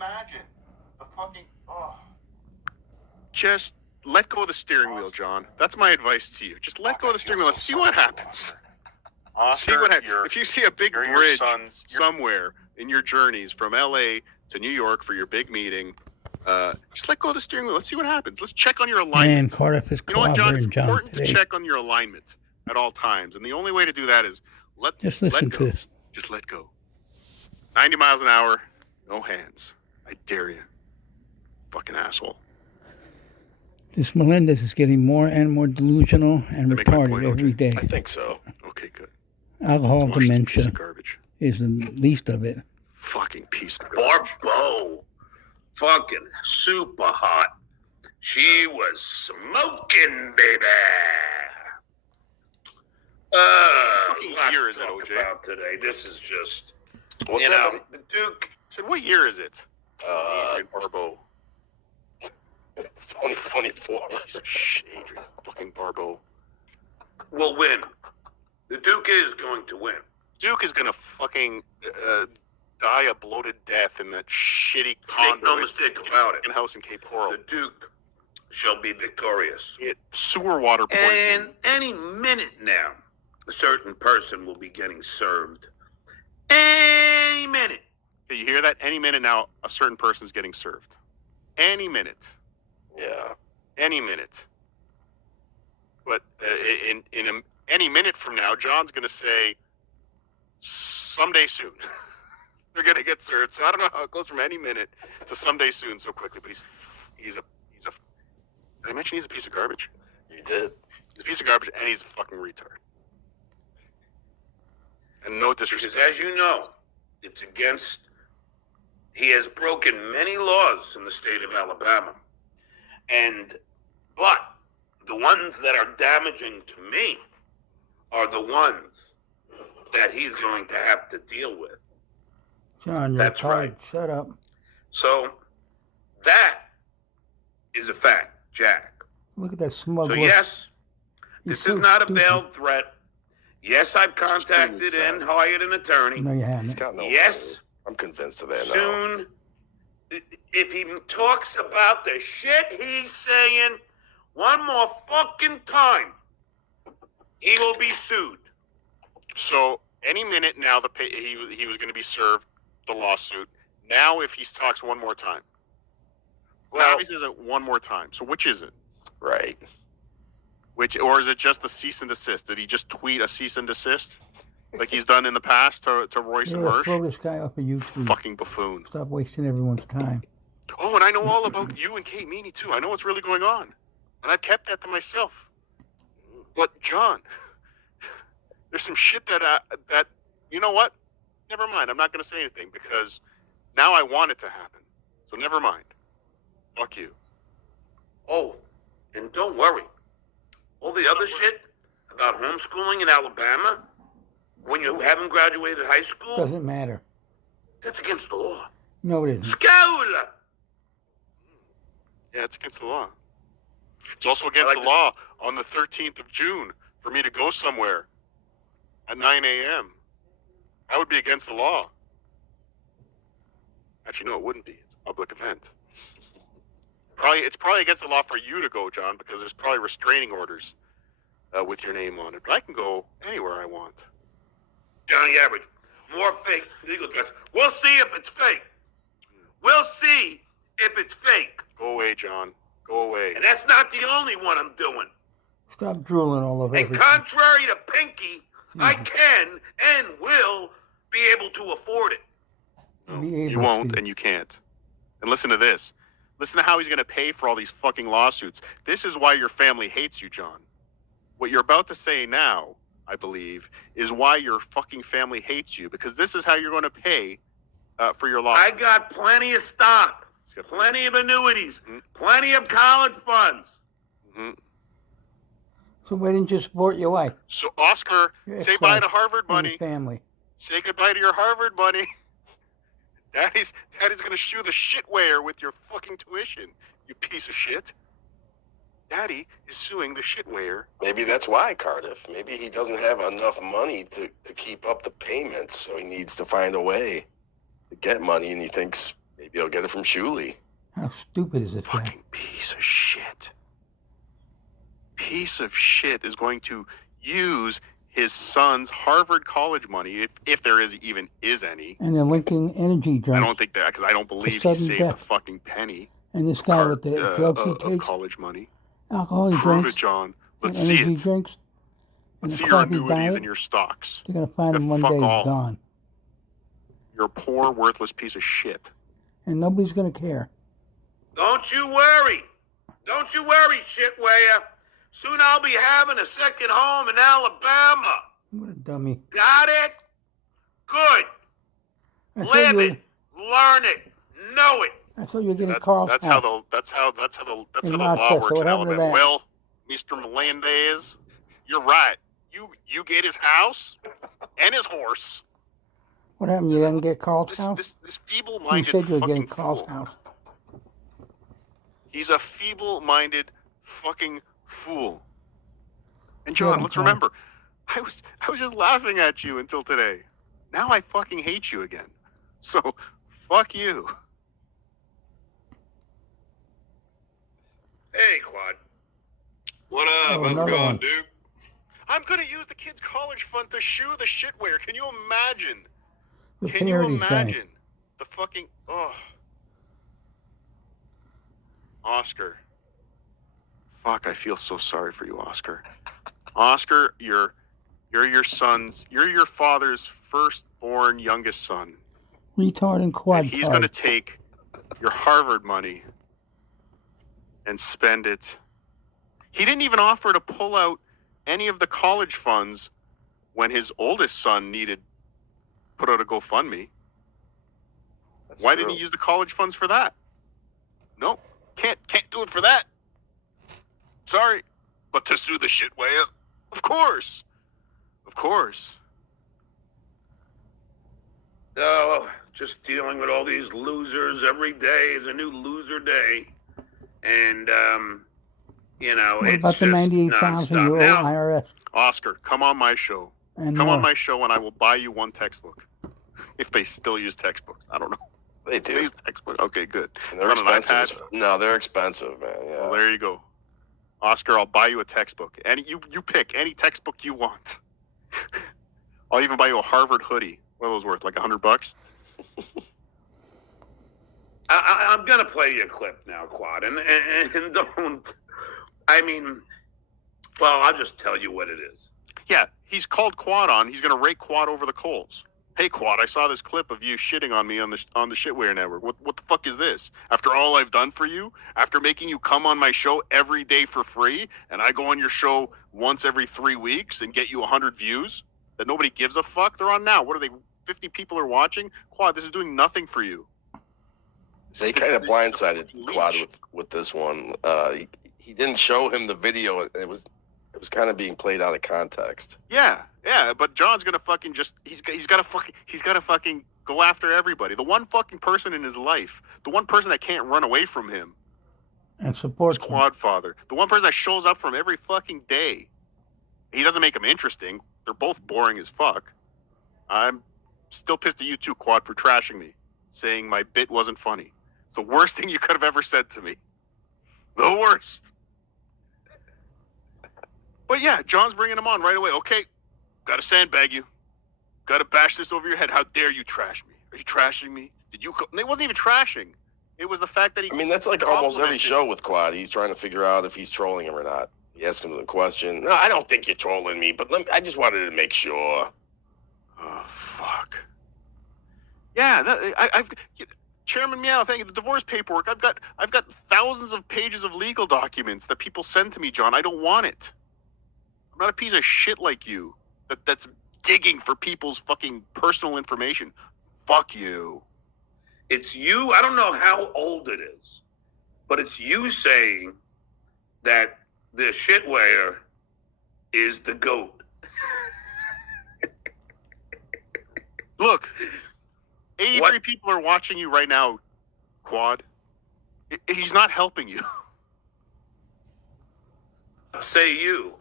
imagine the fucking Just let go of the steering wheel, John. That's my advice to you. Just let go of the steering wheel. See what happens. See what happens. If you see a big bridge somewhere in your journeys from LA to New York for your big meeting, just let go of the steering wheel. Let's see what happens. Let's check on your alignment. Man, Cardiff is clobbering John Important today. to check on your alignment at all times. And the only way to do that is Just listen to this. Just let go. 90 miles an hour, no hands. I dare you. Fucking asshole. This Melendez is getting more and more delusional and retarded every day. I think so. Okay, good. Alcohol dementia Piece of garbage. is the least of it. Fucking piece of garbage. Barbeau. Fucking super hot. She was smoking, baby. Fucking year is it, OJ? About today. This is just, What's up? the Duke. I said, what year is it? Barbeau. 2024. Piece of shit, Adrian. Fucking Barbeau. Will win. The Duke is going to win. Duke is gonna fucking die a bloated death in that shitty condo. Make no mistake about it. House in Cape Coral. The Duke shall be victorious. Sewer water poisoning. And any minute now, a certain person will be getting served. Any minute. You hear that? Any minute now, a certain person's getting served. Any minute. Yeah. Any minute. But any minute from now, John's going to say, someday soon. They're going to get served. So I don't know how it goes from any minute to someday soon so quickly. But he's a. Did I mention he's a piece of garbage? You did. He's a piece of garbage, and he's a fucking retard. And no disrespect. Because as you know, it's against. He has broken many laws in the state of Alabama. But the ones that are damaging to me are the ones that he's going to have to deal with. John, you're That's retarded. right. Shut up. So that is a fact, Jack. Look at that smug So look. yes, He's this so is not a stupid. veiled threat. Yes, I've contacted and hired an attorney. No, you He's haven't. got no. Yes. I'm convinced of that now. Soon, if he talks about the shit he's saying one more fucking time, he will be sued. So any minute now, he was going to be served the lawsuit. Now, if he talks one more time, now he says it one more time. So which is it? Right. Or is it just the cease and desist? Did he just tweet a cease and desist, like he's done in the past to Royce and Mersch? Throw this guy off of YouTube. Fucking buffoon. Stop wasting everyone's time. Oh, and I know all about you and Kate Meany too. I know what's really going on, and I've kept that to myself. But John, there's some shit that you know what? Never mind. I'm not going to say anything because now I want it to happen. So never mind. Fuck you. Oh, and don't worry. All the other shit about homeschooling in Alabama, when you haven't graduated high school, Doesn't matter. that's against the law. No, it isn't. Scoula! Yeah, it's against the law. It's also against the law on the 13th of June for me to go somewhere at 9 a.m. That would be against the law. Actually, no, it wouldn't be. It's a public event. It's probably against the law for you to go, John, because there's probably restraining orders with your name on it. But I can go anywhere I want. Johnny Average, more fake legal threats. We'll see if it's fake. We'll see if it's fake. Go away, John. Go away. And that's not the only one I'm doing. Stop drooling all over And everything. contrary to Pinky, I can and will be able to afford it. No, Be able you won't, to. and you can't. And listen to this. Listen to how he's going to pay for all these fucking lawsuits. This is why your family hates you, John. What you're about to say now, I believe, is why your fucking family hates you, because this is how you're going to pay for your lawsuit. I got plenty of stock, plenty of annuities, plenty of college funds. Mm-hmm. So why didn't you support your wife? So, Oscar, Your say ex-wife bye to Harvard and your money. family. Say goodbye to your Harvard money. Daddy's going to shoe the shitware with your fucking tuition, you piece of shit. Daddy is suing the shitware. Maybe that's why, Cardiff. Maybe he doesn't have enough money to keep up the payments, so he needs to find a way to get money, and he thinks maybe You'll get it from Shuley. How stupid is this guy? Fucking piece of shit. Piece of shit is going to use his son's Harvard college money, if there even is any. And they're linking energy drinks. I don't think that, because I don't believe he sudden saved death. a fucking penny. And this guy with the drugs he of takes, college money. alcohol he Prove drinks, it, John. and Let's see energy it. drinks, and Let's the see your crappy annuities diet, and your stocks. they're going to find him one fuck day all. gone. You're a poor, worthless piece of shit. And nobody's going to care. Don't you worry. Don't you worry, shitwayer. Soon I'll be having a second home in Alabama. What a dummy. Got it? Good. I thought Live you it. Learn it. Know it. I thought you were getting Carl's That's house. how the In law Rochester, works in what happened to Alabama. that? Well, Mr. Melendez, you're right. You get his house and his horse. What happened? You didn't get Carl's house? This You feeble-minded said you were getting fucking Carl's fool. house. He's a feeble-minded fucking fool. And Yeah, John, let's John. remember, I was just laughing at you until today. Now I fucking hate you again. So, fuck you. Hey, Quad. What up? Oh, How's it another going, one. dude? I'm gonna use the kids' college fund to shoe the shitware. Can you imagine? The Can you parody thing. imagine? The fucking Oscar. Fuck, I feel so sorry for you, Oscar. Oscar, you're your father's firstborn youngest son. Retard and quad And he's gonna take your Harvard money and spend it. He didn't even offer to pull out any of the college funds when his oldest son put out a GoFundMe. That's Why true. didn't he use the college funds for that? No, can't do it for that. Sorry, but to sue the shit way up, of course. Oh, just dealing with all these losers. Every day is a new loser day. And, What it's about the just 98,000 you owe nonstop. Now, IRS? Oscar, come on my show. And Come on more? my show and I will buy you one textbook. If they still use textbooks. I don't know. They They do. use textbooks. Okay, good. And they're On an expensive. iPad? No, they're expensive, man. Yeah. Well, there you go. Oscar, I'll buy you a textbook. And you pick any textbook you want. I'll even buy you a Harvard hoodie. What are those worth? Like $100? I'm going to play you a clip now, Quad. And don't, I'll just tell you what it is. Yeah, he's called Quad on. He's going to rake Quad over the coals. Hey, Quad, I saw this clip of you shitting on me on the Shitware Network. What the fuck is this? After all I've done for you? After making you come on my show every day for free, and I go on your show once every 3 weeks and get you 100 views that nobody gives a fuck? They're on now. What are they? 50 people are watching? Quad, this is doing nothing for you. They This kind of is a fucking blindsided Quad leech. with this one. He didn't show him the video. It was kind of being played out of context. Yeah, but John's gonna fucking he's gotta fucking go after everybody. The one fucking person in his life, the one person that can't run away from him, And support his quad father, the one person that shows up from every fucking day. He doesn't make them interesting. They're both boring as fuck. I'm still pissed at you too, Quad, for trashing me, saying my bit wasn't funny. It's the worst thing you could have ever said to me. The worst. But yeah, John's bringing him on right away. Okay, gotta sandbag you. Gotta bash this over your head. How dare you trash me? Are you trashing me? Did you? And it wasn't even trashing. It was the fact that he. I mean, that's like almost every complimented. show with Quad. He's trying to figure out if he's trolling him or not. He asks him the question. No, I don't think you're trolling me, but I just wanted to make sure. Oh fuck. Yeah, I've Chairman Meow. Thank you. The divorce paperwork. I've got thousands of pages of legal documents that people send to me, John. I don't want it. I'm not a piece of shit like you that's digging for people's fucking personal information. Fuck you. It's you. I don't know how old it is, but it's you saying that the shitware is the GOAT. Look, 83 What? people are watching you right now, Quad. He's not helping you. Say you.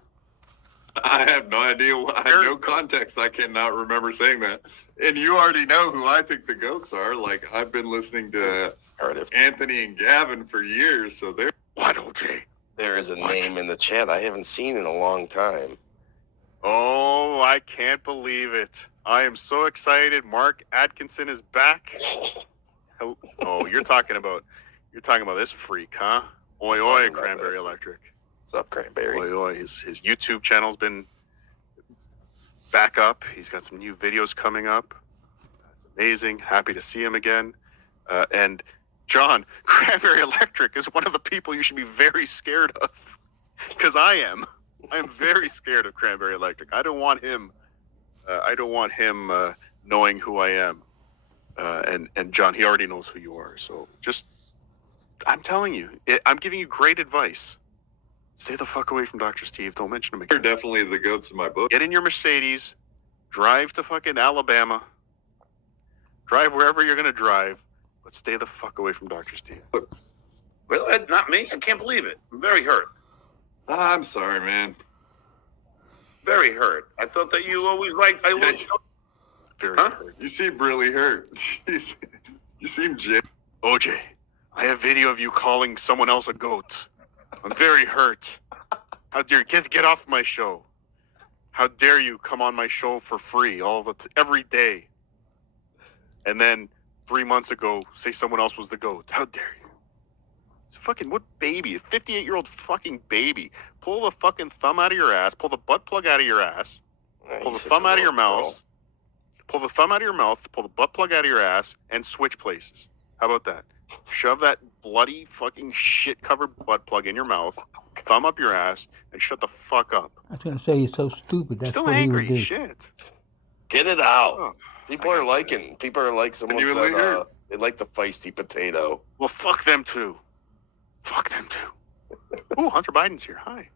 I have no idea. I have no context. I cannot remember saying that. And you already know who I think the GOATs are. Like, I've been listening to Cardiff. Anthony and Gavin for years, so they're... What, OJ? There is a name in the chat I haven't seen in a long time. Oh, I can't believe it. I am so excited. Mark Atkinson is back. Oh, you're talking about this freak, huh? Oi, oi, Cranberry Electric. What's up, Cranberry? Oi, oi. His YouTube channel's been back up. He's got some new videos coming up. That's amazing. Happy to see him again. And John, Cranberry Electric is one of the people you should be very scared of. Because I am. I am very scared of Cranberry Electric. I don't want him knowing who I am. And John, he already knows who you are. So just, I'm telling you, I'm giving you great advice. Stay the fuck away from Dr. Steve. Don't mention him again. They're definitely the GOATs in my book. Get in your Mercedes, drive to fucking Alabama, drive wherever you're going to drive, but stay the fuck away from Dr. Steve. Well, not me. I can't believe it. I'm very hurt. I'm sorry, man. Very hurt. I thought that you always liked. Very Huh? hurt. You seem really hurt. You seem OJ, I have video of you calling someone else a goat. I'm very hurt. How dare you get off my show? How dare you come on my show for free every day? And then 3 months ago, say someone else was the goat. How dare you? It's fucking what baby? A 58-year-old fucking baby. Pull the fucking thumb out of your ass. Pull the butt plug out of your ass. Pull the thumb out of your mouth. Pull the thumb out of your mouth. Pull the butt plug out of your ass and switch places. How about that? Shove that bloody fucking shit-covered butt plug in your mouth, thumb up your ass, and shut the fuck up. I was going to say, you're so stupid. That's Still what angry. he would do. Shit. Get it out. Oh, People are like someone you said really hurt. they like the feisty potato. well, fuck them too. Fuck them too. Ooh, Hunter Biden's here. Hi.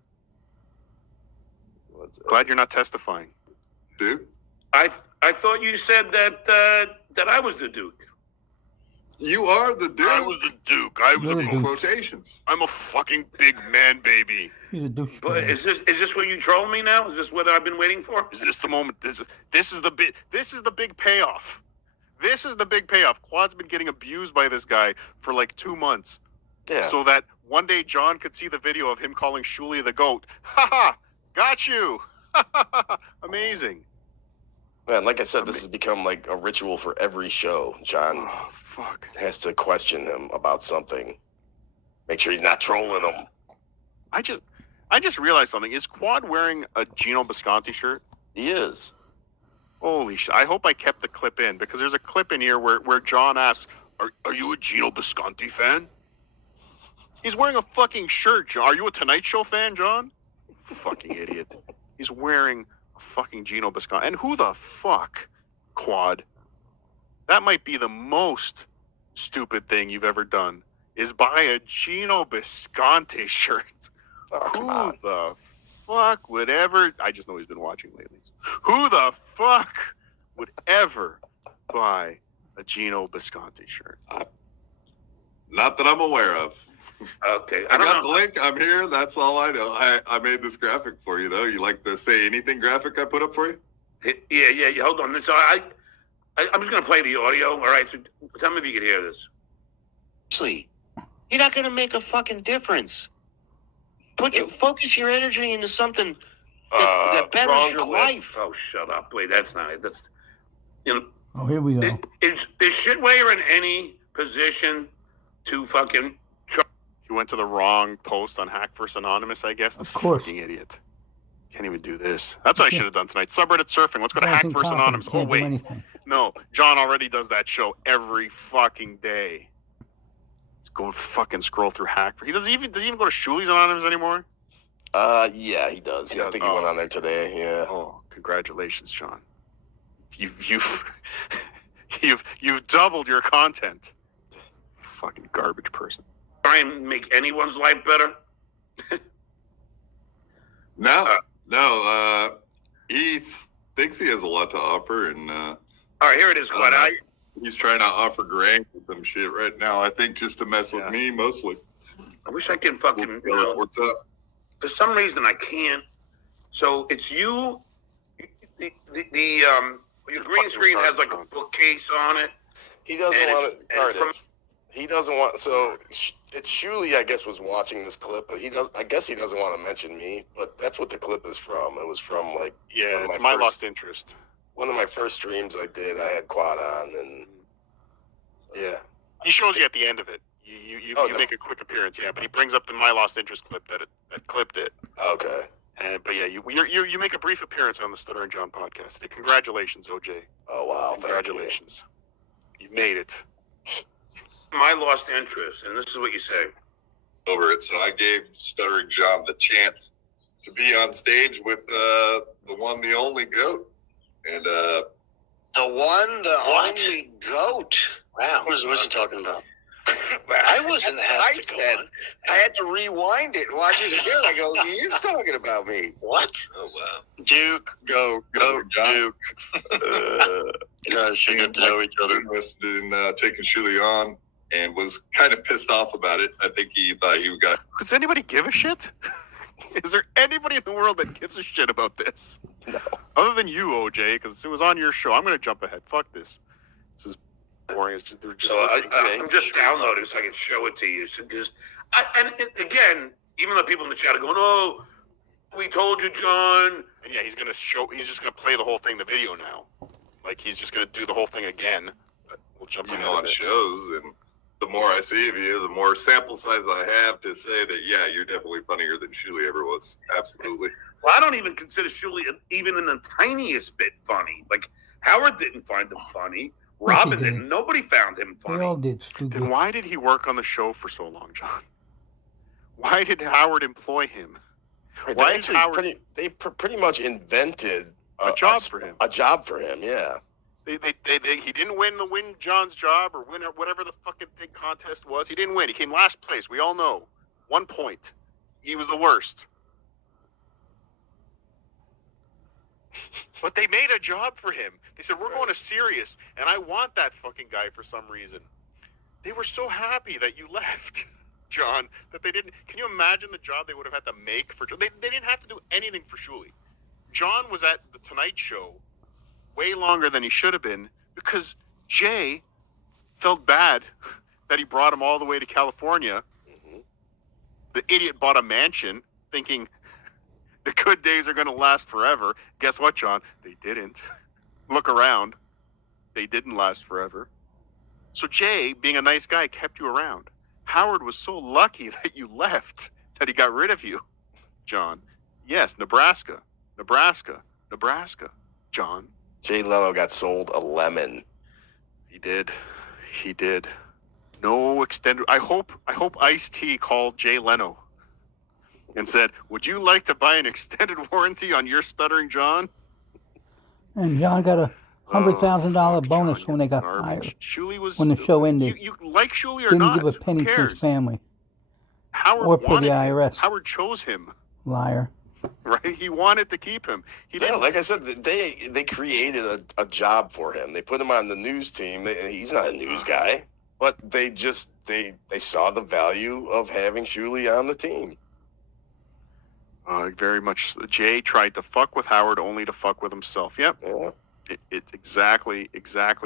Glad you're not testifying. Dude. I thought you said that I was the Duke. You are the dude. I was the Duke. I was You're the the Duke. Quotations. I'm a fucking big man, baby. He's a douchebag. But is this where you troll me now? Is this what I've been waiting for? Is this the moment? This is the big payoff. This is the big payoff. Quad's been getting abused by this guy for like 2 months. Yeah. So that one day John could see the video of him calling Shuli the goat. Ha ha! Got you! Amazing. Man, like I said, this has become like a ritual for every show. John Oh, fuck. has to question him about something. Make sure he's not trolling him. I just realized something. Is Quad wearing a Gino Bisconti shirt? He is. Holy shit. I hope I kept the clip in because there's a clip in here where John asks, Are you a Gino Bisconti fan? He's wearing a fucking shirt, John. Are you a Tonight Show fan, John? Fucking idiot. He's wearing a fucking Gino Bisconti. And who the fuck, Quad? That might be the most stupid thing you've ever done, is buy a Gino Bisconti shirt. Oh, come Who on. the fuck would ever... I just know he's been watching lately. Who the fuck would ever buy a Gino Bisconti shirt? Not that I'm aware of. Okay. I don't got know. the link. I'm here. That's all I know. I made this graphic for you, though. You like the Say Anything graphic I put up for you? Yeah. Hold on. So I'm just gonna play the audio. All right. So tell me if you can hear this. Seriously, you're not going to make a fucking difference. Focus your energy into something that betters wrong your clip. life. Oh, shut up! Wait, that's not it. That's Oh, here we go. Is Shitwayer in any position to fucking? He went to the wrong post on Hack vs. Anonymous, I guess. This Of course. fucking idiot. Can't even do this. That's what I should have done tonight. Subreddit surfing. Let's go to Hack Jonathan vs. Cochran Anonymous. Oh, can't do wait. anything. No, John already does that show every fucking day. Just go and fucking scroll through Hack. Does he even go to Shuli's Anonymous anymore? Yeah, he does. He Yeah, I does. think he went on there today. Yeah. Oh, congratulations, John. You've you've doubled your content. Fucking garbage person. Try and make anyone's life better? No. He thinks he has a lot to offer, and All right, here it is, Quad. he's trying to offer Grant some shit right now. I think just to mess with Yeah. me, mostly. I wish I can fucking. What's up? For some reason, I can't So it's you. Your green screen has like a bookcase on it. He doesn't And want it's- it, Cardiff. He doesn't want. So it's Shuley, I guess, was watching this clip, but he does. I guess he doesn't want to mention me. But that's what the clip is from. It was from like Yeah, it's my lost interest. one of my first streams I did. I had Quad on, and Yeah, he shows you at the end of it. You make a quick appearance, yeah, but he brings up the my lost interest clip that clipped it. Okay. But yeah, you make a brief appearance on the Stuttering John podcast today. Congratulations, OJ. Oh wow! Congratulations. You made it. My lost interest, and this is what you say. Over it. So I gave Stuttering John the chance to be on stage with the one, the only GOAT. And The one, the only GOAT. Wow. What is he talking about? I wasn't I said I had to rewind it and watch it again. I go, he is talking about me. What? oh wow, Duke, go John. Duke. You guys should get to know each was other. interested in taking Shuley on and was kind of pissed off about it. I think he thought he got. Does anybody give a shit? Is there anybody in the world that gives a shit about this? No. Other than you, OJ, because it was on your show. I'm going to jump ahead. Fuck this. This is boring. It's just, they're just So listening. I'm just downloading so I can show it to you. Because, again, even the people in the chat are going, "Oh, we told you, John." And yeah, he's just going to play the whole thing, the video now. Like, he's just going to do the whole thing again. But we'll jump ahead on of it. shows, and the more I see of you, the more sample size I have to say that, yeah, you're definitely funnier than Shuley ever was. Absolutely. Well, I don't even consider Shuley even in the tiniest bit funny. Like, Howard didn't find him funny. Robin did. didn't. Nobody found him They funny. all did, stupid. Then why did he work on the show for so long, John? Why did Howard employ him? Right, Why they did Howard they pretty much invented a job for him? A job for him, yeah. He didn't win John's job or win whatever the fucking big contest was. He didn't win. He came last place. We all know. 1 point. He was the worst. But they made a job for him. They said, we're going to Sirius, and I want that fucking guy for some reason. They were so happy that you left, John, that they didn't. Can you imagine the job they would have had to make for John? They didn't have to do anything for Shuley. John was at the Tonight Show way longer than he should have been because Jay felt bad that he brought him all the way to California. Mm-hmm. The idiot bought a mansion thinking the good days are going to last forever. Guess what, John? They didn't. Look around. They didn't last forever. So Jay, being a nice guy, kept you around. Howard was so lucky that you left that he got rid of you, John. Yes, Nebraska, John. Jay Leno got sold a lemon. He did. No extended. I hope Ice-T called Jay Leno and said, "Would you like to buy an extended warranty on your Stuttering John?" And John got a $100,000 fuck, bonus John, when they got garbage. fired. Shuley was When the show ended. You like Shuley or Didn't not? give a Who penny to cares? his family. Howard or pay the wanted him. IRS. Howard chose him, Liar. right? He wanted to keep him. He Yeah, didn't. like I said, they created a job for him. They put him on the news team. He's not a news guy, but they saw the value of having Shuley on the team. Very much. Jay tried to fuck with Howard only to fuck with himself. Yep. Yeah. It's exactly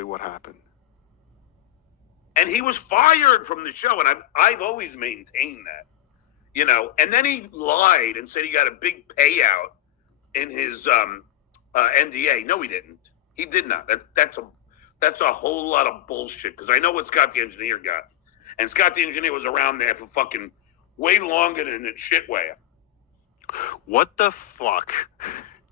what happened. And he was fired from the show, and I've always maintained that, you know. And then he lied and said he got a big payout in his NDA. No, he didn't. He did not. That's a whole lot of bullshit. Because I know what Scott the Engineer got, and Scott the Engineer was around there for fucking way longer than it shitware. What the fuck?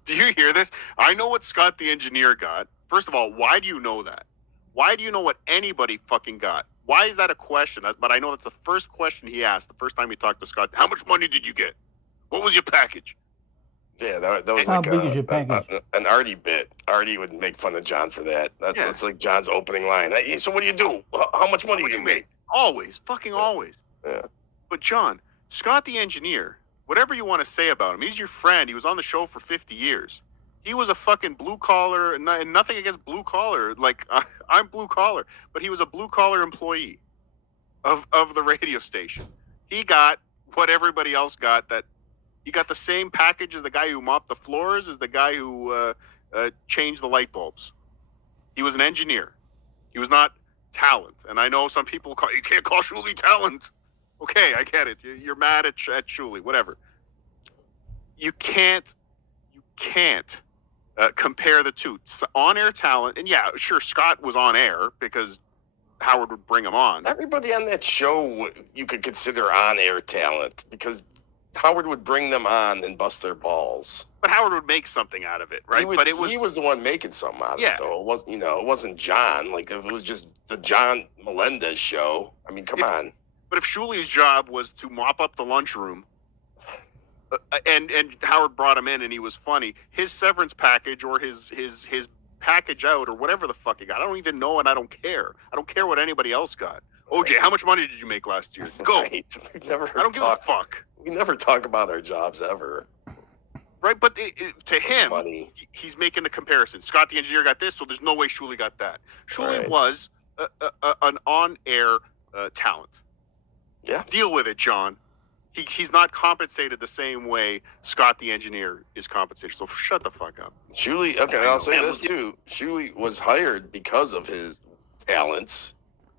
Do you hear this? I know what Scott the Engineer got. First of all, why do you know that? Why do you know what anybody fucking got? Why is that a question? But I know that's the first question he asked the first time he talked to Scott. How much money did you get? What was your package? Yeah, that was How like big is your package? an Artie bit. Artie would make fun of John for that. That's like John's opening line. Hey, so what do you do? How much money do you make? Always. Fucking always. Yeah. But John, Scott the Engineer, whatever you want to say about him, he's your friend. He was on the show for 50 years. He was a fucking blue collar, and nothing against blue collar. Like, I'm blue collar, but he was a blue collar employee of the radio station. He got what everybody else got that He got the same package as the guy who mopped the floors, as the guy who changed the light bulbs. He was an engineer. He was not talent. And I know some people call you can't call Shuley talent. Okay, I get it. You're mad at Shuley, whatever. You can't compare the two. On-air talent, and yeah, sure, Scott was on air because Howard would bring him on. Everybody on that show you could consider on-air talent because Howard would bring them on and bust their balls. But Howard would make something out of it, right? He was the one making something out of it, though. It wasn't John. Like, if it was just the John Melendez show, I mean, come on. But if Shuley's job was to mop up the lunchroom, and Howard brought him in and he was funny, his severance package or his package out or whatever the fuck he got, I don't even know and I don't care. I don't care what anybody else got. OJ, how much money did you make last year? Go. Right. I don't give a fuck. We never talk about our jobs ever. Right, but to him, money. He's making the comparison. Scott the engineer got this, so there's no way Shuley got that. Shuley was an on-air talent. Yeah. Deal with it, John. He's not compensated the same way Scott the engineer is compensated. So shut the fuck up. Shuley, okay, I'll say this too. Shuley was hired because of his talents.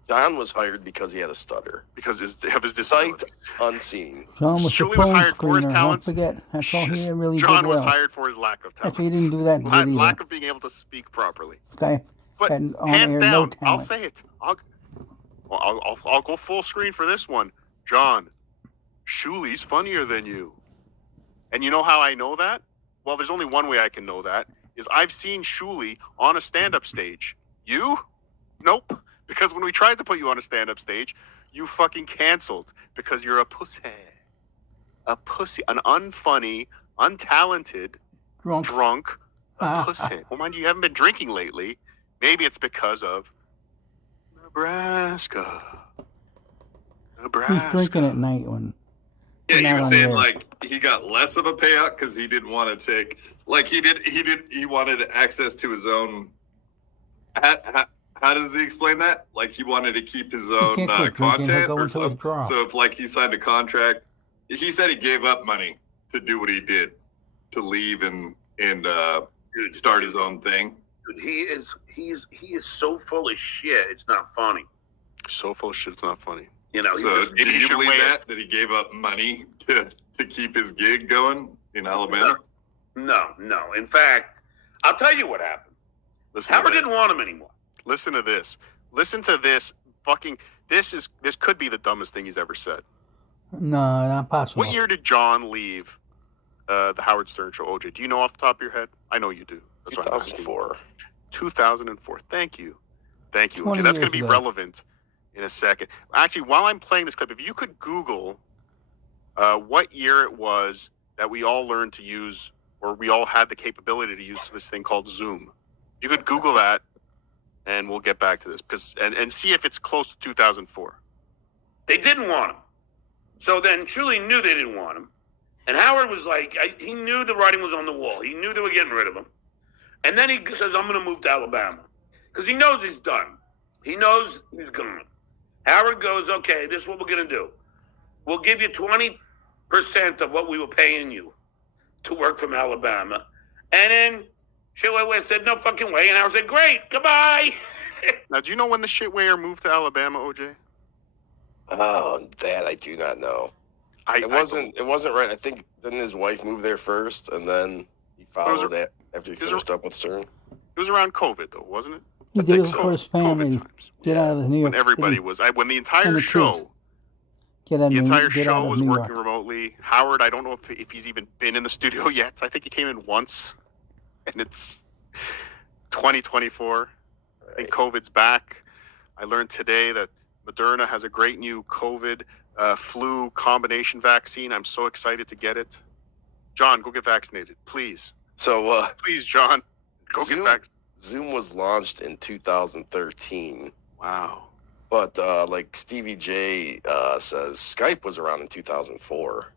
John was hired because he had a stutter. Because of his Sight disability. unseen. John was Shuley the was phone hired for his screener. talents. Don't forget. That's all he really John did was well. hired for his lack of talent. Actually, he didn't do that good either. Lack of being able to speak properly. Okay. But Had on hands air, down, no talent. I'll say it. I'll go full screen for this one. John, Shuley's funnier than you. And you know how I know that? Well, there's only one way I can know that, is I've seen Shuley on a stand-up stage. You? Nope. Because when we tried to put you on a stand-up stage, you fucking canceled because you're a pussy. A pussy. An unfunny, untalented, drunk pussy. Well, mind you haven't been drinking lately. Maybe it's because of Nebraska. He's drinking at night when. Yeah, he not was on saying air. like he got less of a payout because he didn't want to take like he wanted access to his own. How does he explain that? Like he wanted to keep his own can't quit drinking, he'll content go or into a something. draw. So if like he signed a contract, he said he gave up money to do what he did, to leave and start his own thing. Dude, he is so full of shit. It's not funny. So full of shit, it's not funny. You know. So do you should believe weigh that he gave up money to keep his gig going in Alabama? No. In fact, I'll tell you what happened. Howard didn't want him anymore. Listen to this. Listen to this. Fucking. This could be the dumbest thing he's ever said. No, not possible. What year did John leave the Howard Stern show? OJ, do you know off the top of your head? I know you do. That's why I'm asking. 2004. 2004. Thank you, 20 OJ. That's going to be years ago. relevant in a second. Actually, while I'm playing this clip, if you could Google what year it was that we all learned to use, or we all had the capability to use this thing called Zoom. You could Google that, and we'll get back to this because and see if it's close to 2004. They didn't want him. So then Shuley knew they didn't want him. And Howard was like, he knew the writing was on the wall. He knew they were getting rid of him. And then he says, I'm going to move to Alabama. Because he knows he's done. He knows he's gone. Howard goes, okay, this is what we're going to do. We'll give you 20% of what we were paying you to work from Alabama. And then Shuley said, no fucking way. And Howard said, great, goodbye. Now, do you know when the shitwayer moved to Alabama, OJ? Oh, that I do not know. It wasn't right. I think didn't his wife move there first, and then he followed that after he finished up with Stern. It was around COVID, though, wasn't it? He did it for his family. COVID times. Get out of the New York When everybody City. was, when the entire And the show, kids. Get out the of entire get show out of was New working York. remotely. Howard, I don't know if he's even been in the studio yet. I think he came in once, and it's 2024. I think COVID's back. I learned today that Moderna has a great new COVID flu combination vaccine. I'm so excited to get it. John, go get vaccinated, please. So, please, John, go get vaccinated. Zoom was launched in 2013. Wow. But like Stevie J says, Skype was around in 2004.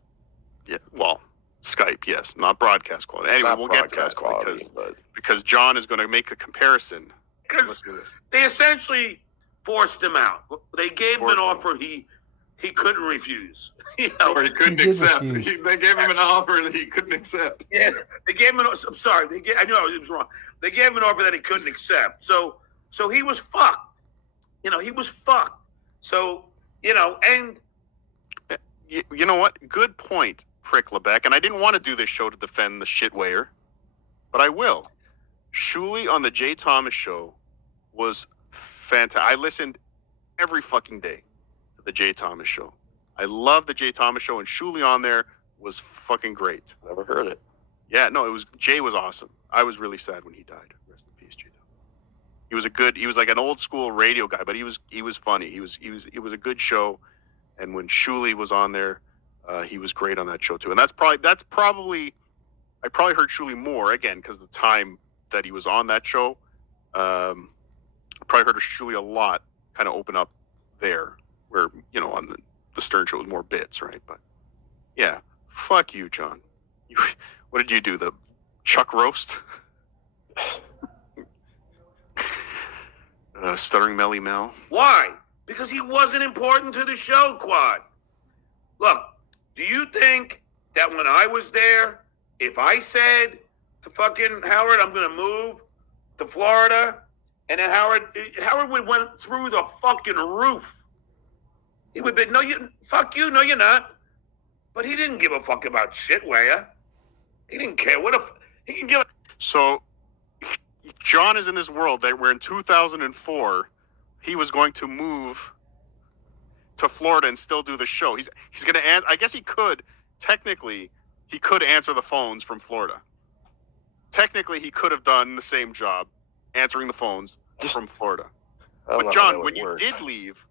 Yeah, well, Skype, yes, not broadcast quality. Anyway, Not we'll get to that broadcast quality, because John is going to make a comparison. Because they essentially forced him out. They gave him an offer he he couldn't refuse. You know, Or he couldn't did accept. refuse. They gave him an offer that he couldn't accept. yeah, they gave him I'm sorry. I knew I was wrong. They gave him an offer that he couldn't accept. So he was fucked. You know, he was fucked. So, you know, and You know what? Good point, Prick Lebec. And I didn't want to do this show to defend the shitwayer, but I will. Shuley on the Jay Thomas show was fantastic. I listened every fucking day to the Jay Thomas show. I love the Jay Thomas show, and Shuley on there was fucking great. Never heard it. Yeah, no, Jay was awesome. I was really sad when he died. Rest in peace, Jay. He was like an old school radio guy, but he was funny. It was a good show. And when Shuley was on there, he was great on that show too. And that's probably I probably heard Shuley more again because the time that he was on that show. I probably heard of Shuley a lot, kind of open up there, where on the Stern show was more bits, right? But yeah, fuck you, John. What did you do? The Chuck roast? Stuttering Melly Mel. why? Because he wasn't important to the show, Quad. Look, do you think that when I was there, if I said to fucking Howard, I'm going to move to Florida, and then Howard would went through the fucking roof. He would be, fuck you, no, you're not. But he didn't give a fuck about shitwaya. He didn't care. He can give a... So John is in this world that where in 2004 he was going to move to Florida and still do the show. He's going to answer. I guess he could answer the phones from Florida. Technically, he could have done the same job answering the phones from Florida. But John, when you did leave,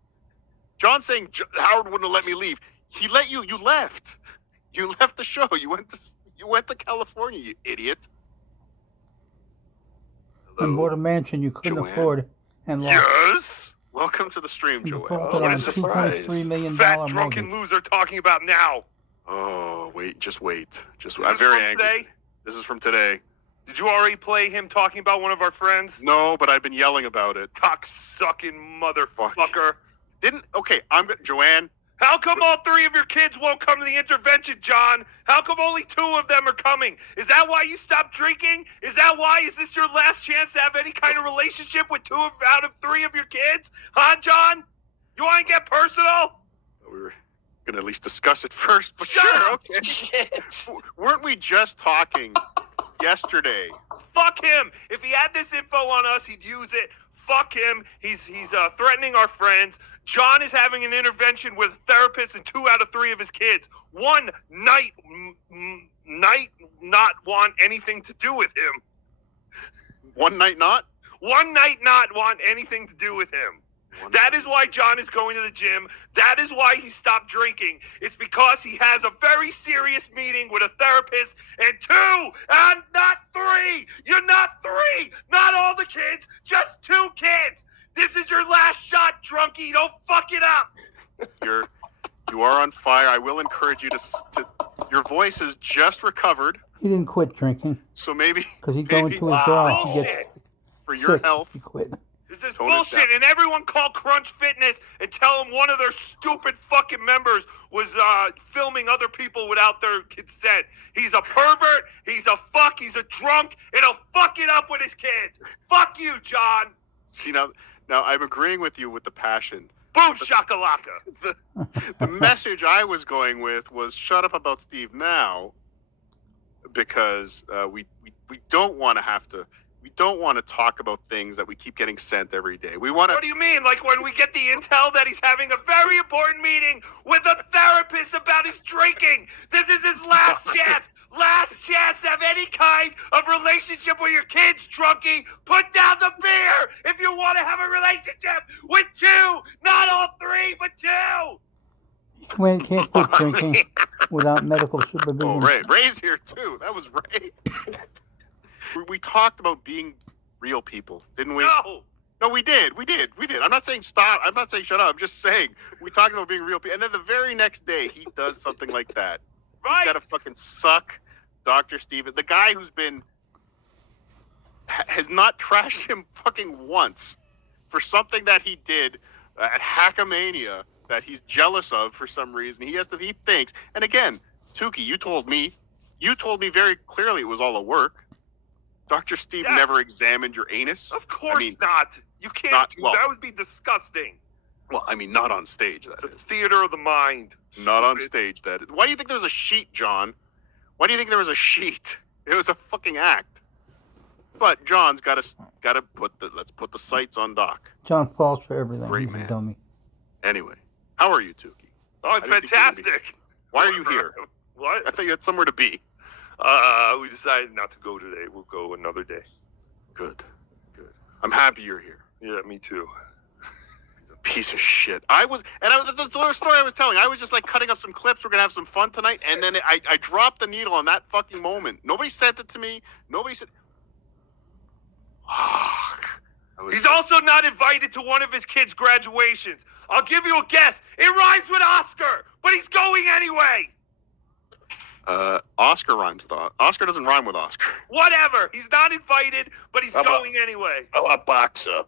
John's saying Howard wouldn't have let me leave. He let you. You left. You left the show. You went to California. You idiot. And bought a mansion you couldn't Joanne. afford and lost. Yes. Welcome to the stream, You Joanne. defaulted what on a surprise. $2.3 million Fat drunken mortgage. loser talking about now. Oh, wait. Just wait. Is I'm this very from angry. today? This is from today. Did you already play him talking about one of our friends? No, but I've been yelling about it. Cock-sucking motherfucker. Joanne, How come all three of your kids won't come to the intervention, John? How come only two of them are coming? Is that why you stopped drinking? Is this your last chance to have any kind of relationship with out of three of your kids? Huh, John? You want to get personal? we were going to at least discuss it first, but Shut sure, up! okay. Weren't we just talking yesterday? Fuck him. If he had this info on us, he'd use it. Fuck him. He's threatening our friends. John is having an intervention with a therapist and 2 out of 3 of his kids. One night not want anything to do with him. One night not? One night not want anything to do with him. That is why John is going to the gym. That is why he stopped drinking. It's because he has a very serious meeting with a therapist and 2, and not 3. You're not 3. Not all the kids, just 2 kids. This is your last shot, drunkie. Don't fuck it up. You are on fire. I will encourage you to your voice has just recovered, He didn't quit drinking so maybe because he'd go into withdrawal. He gets Bullshit. for your sick. health. He quit. This is Tone it bullshit, down. and everyone call Crunch Fitness and tell them one of their stupid fucking members was filming other people without their consent. He's a pervert, he's a drunk, and he'll fuck it up with his kids. Fuck you, John. See, now I'm agreeing with you with the passion. Boom shakalaka. The message I was going with was shut up about Steve now, because we don't want to talk about things that we keep getting sent every day. We want to. What do you mean? Like when we get the intel that he's having a very important meeting with a therapist about his drinking. This is his last chance. Last chance to have any kind of relationship with your kids, drunkie. Put down the beer if you want to have a relationship with 2. Not all 3, but 2. Can't quit drinking without medical supervision. Oh, Ray's here too. That was Ray. We talked about being real people, didn't we? No, we did. I'm not saying stop. I'm not saying shut up. I'm just saying we talked about being real people. And then the very next day, he does something like that. Right? He's got to fucking suck Dr. Steven. The guy who's has not trashed him fucking once for something that he did at Hackamania that he's jealous of for some reason. He thinks, and again, Tukey, you told me very clearly it was all a work. Dr. Steve never examined your anus. Of course not. You can't do that. That would be disgusting. Well, I mean, not on stage. It's a theater of the mind. Not on stage. Why do you think there was a sheet, John? Why do you think there was a sheet? It was a fucking act. But John's got to let's put the sights on Doc. John falls for everything. Great He's man. a dummy. Anyway, how are you, Tukey? Oh, it's fantastic. Why are you here? What? I thought you had somewhere to be. We decided not to go today. We'll go another day. Good. I'm happy you're here. Yeah, me too. He's a piece of shit. That's the story I was telling. I was just like cutting up some clips. We're gonna have some fun tonight, and then I dropped the needle on that fucking moment. Nobody sent it to me. Nobody said. Fuck. He's also not invited to one of his kids' graduations. I'll give you a guess. It rhymes with Oscar, but he's going anyway. Oscar rhymes with Oscar doesn't rhyme with Oscar. Whatever. He's not invited, but he's going anyway. Oh, a boxer.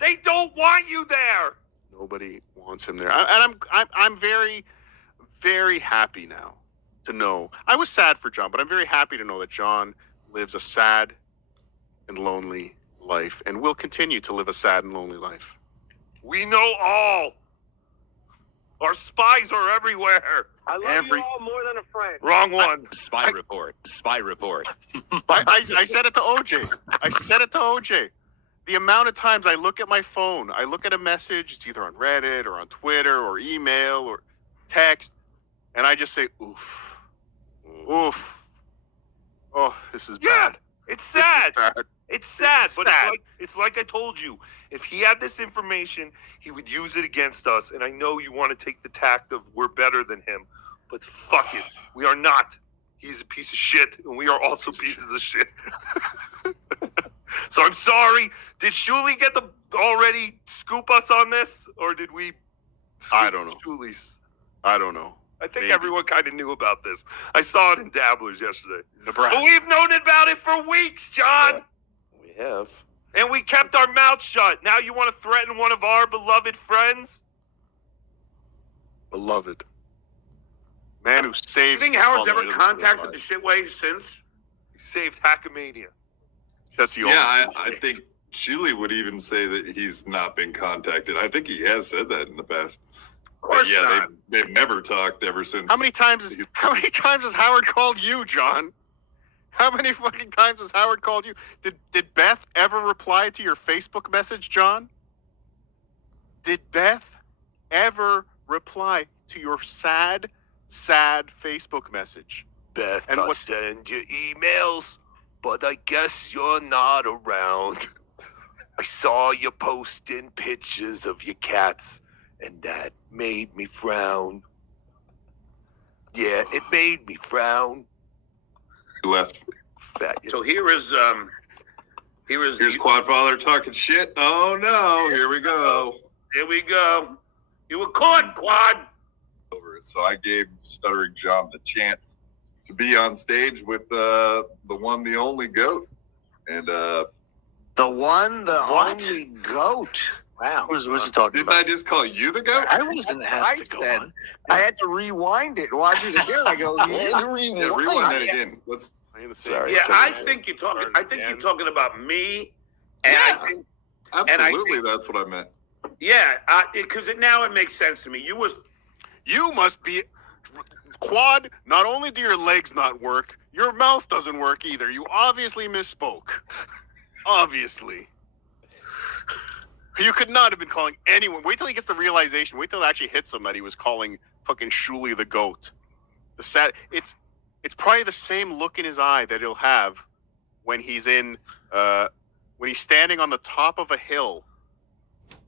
They don't want you there. Nobody wants him there, and I'm very, very happy now to know. I was sad for John, but I'm very happy to know that John lives a sad and lonely life, and will continue to live a sad and lonely life. We know all. Our spies are everywhere. I love you all more than a friend. Wrong one. Spy report. I said it to OJ. The amount of times I look at my phone, I look at a message, it's either on Reddit or on Twitter or email or text, and I just say, oof. Oof. Oh, this is bad. It's sad. This is bad. It's sad, It's but sad. it's like I told you. If he had this information, he would use it against us. And I know you want to take the tact of we're better than him, but fuck it. We are not. He's a piece of shit, and we are also pieces of shit. So I'm sorry. Did Shuli get the already scoop us on this, or did we scoop I don't know. Shuli's? I don't know. I think Maybe. everyone kind of knew about this. I saw it in Dabblers yesterday. Nebraska. But we've known about it for weeks, John. We have. And we kept our mouth shut. Now you want to threaten one of our beloved friends? Beloved. Man who You saved. think Howard's all ever the contacted the lives. shitwave since? He saved Hackamania. That's the only. Yeah, I mistake. think Shuli would even say that he's not been contacted. I think he has said that in the past. Of course But yeah, not. they've never talked ever since. How many times has Howard called you, John? How many fucking times has Howard called you? Did Beth ever reply to your Facebook message, John? Did Beth ever reply to your sad Facebook message? Beth, And I'll what- send you emails, but I guess you're not around. I saw you posting pictures of your cats, and that made me frown. Yeah, it made me frown. He left. Fat. So here's Quadfather talking shit. Oh no, here we go. Here we go. You were caught, Quad. Over it. So I gave Stuttering John the chance to be on stage with the one, the only GOAT. And The one, the only GOAT. Wow. What's he talking Didn't I just call you the GOAT? I wasn't I asked to go said on. I had to rewind it and watch it again. I go, Yeah, rewind that again. Let's. Sorry. Yeah, I Sorry. think you're talking. I think you're talking about me, and I Yeah. think Absolutely, think- that's what I meant. because now it makes sense to me. You must be Quad. Not only do your legs not work, your mouth doesn't work either. You obviously misspoke. Obviously. You could not have been calling anyone. Wait till he gets the realization. Wait till it actually hits him that he was calling fucking Shuli the GOAT. It's probably the same look in his eye that he'll have when he's standing on the top of a hill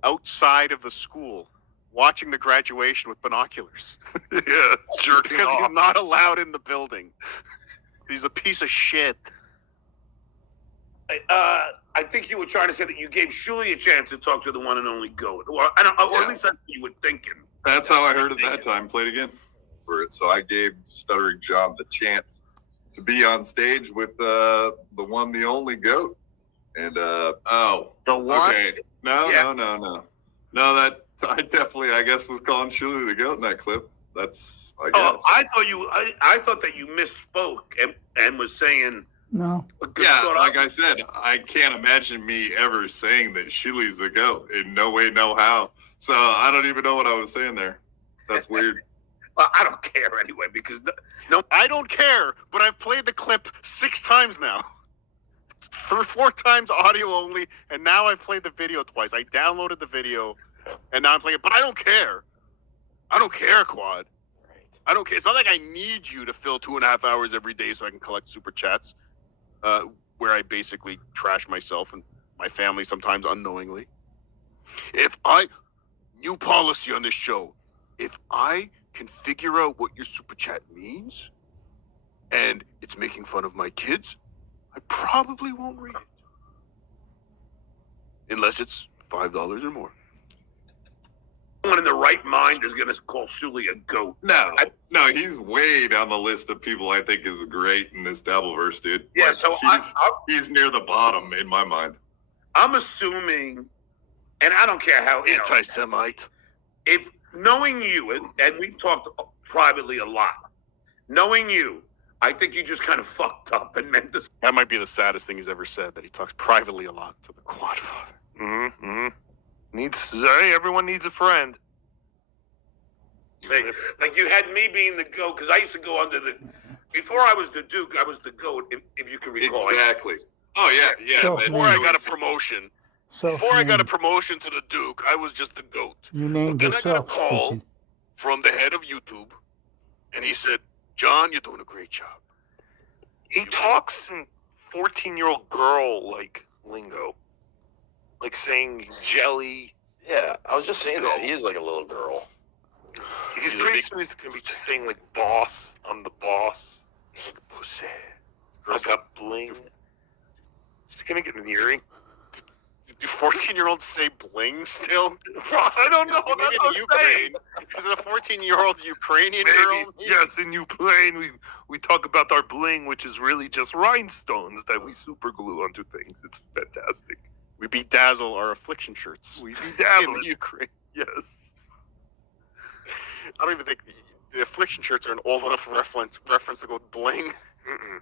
outside of the school watching the graduation with binoculars. Yeah, jerking Because off. he's not allowed in the building. He's a piece of shit. I think you were trying to say that you gave Shuli a chance to talk to the one and only GOAT, or at least that's what you were thinking. That's how I heard it that time. Play it again. for it. So I gave Stuttering John the chance to be on stage with the one, the only GOAT. And The one. Okay. No, Yeah. no. I definitely, I guess, was calling Shuli the goat in that clip. That's, I guess. Oh, I thought that you misspoke and was saying. No. Yeah, like I said, I can't imagine me ever saying that Shuli's the goat. In no way, no how. So I don't even know what I was saying there. That's weird. Well, I don't care anyway because no, I don't care, but I've played the clip 6 times now. 4 times audio only, and now I've played the video twice. I downloaded the video, and now I'm playing it, but I don't care. I don't care, Quad. I don't care. It's not like I need you to fill 2.5 hours every day so I can collect super chats, where I basically trash myself and my family sometimes unknowingly. New policy on this show, if I can figure out what your super chat means, and it's making fun of my kids, I probably won't read it. Unless it's $5 or more. one in the right mind is going to call Shuli a goat. No, he's way down the list of people I think is great in this Dabbleverse, dude. Yeah, Like, so he's near the bottom in my mind. I'm assuming, and I don't care how Anti-Semite. If knowing you, and we've talked privately a lot, knowing you, I think you just kind of fucked up and meant this. That might be the saddest thing he's ever said, that he talks privately a lot to the Quad Father. Everyone needs a friend. Say, like you had me being the goat, because I used to go under the, before I was the Duke, I was the goat, if you can recall. Exactly. Oh, yeah. So, Before I got a promotion. So, Before I got a promotion to the Duke, I was just the GOAT. You named Then I got a yourself. call stupid. from the head of YouTube, and he said, John, you're doing a great job. He talks in 14-year-old girl like lingo, like saying jelly. Yeah, I was just saying that. He is like a little girl. He's pretty soon he's gonna be just saying like boss. I'm the boss. Like a pussy. I got bling. He's gonna get an earring. Do 14-year-olds say bling still? I don't know. Maybe in the Ukraine. Is it a 14-year-old Ukrainian Maybe. girl? Yes, in Ukraine we talk about our bling, which is really just rhinestones that we super glue onto things. It's fantastic. We bedazzle our affliction shirts. We In bedazzle the Ukraine. Yes. I don't even think the affliction shirts are an old enough reference to go with bling. Mm-mm.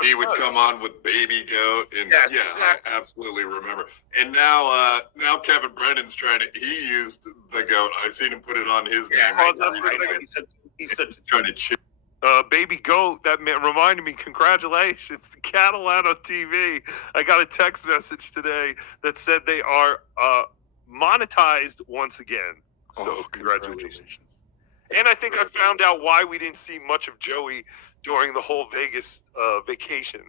He would come on with Baby Goat, and Yes, yeah, exactly. I absolutely remember. And now Kevin Brennan's he used the goat. I've seen him put it on his name. I that's what I know. He said, Trying to chip. Baby goat, that reminded me, congratulations to Catalano TV. I got a text message today that said they are monetized once again. So congratulations. And I think I found out why we didn't see much of Joey during the whole Vegas vacation.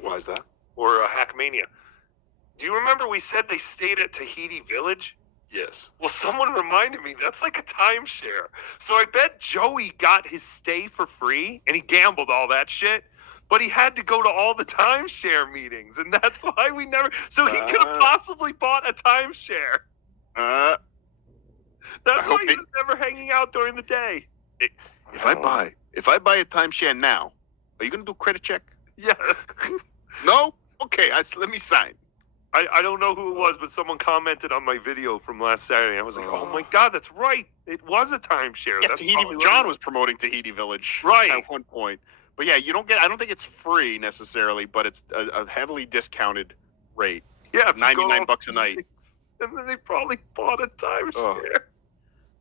Why is that? Or Hackmania. Do you remember we said they stayed at Tahiti Village? Yes. Well, someone reminded me that's like a timeshare. So I bet Joey got his stay for free and he gambled all that shit, but he had to go to all the timeshare meetings, and that's why we never. So he could have possibly bought a timeshare. That's why he was never hanging out during the day. If I buy a timeshare now, are you gonna do credit check? Yeah. No? Okay, let me sign. I don't know who it was, but someone commented on my video from last Saturday. I was like, oh my God, that's right. It was a timeshare. Yeah, That's Tahiti. probably what John it was promoting Tahiti Village Right. at one point. But yeah, you don't get. I don't think it's free necessarily, but it's a heavily discounted rate. Yeah, if you go $99 a night. And then they probably bought a timeshare.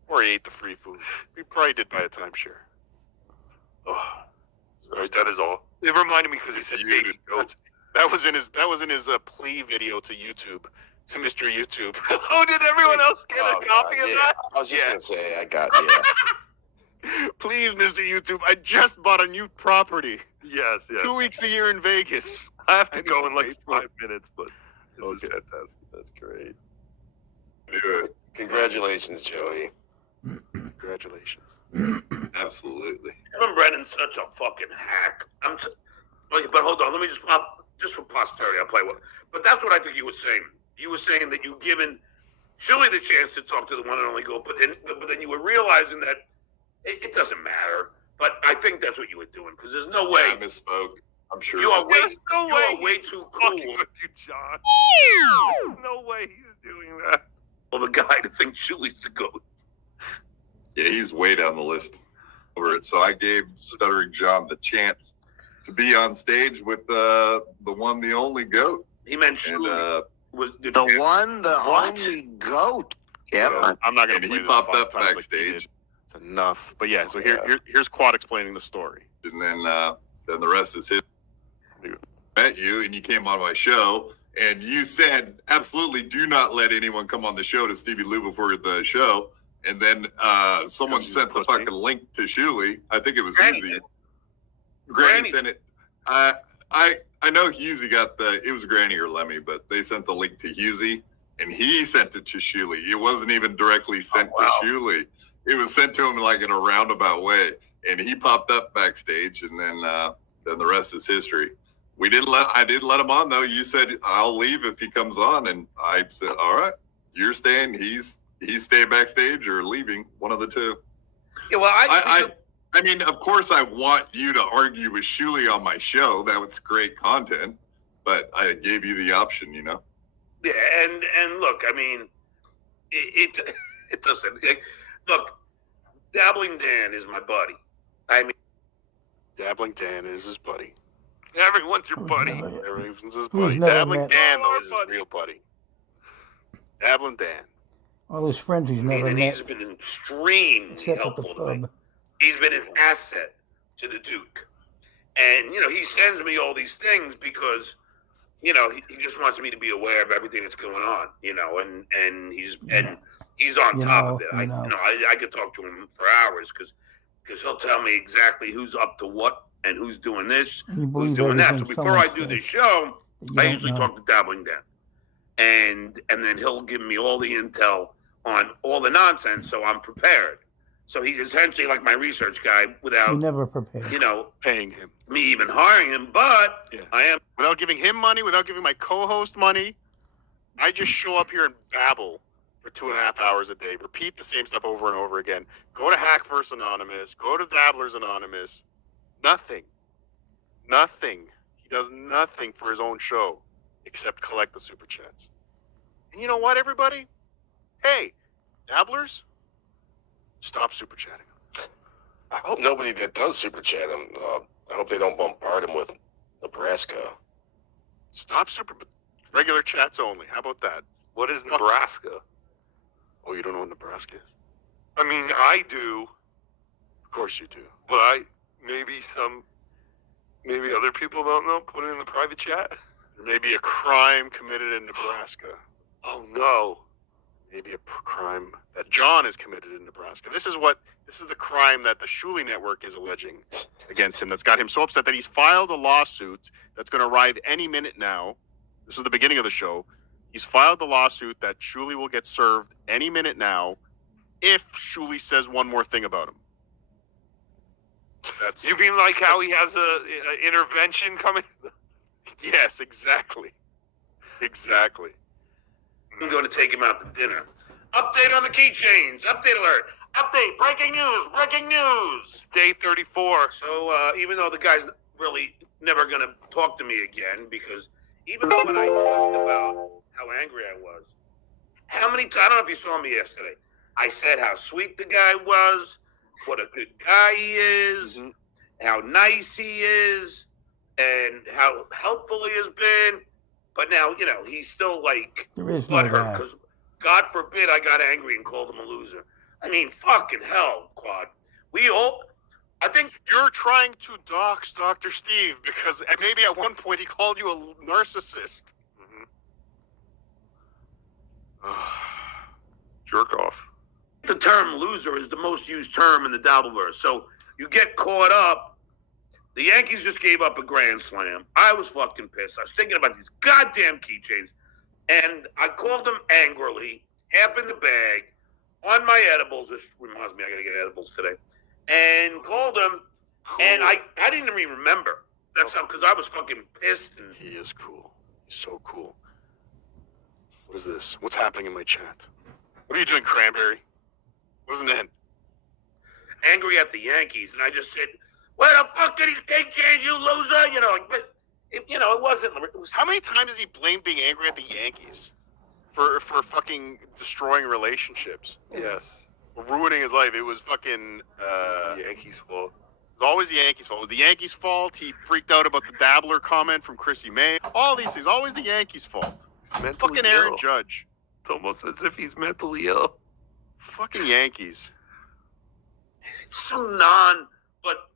Or he ate the free food. We probably did buy a timeshare. Oh, sorry, that is all. It reminded me because he said baby goat. That was in his plea video to YouTube, to Mr. YouTube. Oh, did everyone else get a copy of that? I was just gonna say I got Please, Mr. YouTube, I just bought a new property. Yes. 2 weeks a year in Vegas. I have to I go need in to like pay for 5 minutes, but this is fantastic. That's great. Congratulations, Joey. Congratulations. Absolutely. Kevin Brennan's such a fucking hack. But hold on, let me just for posterity, I'll play one. But that's what I think you were saying. You were saying that you've given Shuli the chance to talk to the one and only goat, but then you were realizing that it doesn't matter. But I think that's what you were doing, because there's no way. I misspoke. I'm sure. You are way, There's no you way are way he's too fucking cool. with you, John. There's no way he's doing that. of a guy to think Shuli's the GOAT. Yeah, he's way down the list over it. So I gave Stuttering John the chance to be on stage with the one, the only GOAT. He meant Shuli was the one, the only GOAT. Yeah, so I'm not going to play he this popped 5 up times backstage. Like it's enough. But yeah, so here's Quad explaining the story. And then the rest is his. Met you and you came on my show and you said absolutely do not let anyone come on the show to Stevie Lou before the show. And then someone sent the fucking link to Shuli. I think it was Husey. Granny sent it. I know Husey got it was Granny or Lemmy, but they sent the link to Husey and he sent it to Shuli. It wasn't even directly sent to Shuli. It was sent to him like in a roundabout way. And he popped up backstage and then the rest is history. I didn't let him on though. You said I'll leave if he comes on, and I said, all right, you're staying. He's staying backstage or leaving, one of the two. Yeah, well, I mean, of course, I want you to argue with Shuli on my show. That was great content, but I gave you the option, you know. Yeah, and look, I mean, it doesn't look. Dabbling Dan is my buddy. I mean, Dabbling Dan is his buddy. Everyone's your buddy. Everyone's his buddy. Dabbling Dan, though, is his real buddy. Dabbling Dan. All his friends he's never met. He's been extremely helpful to me. He's been an asset to the Duke. And, he sends me all these things because, he just wants me to be aware of everything that's going on, and he's on top of it. I could talk to him for hours because he'll tell me exactly who's up to what and who's doing this, who's doing that. So before I do this show, I usually talk to Dabbling Dan. And then he'll give me all the intel on all the nonsense, so I'm prepared. So he's essentially like my research guy without never prepared. Paying him. Me even hiring him, but I am without giving him money, without giving my co-host money. I just show up here and babble for 2.5 hours a day, repeat the same stuff over and over again. Go to Hackverse Anonymous, go to Dabblers Anonymous. Nothing. He does nothing for his own show except collect the super chats. And you know what, everybody? Hey, Dabblers, stop super chatting. I hope nobody that does super chat him, I hope they don't bombard him with Nebraska. Stop regular chats only. How about that? What is Nebraska? Oh, you don't know what Nebraska is? I mean, I do. Of course you do. But maybe other people don't know. Put it in the private chat. There may be a crime committed in Nebraska. Oh, no. Maybe a crime that John has committed in Nebraska. This is the crime that the Shuli Network is alleging against him that's got him so upset that he's filed a lawsuit that's going to arrive any minute now. This is the beginning of the show. He's filed the lawsuit that Shuli will get served any minute now if Shuli says one more thing about him. You mean like how he has a intervention coming? Yes, exactly. Exactly. I'm going to take him out to dinner. Update on the keychains. Update alert. Update. Breaking news. Day 34. So even though the guy's really never going to talk to me again, because even though when I talked about how angry I was, how many times, I don't know if you saw me yesterday, I said how sweet the guy was, what a good guy he is, how nice he is, and how helpful he has been. But now, he's still like butthurt because God forbid I got angry and called him a loser. I mean, fucking hell, Quad. I think you're trying to dox Dr. Steve because maybe at one point he called you a narcissist. Jerk off. The term loser is the most used term in the Dabbleverse. So you get caught up. The Yankees just gave up a grand slam. I was fucking pissed. I was thinking about these goddamn keychains. And I called him angrily, half in the bag, on my edibles. This reminds me I got to get edibles today. And called him. Cool. And I didn't even remember. That's how, because I was fucking pissed. And he is cool. He's so cool. What is this? What's happening in my chat? What are you doing, Cranberry? Wasn't that? Angry at the Yankees. And I just said, where the fuck are these keychains, you loser? But it wasn't. How many times has he blamed being angry at the Yankees? for fucking destroying relationships. Yes. Ruining his life. It was fucking The Yankees' fault. it was always the Yankees' fault. It was the Yankees' fault. He freaked out about the dabbler comment from Chrissy May. All these things, always the Yankees' fault. Mentally Fucking Aaron ill. Judge. It's almost as if he's mentally ill. Fucking Yankees. But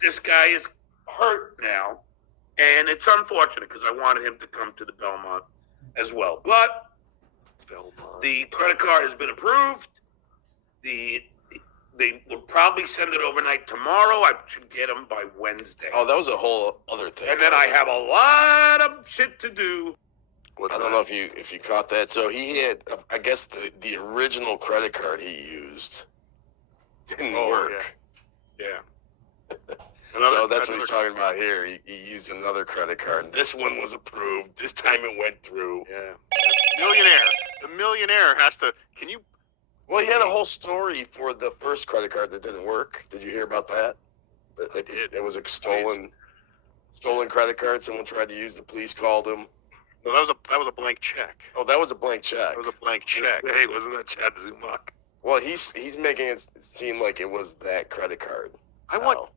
this guy is hurt now, and it's unfortunate because I wanted him to come to the Belmont as well. But the credit card has been approved. They will probably send it overnight tomorrow. I should get them by Wednesday. Oh, that was a whole other thing. And then I have a lot of shit to do. I don't know if you caught that. So he had, I guess, the original credit card he used didn't work. Yeah. So that's what he's talking about here. He used another credit card. This one was approved. This time it went through. Yeah. Millionaire. The millionaire has to. Can you? Well, he had a whole story for the first credit card that didn't work. Did you hear about that? It was a stolen credit card. Someone tried to use. The police called him. No, that was a blank check. Oh, that was a blank check. That was a blank check. Hey, wasn't that Chad Zumach? Well, he's making it seem like it was that credit card. I want.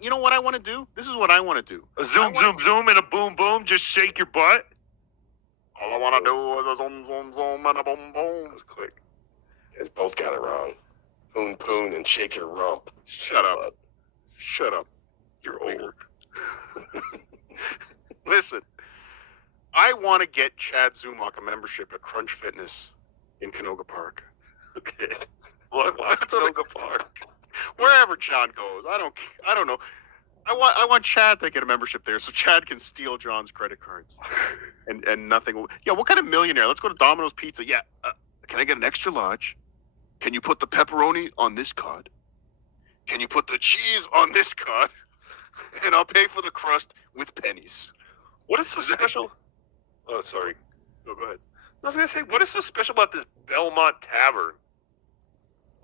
You know what I want to do? This is what I want to do. A zoom, and a boom, boom. Just shake your butt. All I want to do is a zoom, zoom, zoom, and a boom, boom. That was quick. It's both got it wrong. Poon, poon, and shake your rump. Shut up. Shut up. You're old. Listen, I want to get Chad Zumach a membership at Crunch Fitness in Canoga Park. Okay. Why Canoga Park? Wherever John goes, I don't know. I want Chad to get a membership there so Chad can steal John's credit cards, and nothing. Yeah, what kind of millionaire? Let's go to Domino's Pizza. Yeah, can I get an extra large? Can you put the pepperoni on this card? Can you put the cheese on this card? And I'll pay for the crust with pennies. What is so special? Oh, sorry. Oh, go ahead. I was gonna say, what is so special about this Belmont Tavern?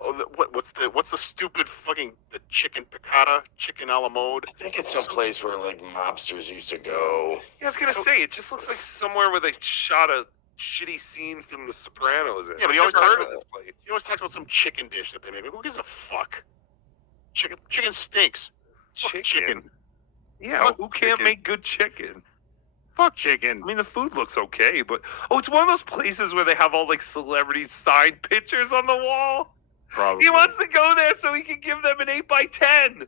Oh, what's the stupid fucking the chicken piccata, chicken a la mode? I think it's some place where like mobsters used to go. Yeah, I was gonna say, it just looks like somewhere where they shot a shitty scene from The Sopranos. Yeah, but he always talks about this place. He always talks about some chicken dish that they make. Who gives a fuck? Chicken stinks. Fuck chicken. Yeah, Fuck who can't chicken. make good chicken? Fuck chicken. I mean, the food looks okay, but it's one of those places where they have all like celebrities signed pictures on the wall. Probably. He wants to go there so he can give them an 8x10.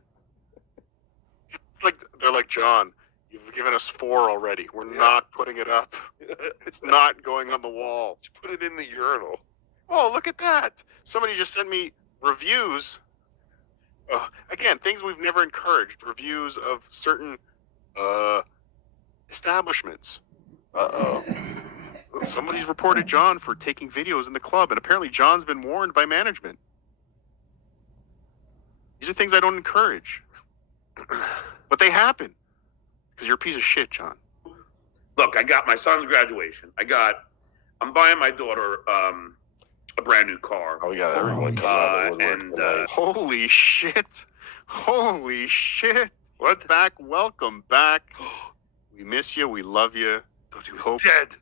It's like they're like, John, you've given us 4 already. We're not putting it up. It's not going on the wall. Just put it in the urinal. Oh, look at that. Somebody just sent me reviews. Again, things we've never encouraged. Reviews of certain establishments. Somebody's reported John for taking videos in the club, and apparently John's been warned by management. These are things I don't encourage. But they happen. Because you're a piece of shit, John. Look, I got my son's graduation. I'm buying my daughter a brand new car. Oh, we got everyone coming out of the woodwork tonight. Holy shit. Holy shit. What? Welcome back. We miss you. We love you. Thought he was dead.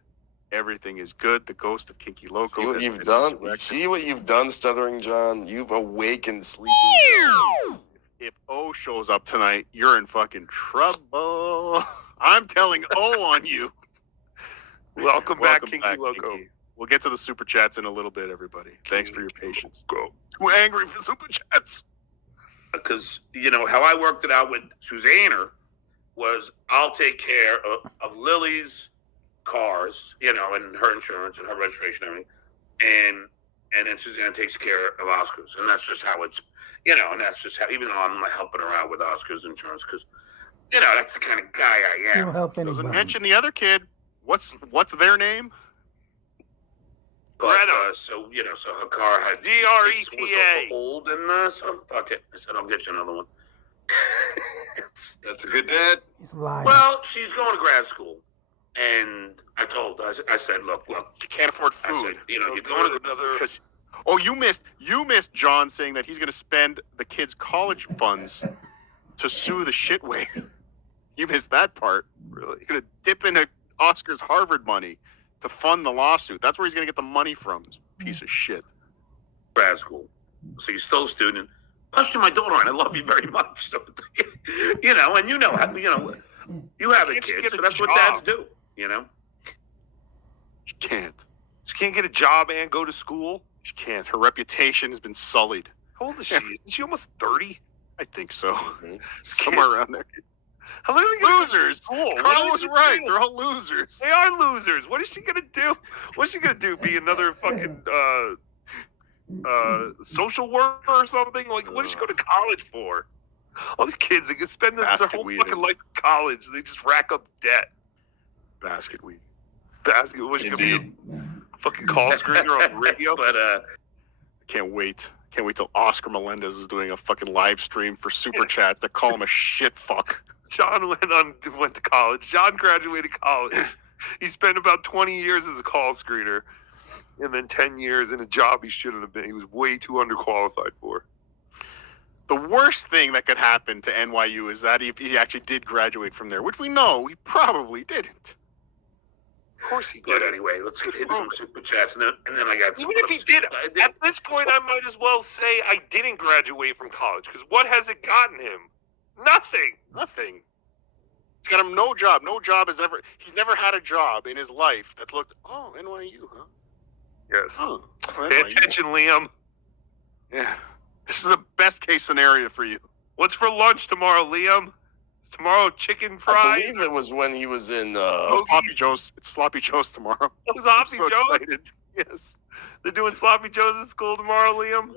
Everything is good. The ghost of Kinky Loco. See what has you've been done? resurrected. See what you've done, Stuttering John? You've awakened sleeping giants. If O shows up tonight, you're in fucking trouble. I'm telling O on you. Welcome back, Kinky Loco. Kinky. We'll get to the super chats in a little bit, everybody. Thanks for your patience. Go. Too angry for super chats. Because, how I worked it out with Susanna was I'll take care of Lily's cars, and her insurance and her registration and everything. And then Susanna takes care of Oscar's. And that's just how it's, and that's just how, even though I'm helping her out with Oscar's insurance, because, that's the kind of guy I am. You don't help anybody. Doesn't mention the other kid. What's their name? But, so her car had DRETA. was old, and so fuck it. I said, I'll get you another one. That's a good dad. He's lying. Well, she's going to grad school. And I told her, I said, look, You can't afford I food. said, you're going to another. Because you missed John saying that he's going to spend the kids' college funds to sue the shitway. You missed that part. Really? He's going to dip into Oscar's Harvard money to fund the lawsuit. That's where he's going to get the money from. This piece of shit. Grad school, so you're still a student. Plus, you're my daughter, and I love you very much. You know, and you know you have a kid, so that's what dads do. You know, She can't. She can't get a job and go to school. She can't. Her reputation has been sullied. How old is she? Is she almost 30? I think so. Somewhere around there. How long are they gonna Losers. go to school? Carl was right. They're all losers. They are losers. What is she gonna do? What's she gonna do? Be another fucking social worker or something? Like, what is she going to college for? All these kids, they can spend their whole fucking life in college. They just rack up debt. Basket weed. What's she gonna be? A fucking call screener on radio? but can't wait. Can't wait till Oscar Melendez is doing a fucking live stream for super chats that call him a shit fuck. John went to college. John graduated college. He spent about 20 years as a call screener, and then 10 years in a job he shouldn't have been. He was way too underqualified for. The worst thing that could happen to NYU is that if he actually did graduate from there, which we know he probably didn't. Of course he but did. anyway, let's hit some super chats, and then I got. Even if he did, at this point, I might as well say I didn't graduate from college, because what has it gotten him? Nothing. Nothing. It's got him no job. No job has ever. He's never had a job in his life that's looked. Oh, NYU, huh? Yes. Oh, Pay attention, Liam. Yeah. This is the best case scenario for you. What's for lunch tomorrow, Liam? Is tomorrow chicken fries? I believe it was when he was in. Sloppy Joe's. It's Sloppy Joe's tomorrow. Sloppy I'm so Joe's? excited. Yes. They're doing Sloppy Joe's at school tomorrow, Liam?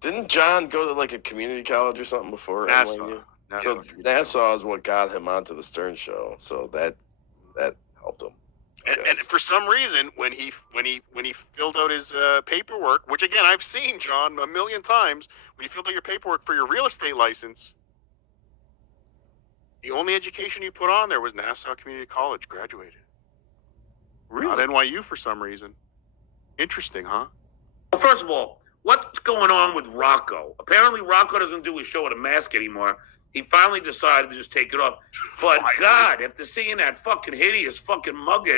Didn't John go to like a community college or something before Nassau. NYU? So Nassau is what got him onto the Stern Show. So that helped him. And for some reason, when he filled out his paperwork, which again I've seen, John, a million times, when you filled out your paperwork for your real estate license, the only education you put on there was Nassau Community College, graduated. Really? Not NYU for some reason. Interesting, huh? Well, first of all, what's going on with Rocco? Apparently, Rocco doesn't do his show with a mask anymore. He finally decided to just take it off. But God, after seeing that fucking hideous fucking mug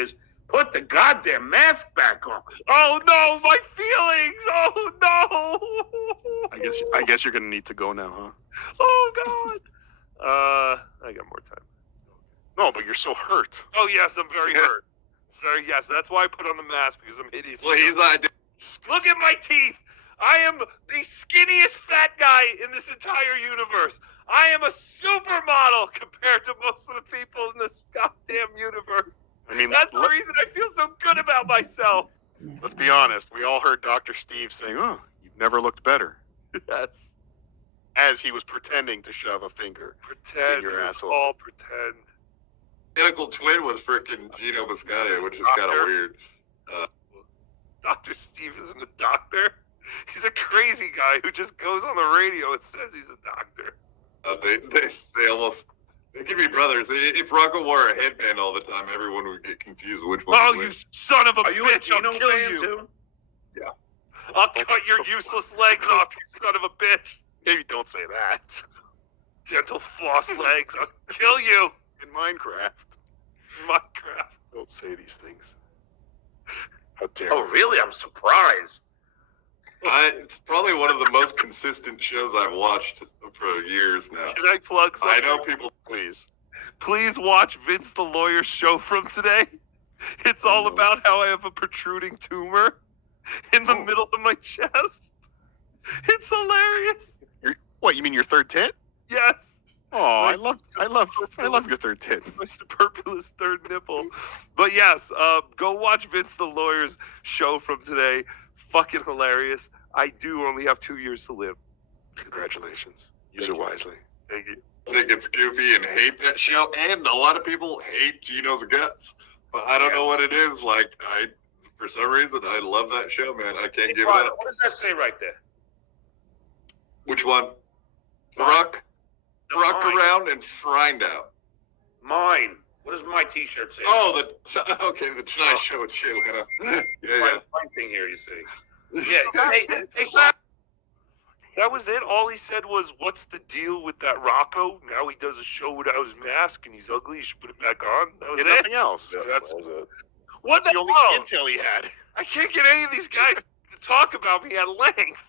put the goddamn mask back on. Oh no, my feelings! Oh no! I guess you're gonna need to go now, huh? Oh God! I got more time. No, but you're so hurt. Oh yes, I'm very hurt. Yes, that's why I put on the mask, because I'm hideous. Well, he's not. Look at my teeth. I am the skinniest fat guy in this entire universe. I am a supermodel compared to most of the people in this goddamn universe. I mean, that's the reason I feel so good about myself. Let's be honest. We all heard Dr. Steve saying, "Oh, you've never looked better." Yes. As he was pretending to shove a finger in your asshole. All pretend. Identical twin was freaking Gino Biscotti, which is kind of weird. Dr. Steve isn't a doctor. He's a crazy guy who just goes on the radio and says he's a doctor. They could be brothers. If Rocco wore a headband all the time, everyone would get confused which one. Oh, you son of a bitch! I'll kill you. Too? Yeah. I'll cut your useless legs off, you son of a bitch. Maybe don't say that. Dental floss legs. I'll kill you. In Minecraft. Don't say these things. How dare Oh, really? I'm surprised. It's probably one of the most consistent shows I've watched for years now. Should I plug something? I know people. Please watch Vince the Lawyer's show from today. It's all about how I have a protruding tumor in the middle of my chest. It's hilarious. What, you mean your third tit? Yes. Oh, I love your third tit. My superfluous third nipple. But yes, go watch Vince the Lawyer's show from today. Fucking hilarious. I do only have 2 years to live. Congratulations. Use it wisely. Thank you. I think it's goofy and hate that show, and a lot of people hate Gino's guts. But I don't know what it is. Like, for some reason, I love that show, man. I can't give it up. What does that say right there? Which one? Rock around and find out. Mine. What does my T-shirt say? Oh, the Tonight Show with Jay Leno. Yeah. My thing here, you see. Yeah. Hey, that was it. All he said was, "What's the deal with that Rocco? Now he does a show without his mask and he's ugly. You should put it back on." That was it. Nothing else. Yeah, That's that was it. What That's the the only hell? intel he had. I can't get any of these guys to talk about me at length.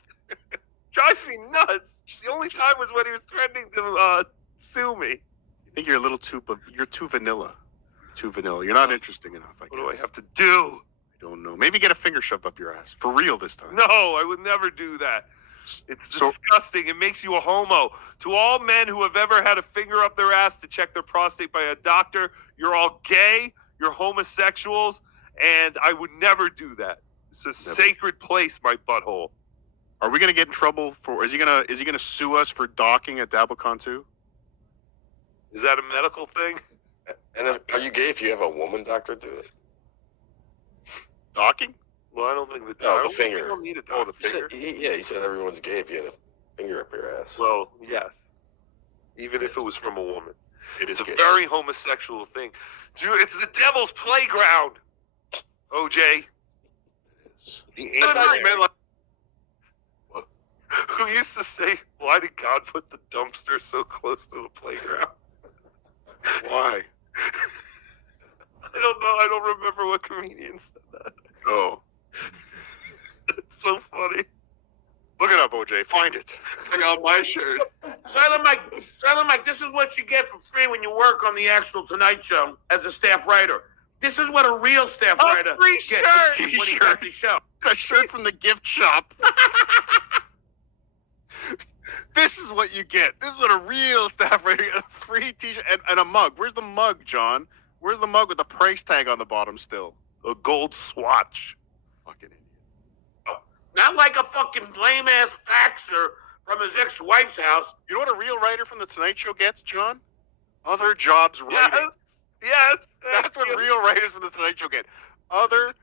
Drives me nuts. The only time was when he was threatening to sue me. I think you're a little too vanilla. Too vanilla. You're not interesting enough, I guess. What do I have to do? I don't know. Maybe get a finger shoved up your ass. For real this time. No, I would never do that. It's disgusting. It makes you a homo. To all men who have ever had a finger up their ass to check their prostate by a doctor, you're all gay, you're homosexuals, and I would never do that. It's a sacred place, my butthole. Are we gonna get in trouble for? Is he gonna sue us for docking at Dabblecon too? Is that a medical thing? And then, are you gay if you have a woman doctor do it? Docking? Well, I don't think the No, the finger. Don't need a Oh, the doctor. finger. He said everyone's gay if you had a finger up your ass. Well, yes. Even if it was from a woman. It's a very homosexual thing. Dude, it's the devil's playground. OJ. The anti who used to say, why did God put the dumpster so close to the playground? Why? I don't know. I don't remember what comedian said that. Oh. It's so funny. Look it up, OJ. Find it. Hang on my shirt. Silent Mike, this is what you get for free when you work on the actual Tonight Show as a staff writer. This is what a real staff writer free gets shirt! when he's at the show. A shirt from the gift shop. This is what you get. This is what a real staff writer, a free t-shirt and a mug. Where's the mug, John? Where's the mug with the price tag on the bottom still? A gold swatch. Fucking idiot. Not like a fucking lame-ass faxer from his ex-wife's house. You know what a real writer from the Tonight Show gets, John? Other jobs writing. Yes. That's what real writers from the Tonight Show get. Other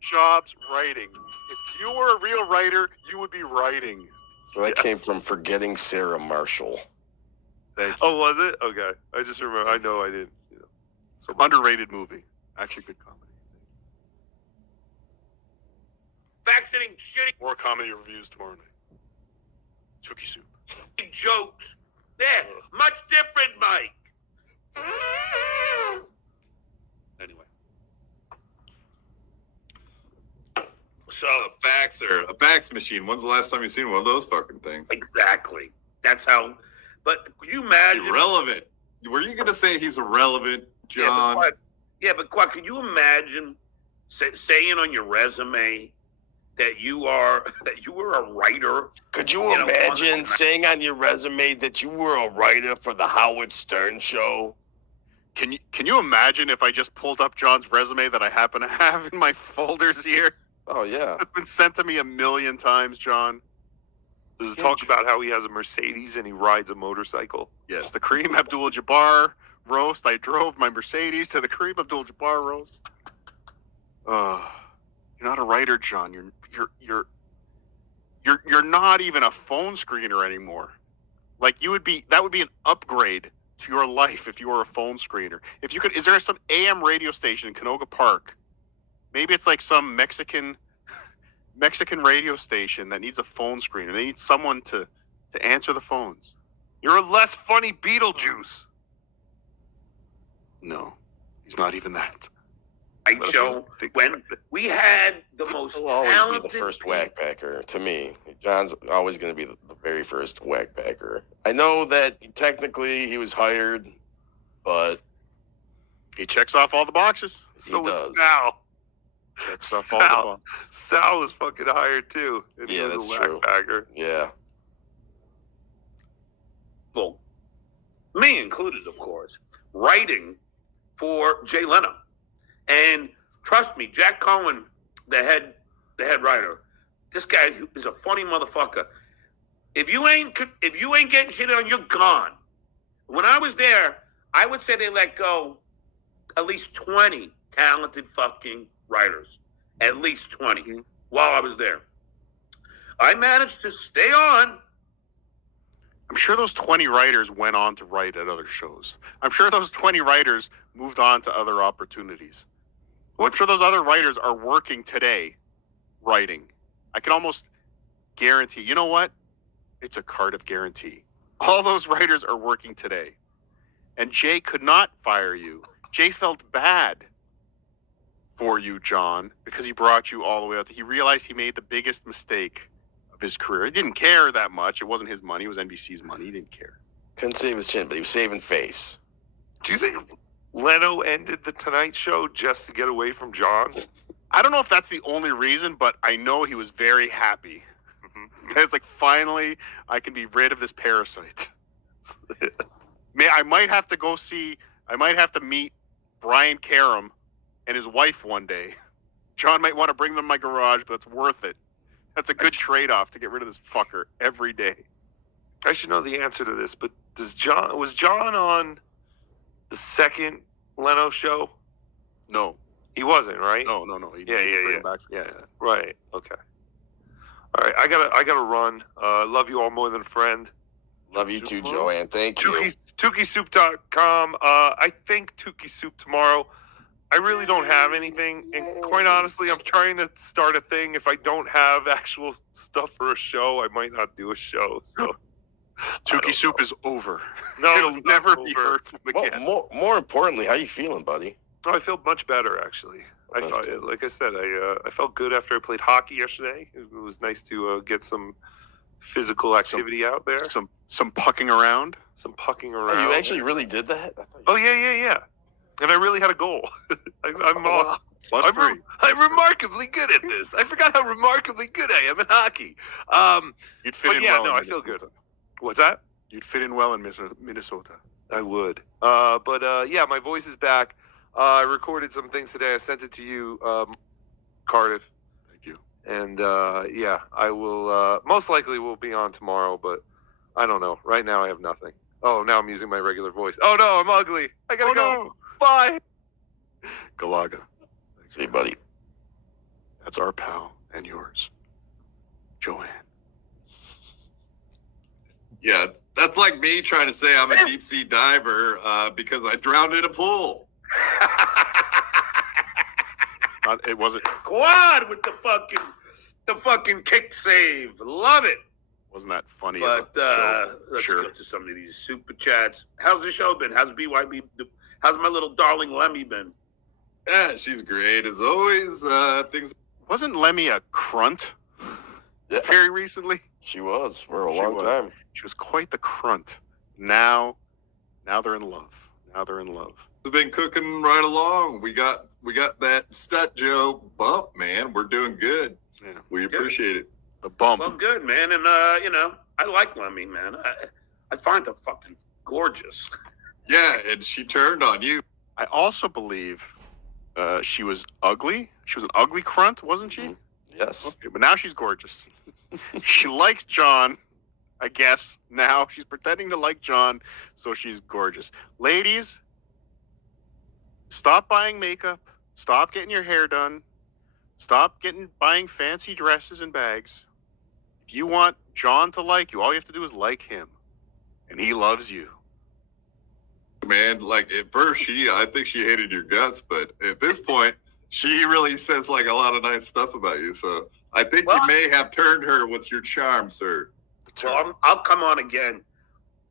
jobs writing. If you were a real writer, you would be writing. So that came from Forgetting Sarah Marshall. Thank you. Oh, was it? Okay. I just remember. I know I didn't. So underrated movie. Actually, good comedy. Faxing shitty More comedy reviews tomorrow night. Chucky soup. jokes. There, much different, Mike. Anyway. So A fax machine. When's the last time you seen one of those fucking things? exactly. That's how. But can you imagine? Irrelevant. Were you gonna say he's irrelevant, John? But Quack, can you imagine saying on your resume that you were a writer? Could you imagine saying on your resume that you were a writer for the Howard Stern show? Can you imagine if I just pulled up John's resume that I happen to have in my folders here? Oh yeah. It's been sent to me a million times, John. Does it talk about how he has a Mercedes and he rides a motorcycle? Yes, the Kareem Abdul-Jabbar roast. I drove my Mercedes to the Kareem Abdul-Jabbar roast. You're not a writer, John. You're not even a phone screener anymore. Like that would be an upgrade to your life if you were a phone screener. If you could, is there some AM radio station in Canoga Park? Maybe it's like some Mexican radio station that needs a phone screener. They need someone to answer the phones. You're a less funny Beetlejuice. No, he's not even that. Night show when we had the most He'll always talented be the first whackpacker to me. John's always going to be the very first whackpacker. I know that technically he was hired, but He checks off all the boxes. So does. was Sal. Checks off all the boxes. Sal was fucking hired too. And he Yeah, was that's a true. whackpacker. yeah. people, me included, of course, writing for Jay Leno. And trust me, Jack Cohen, the head writer, this guy is a funny motherfucker. If you ain't getting shit on, you're gone. When I was there, I would say they let go at least 20 talented fucking writers. At least 20 while I was there. I managed to stay on. I'm sure those 20 writers went on to write at other shows. I'm sure those 20 writers moved on to other opportunities. I'm sure those other writers are working today writing. I can almost guarantee. You know what? It's a Cardiff guarantee. All those writers are working today. And Jay could not fire you. Jay felt bad. for you, John, because he brought you all the way out. He realized he made the biggest mistake of his career. He didn't care that much. It wasn't his money. It was NBC's money. He didn't care. Couldn't save his chin, but he was saving face. Do you think Leno ended the Tonight Show just to get away from John? I don't know if that's the only reason, but I know he was very happy. It's like, finally, I can be rid of this parasite. I might have to meet Brian Karam and his wife one day. John might want to bring them to my garage, but it's worth it. That's a good trade-off to get rid of this fucker every day. I should know the answer to this, but was John on the second Leno show? No. He wasn't, right? No. He didn't bring him back. Yeah. Right. Okay. All right. I gotta run. Love you all more than a friend. Love you too, Joanne. Thank you. TookieSoup.com. I think Tookie Soup tomorrow. I really don't have anything. And quite honestly, I'm trying to start a thing. If I don't have actual stuff for a show, I might not do a show. So Tookie Soup is over. No, it'll it's never not be over. heard from again. More importantly, how you feeling, buddy? Oh, I feel much better, actually. That's thought, good. like I said, I felt good after I played hockey yesterday. It was nice to get some physical activity out there. Some pucking around. Some pucking around. Oh, you actually really did that? Oh, yeah. And I really had a goal. I'm awesome. Plus three. I'm remarkably good at this. I forgot how remarkably good I am in hockey. You'd fit in well in Minnesota. I feel good. What's that? You'd fit in well in Minnesota. I would. But my voice is back. I recorded some things today. I sent it to you, Cardiff. Thank you. And I will most likely will be on tomorrow, but I don't know. Right now I have nothing. Oh, now I'm using my regular voice. Oh no, I'm ugly. I gotta go. No. Bye. Galaga. See, buddy. That's our pal and yours, Joanne. Yeah, that's like me trying to say I'm a deep sea diver because I drowned in a pool. It wasn't. Quad with the fucking kick save. Love it. Wasn't that funny? But let's Sure. go to some of these super chats. How's the show been? How's BYB? How's my little darling Lemmy been? Yeah, she's great as always. Things. Wasn't Lemmy a crunt very recently? She was for a She long was. time. She was quite the crunt. Now they're in love. It's been cooking right along. We got that Stut Joe bump, man. We're doing good. Yeah. We appreciate it. The bump. Well, good, man. And I like Lemmy, man. I find her fucking gorgeous. Yeah, and she turned on you. I also believe she was ugly. She was an ugly crunt, wasn't she? Yes. Okay, but now she's gorgeous. She likes John, I guess. Now she's pretending to like John, so she's gorgeous. Ladies, stop buying makeup. Stop getting your hair done. Stop buying fancy dresses and bags. If you want John to like you, all you have to do is like him, and he loves you. Man, like at first I think she hated your guts, but at this point, she really says like a lot of nice stuff about you. So I think you may have turned her with your charm, sir. Well, I'll come on again.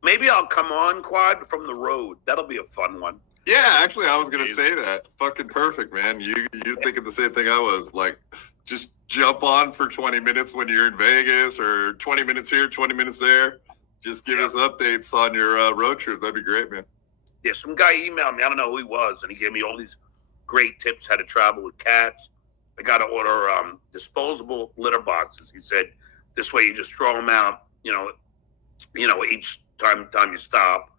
Maybe I'll come on, Quad, from the road. That'll be a fun one. Yeah, actually, I was gonna say that. Fucking perfect, man. You're thinking the same thing I was. Like, just jump on for 20 minutes when you're in Vegas, or 20 minutes here, 20 minutes there. Just give us updates on your road trip. That'd be great, man. Yeah, some guy emailed me. I don't know who he was, and he gave me all these great tips how to travel with cats. I got to order disposable litter boxes. He said this way you just throw them out, each time you stop.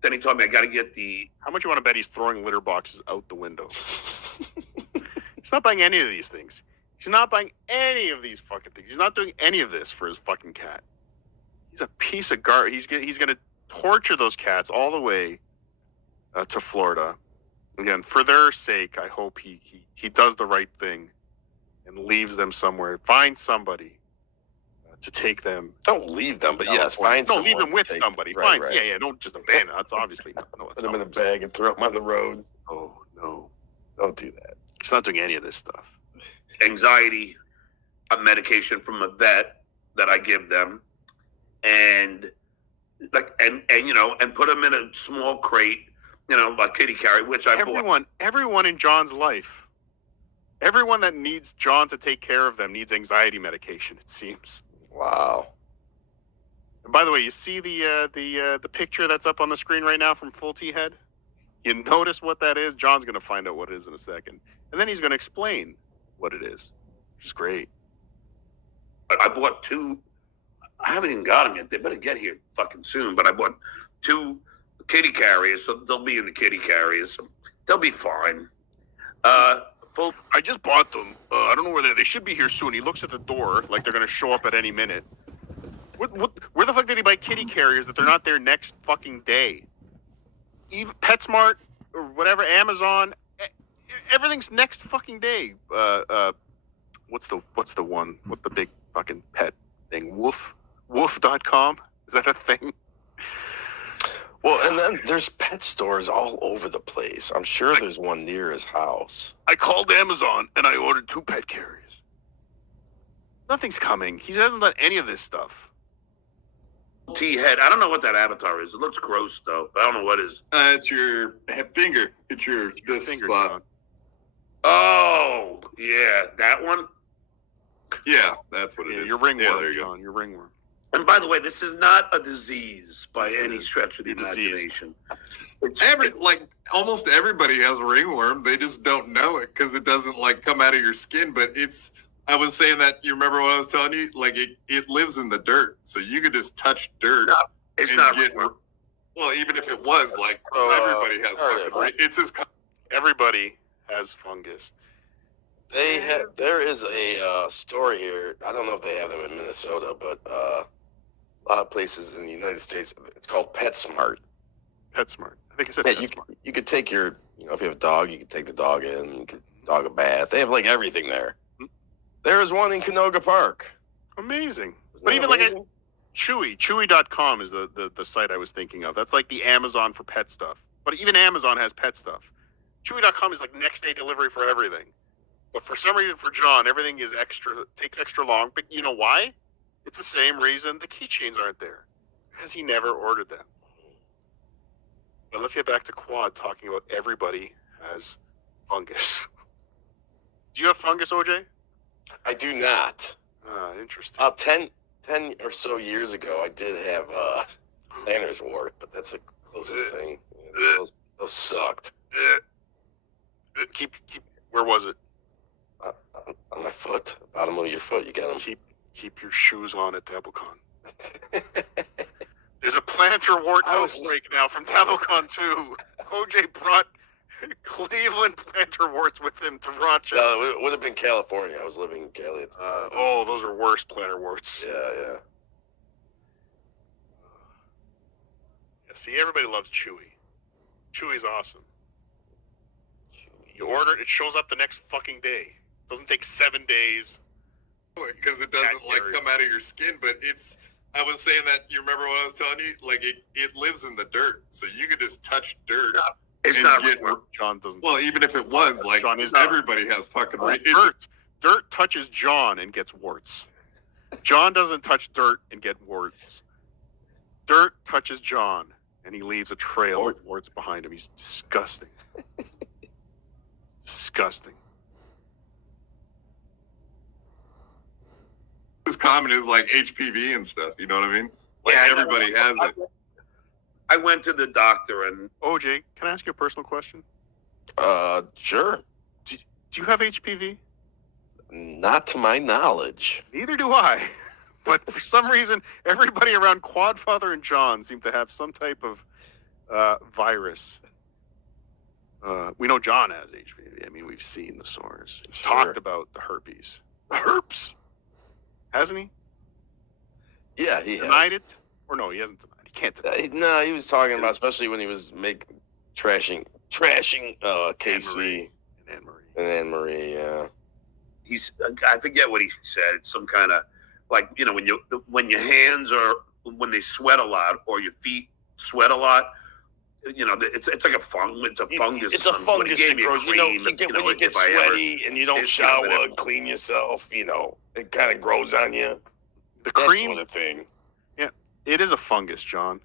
Then he told me I got to get the. How much you want to bet he's throwing litter boxes out the window? He's not buying any of these things. He's not buying any of these fucking things. He's not doing any of this for his fucking cat. He's a piece of garbage. He's going to torture those cats all the way to Florida. Again, for their sake, I hope he does the right thing and leaves them somewhere. Find somebody to take them. Don't leave them, but yes, find no, someone. leave them to with take- somebody. Right, Find, right. yeah, don't just abandon. That's obviously not. No, Put them in a bag and throw them on the road. Oh no, Don't do that. he's not doing any of this stuff. Anxiety, a medication from a vet that I give them, and put them in a small crate, like kitty carry, which I bought. Everyone in John's life Everyone that needs John to take care of them needs anxiety medication, it seems. Wow. And by the way, you see the picture that's up on the screen right now from Full T Head? You notice what that is? John's going to find out what it is in a second. And then he's going to explain what it is, which is great. I bought 2. I haven't even got them yet. They better get here fucking soon. But I bought 2 kitty carriers, so they'll be in the kitty carriers. So they'll be fine. I just bought them. I don't know where they should be here soon. He looks at the door like they're going to show up at any minute. Where the fuck did he buy kitty carriers that they're not there next fucking day? PetSmart or whatever, Amazon, everything's next fucking day. What's the one? What's the big fucking pet thing? Woof.com? Is that a thing? Well, and then there's pet stores all over the place. I'm sure there's one near his house. I called Amazon and I ordered 2 pet carriers. Nothing's coming. He hasn't done any of this stuff. T-head. I don't know what that avatar is. It looks gross though. But I don't know what it is. It's your finger. It's your this finger, spot. John. Oh, yeah, that one. Yeah, that's what it Yeah, is. your ringworm, Yeah, there you go. John. Your ringworm. And by the way, this is not a disease by Yes, it any is. stretch of the You're diseased. imagination. It's Almost everybody has a ringworm. They just don't know it because it doesn't come out of your skin. But I was saying that, you remember what I was telling you? It lives in the dirt, so you could just touch dirt. It's and not get, ringworm. well, even if it was everybody has fucking. It's as Everybody has fungus. There is a store here. I don't know if they have them in Minnesota, but a lot of places in the United States. It's called PetSmart. PetSmart. I think it says Yeah, PetSmart. you could take your, if you have a dog, you could take the dog in. You could dog a bath. They have everything there. There is one in Canoga Park. Amazing. Isn't But that even amazing? Chewy.com is the site I was thinking of. That's like the Amazon for pet stuff. But even Amazon has pet stuff. Chewy.com is like next day delivery for everything. But for some reason for John, everything is takes extra long. But you know why? It's the same reason the keychains aren't there. Because he never ordered them. But let's get back to Quad talking about everybody has fungus. Do you have fungus, OJ? I do not. Interesting. 10 or so years ago, I did have planner's wart, but that's the closest thing. Those sucked. Keep. Where was it? On my foot, bottom of your foot, you got them. Keep your shoes on at DevilCon. There's a plantar wart outbreak now from DevilCon 2. OJ brought Cleveland plantar warts with him to Rochester. No, it would have been California. I was living in Cali at the time. Those are worse plantar warts. Yeah. Yeah, see, everybody loves Chewy. Chewy's awesome. You order it, it shows up the next fucking day. It doesn't take 7 days. Because it doesn't come out of your skin, but I was saying that, you remember what I was telling you? It lives in the dirt, so you could just touch dirt. It's not John doesn't. Well, even if it was, John is everybody has fucking. Dirt touches John and gets warts. John doesn't touch dirt and get warts. Dirt touches John and he leaves a trail of warts behind him. He's disgusting. Disgusting. As common as HPV and stuff. You know what I mean? Everybody has it. I went to the doctor and OJ, can I ask you a personal question? Sure. Do you have HPV? Not to my knowledge. Neither do I. But for some reason, everybody around Quadfather and John seem to have some type of virus. We know John has HPV. I mean, we've seen the sores. He's talked about the herpes. The herpes! Hasn't he? Yeah, he denied has. it? Or no, he hasn't denied it. He can't deny it. No, he was talking about, especially when he was trashing Casey and Anne Marie. Yeah. I forget what he said. It's some kind of when your hands when they sweat a lot or your feet sweat a lot. It's like a fungus. It's a fungus. It's a fungus that grows. When you get sweaty and you don't shower and clean yourself, it kind of grows on you. The cream, sort of thing. Yeah, it is a fungus, John,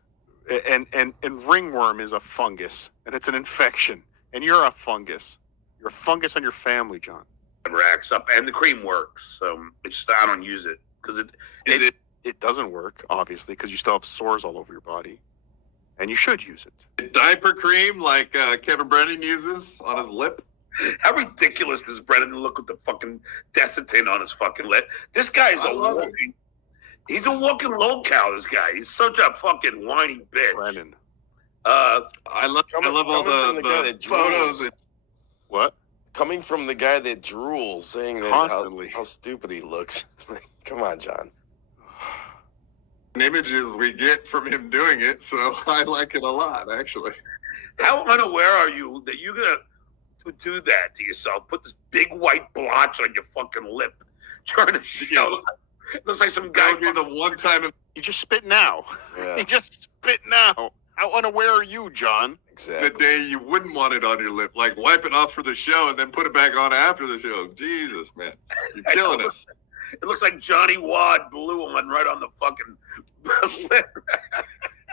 and ringworm is a fungus, and it's an infection, and you're a fungus. You're a fungus on your family, John. racks up, and the cream works. So it's just I don't use it because it doesn't work, obviously, because you still have sores all over your body, and you should use it. Diaper cream like Kevin Brennan uses on his lip. How ridiculous does Brennan look with the fucking Desitin on his fucking lip? This guy is he's a walking lolcow, this guy. He's such a fucking whiny bitch. Brennan. I love all the photos. What? Coming from the guy that drools, saying that how stupid he looks. Come on, John. Images we get from him doing it, so I like it a lot, actually. How unaware are you that you're gonna do that to yourself? Put this big white blotch on your fucking lip during a show. It looks like some guy. That would be the one time. You just spit now. Yeah. You just spit now. How unaware are you, John? Exactly. The day you wouldn't want it on your lip, like wipe it off for the show and then put it back on after the show. Jesus, man, you're killing us. It looks like Johnny Wad blew one right on the fucking lip.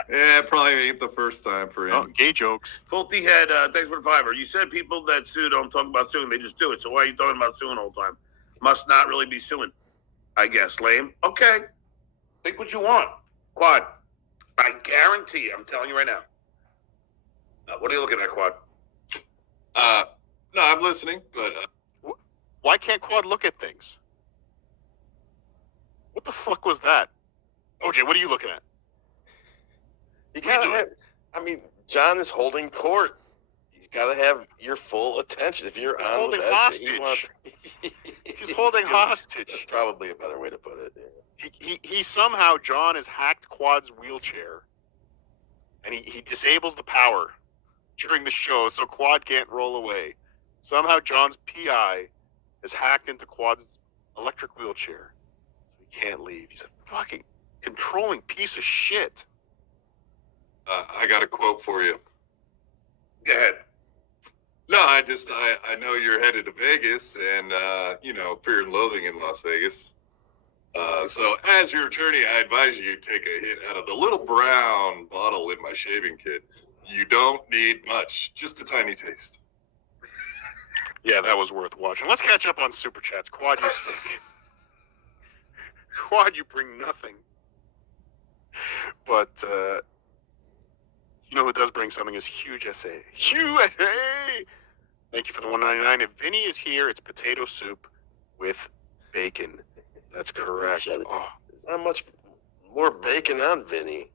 Yeah, it probably ain't the first time for him. Oh, gay jokes. Faulty Head, thanks for the $5. You said people that sue don't talk about suing; they just do it. So why are you talking about suing all the time? Must not really be suing, I guess. Lame. Okay, think what you want. Quad. I guarantee you. I'm telling you right now. What are you looking at, Quad? No, I'm listening, but why can't Quad look at things? What the fuck was that? OJ, what are you looking at? You gotta have. I mean, John is holding court. He's got to have your full attention. If you're holding hostage. He's holding hostage. That's probably a better way to put it. Yeah. He somehow, John has hacked Quad's wheelchair, and he disables the power during the show, so Quad can't roll away. Somehow, John's PI has hacked into Quad's electric wheelchair, so he can't leave. He's a fucking controlling piece of shit. I got a quote for you. Go ahead. No, I know you're headed to Vegas, and Fear and Loathing in Las Vegas. So as your attorney, I advise you take a hit out of the little brown bottle in my shaving kit. You don't need much, just a tiny taste. Yeah, that was worth watching. Let's catch up on Super Chats. Quad, you stink. Quad, you bring nothing. But, you know who does bring something is Huge SA. Huge SA! Thank you for the $1.99. If Vinny is here, it's potato soup with bacon. That's correct. Oh. There's not much more bacon on Vinny.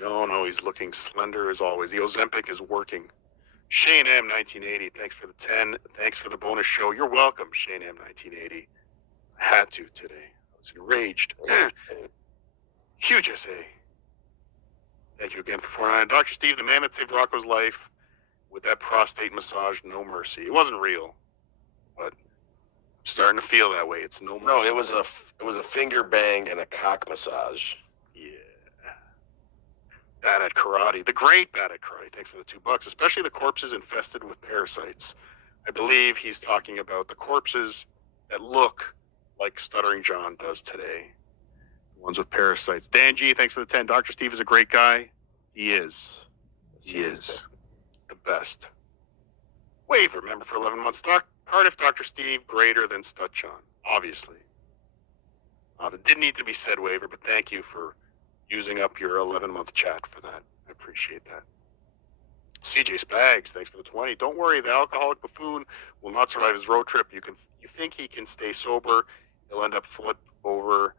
No, he's looking slender as always. The Ozempic is working. Shane M 1980, thanks for the 10. Thanks for the bonus show. You're welcome, Shane M 1980. I had to today. I was enraged. Huge SA. Thank you again for $4.99. Dr. Steve, the man that saved Rocco's life with that prostate massage, no mercy. It wasn't real, but I'm starting to feel that way. It's no mercy. No, it was a finger bang and a cock massage. Yeah. Bad at Karate. The great Bad at Karate. Thanks for the $2. Especially the corpses infested with parasites. I believe he's talking about the corpses that look like Stuttering John does today. The ones with parasites. Dan G, thanks for the 10. Dr. Steve is a great guy. He is. He is the best. Wave, remember, for 11 months. Cardiff, Dr. Steve, greater than Stut John. Obviously. It didn't need to be said, Waver, but thank you for using up your 11-month chat for that. I appreciate that. CJ Spags, thanks for the 20. Don't worry, the alcoholic buffoon will not survive his road trip. You think he can stay sober. He'll end up flip over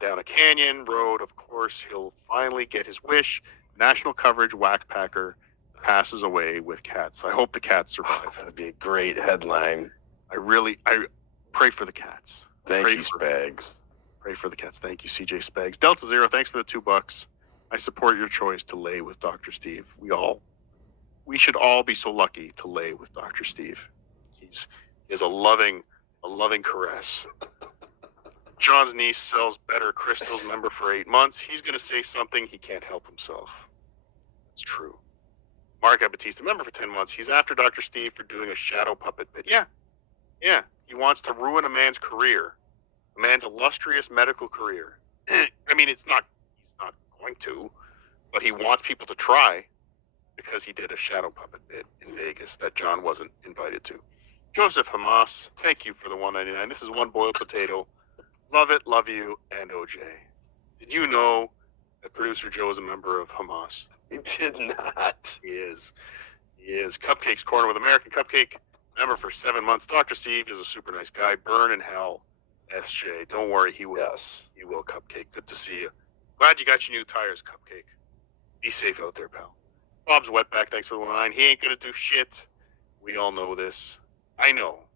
down a canyon road. Of course, he'll finally get his wish. National coverage whackpacker passes away with cats. I hope the cats survive. That'd be a great headline. I pray for the cats. Thank you, Spags. Pray for the cats. Thank you, CJ Spags. Delta Zero, thanks for the $2. I support your choice to lay with Dr. Steve. We should all be so lucky to lay with Dr. Steve. He is a loving caress. John's niece sells better crystals, member for 8 months. He's going to say something, he can't help himself. That's true. Mark Abatista, member for 10 months. He's after Dr. Steve for doing a shadow puppet bit. Yeah. He wants to ruin a man's career. A man's illustrious medical career. I mean, he's not going to, but he wants people to try because he did a shadow puppet bit in Vegas that John wasn't invited to. Joseph Hamas, thank you for the $1.99. This is one boiled potato. Love it, love you, and OJ. Did you know that producer Joe is a member of Hamas? He did not. He is. He is. Cupcakes Corner with American Cupcake, member for 7 months. Dr. Steve is a super nice guy. Burn in hell, SJ. Don't worry, he will. Yes. He will, Cupcake. Good to see you. Glad you got your new tires, Cupcake. Be safe out there, pal. Bob's Wetback, thanks for the line. He ain't gonna do shit. We all know this. I know.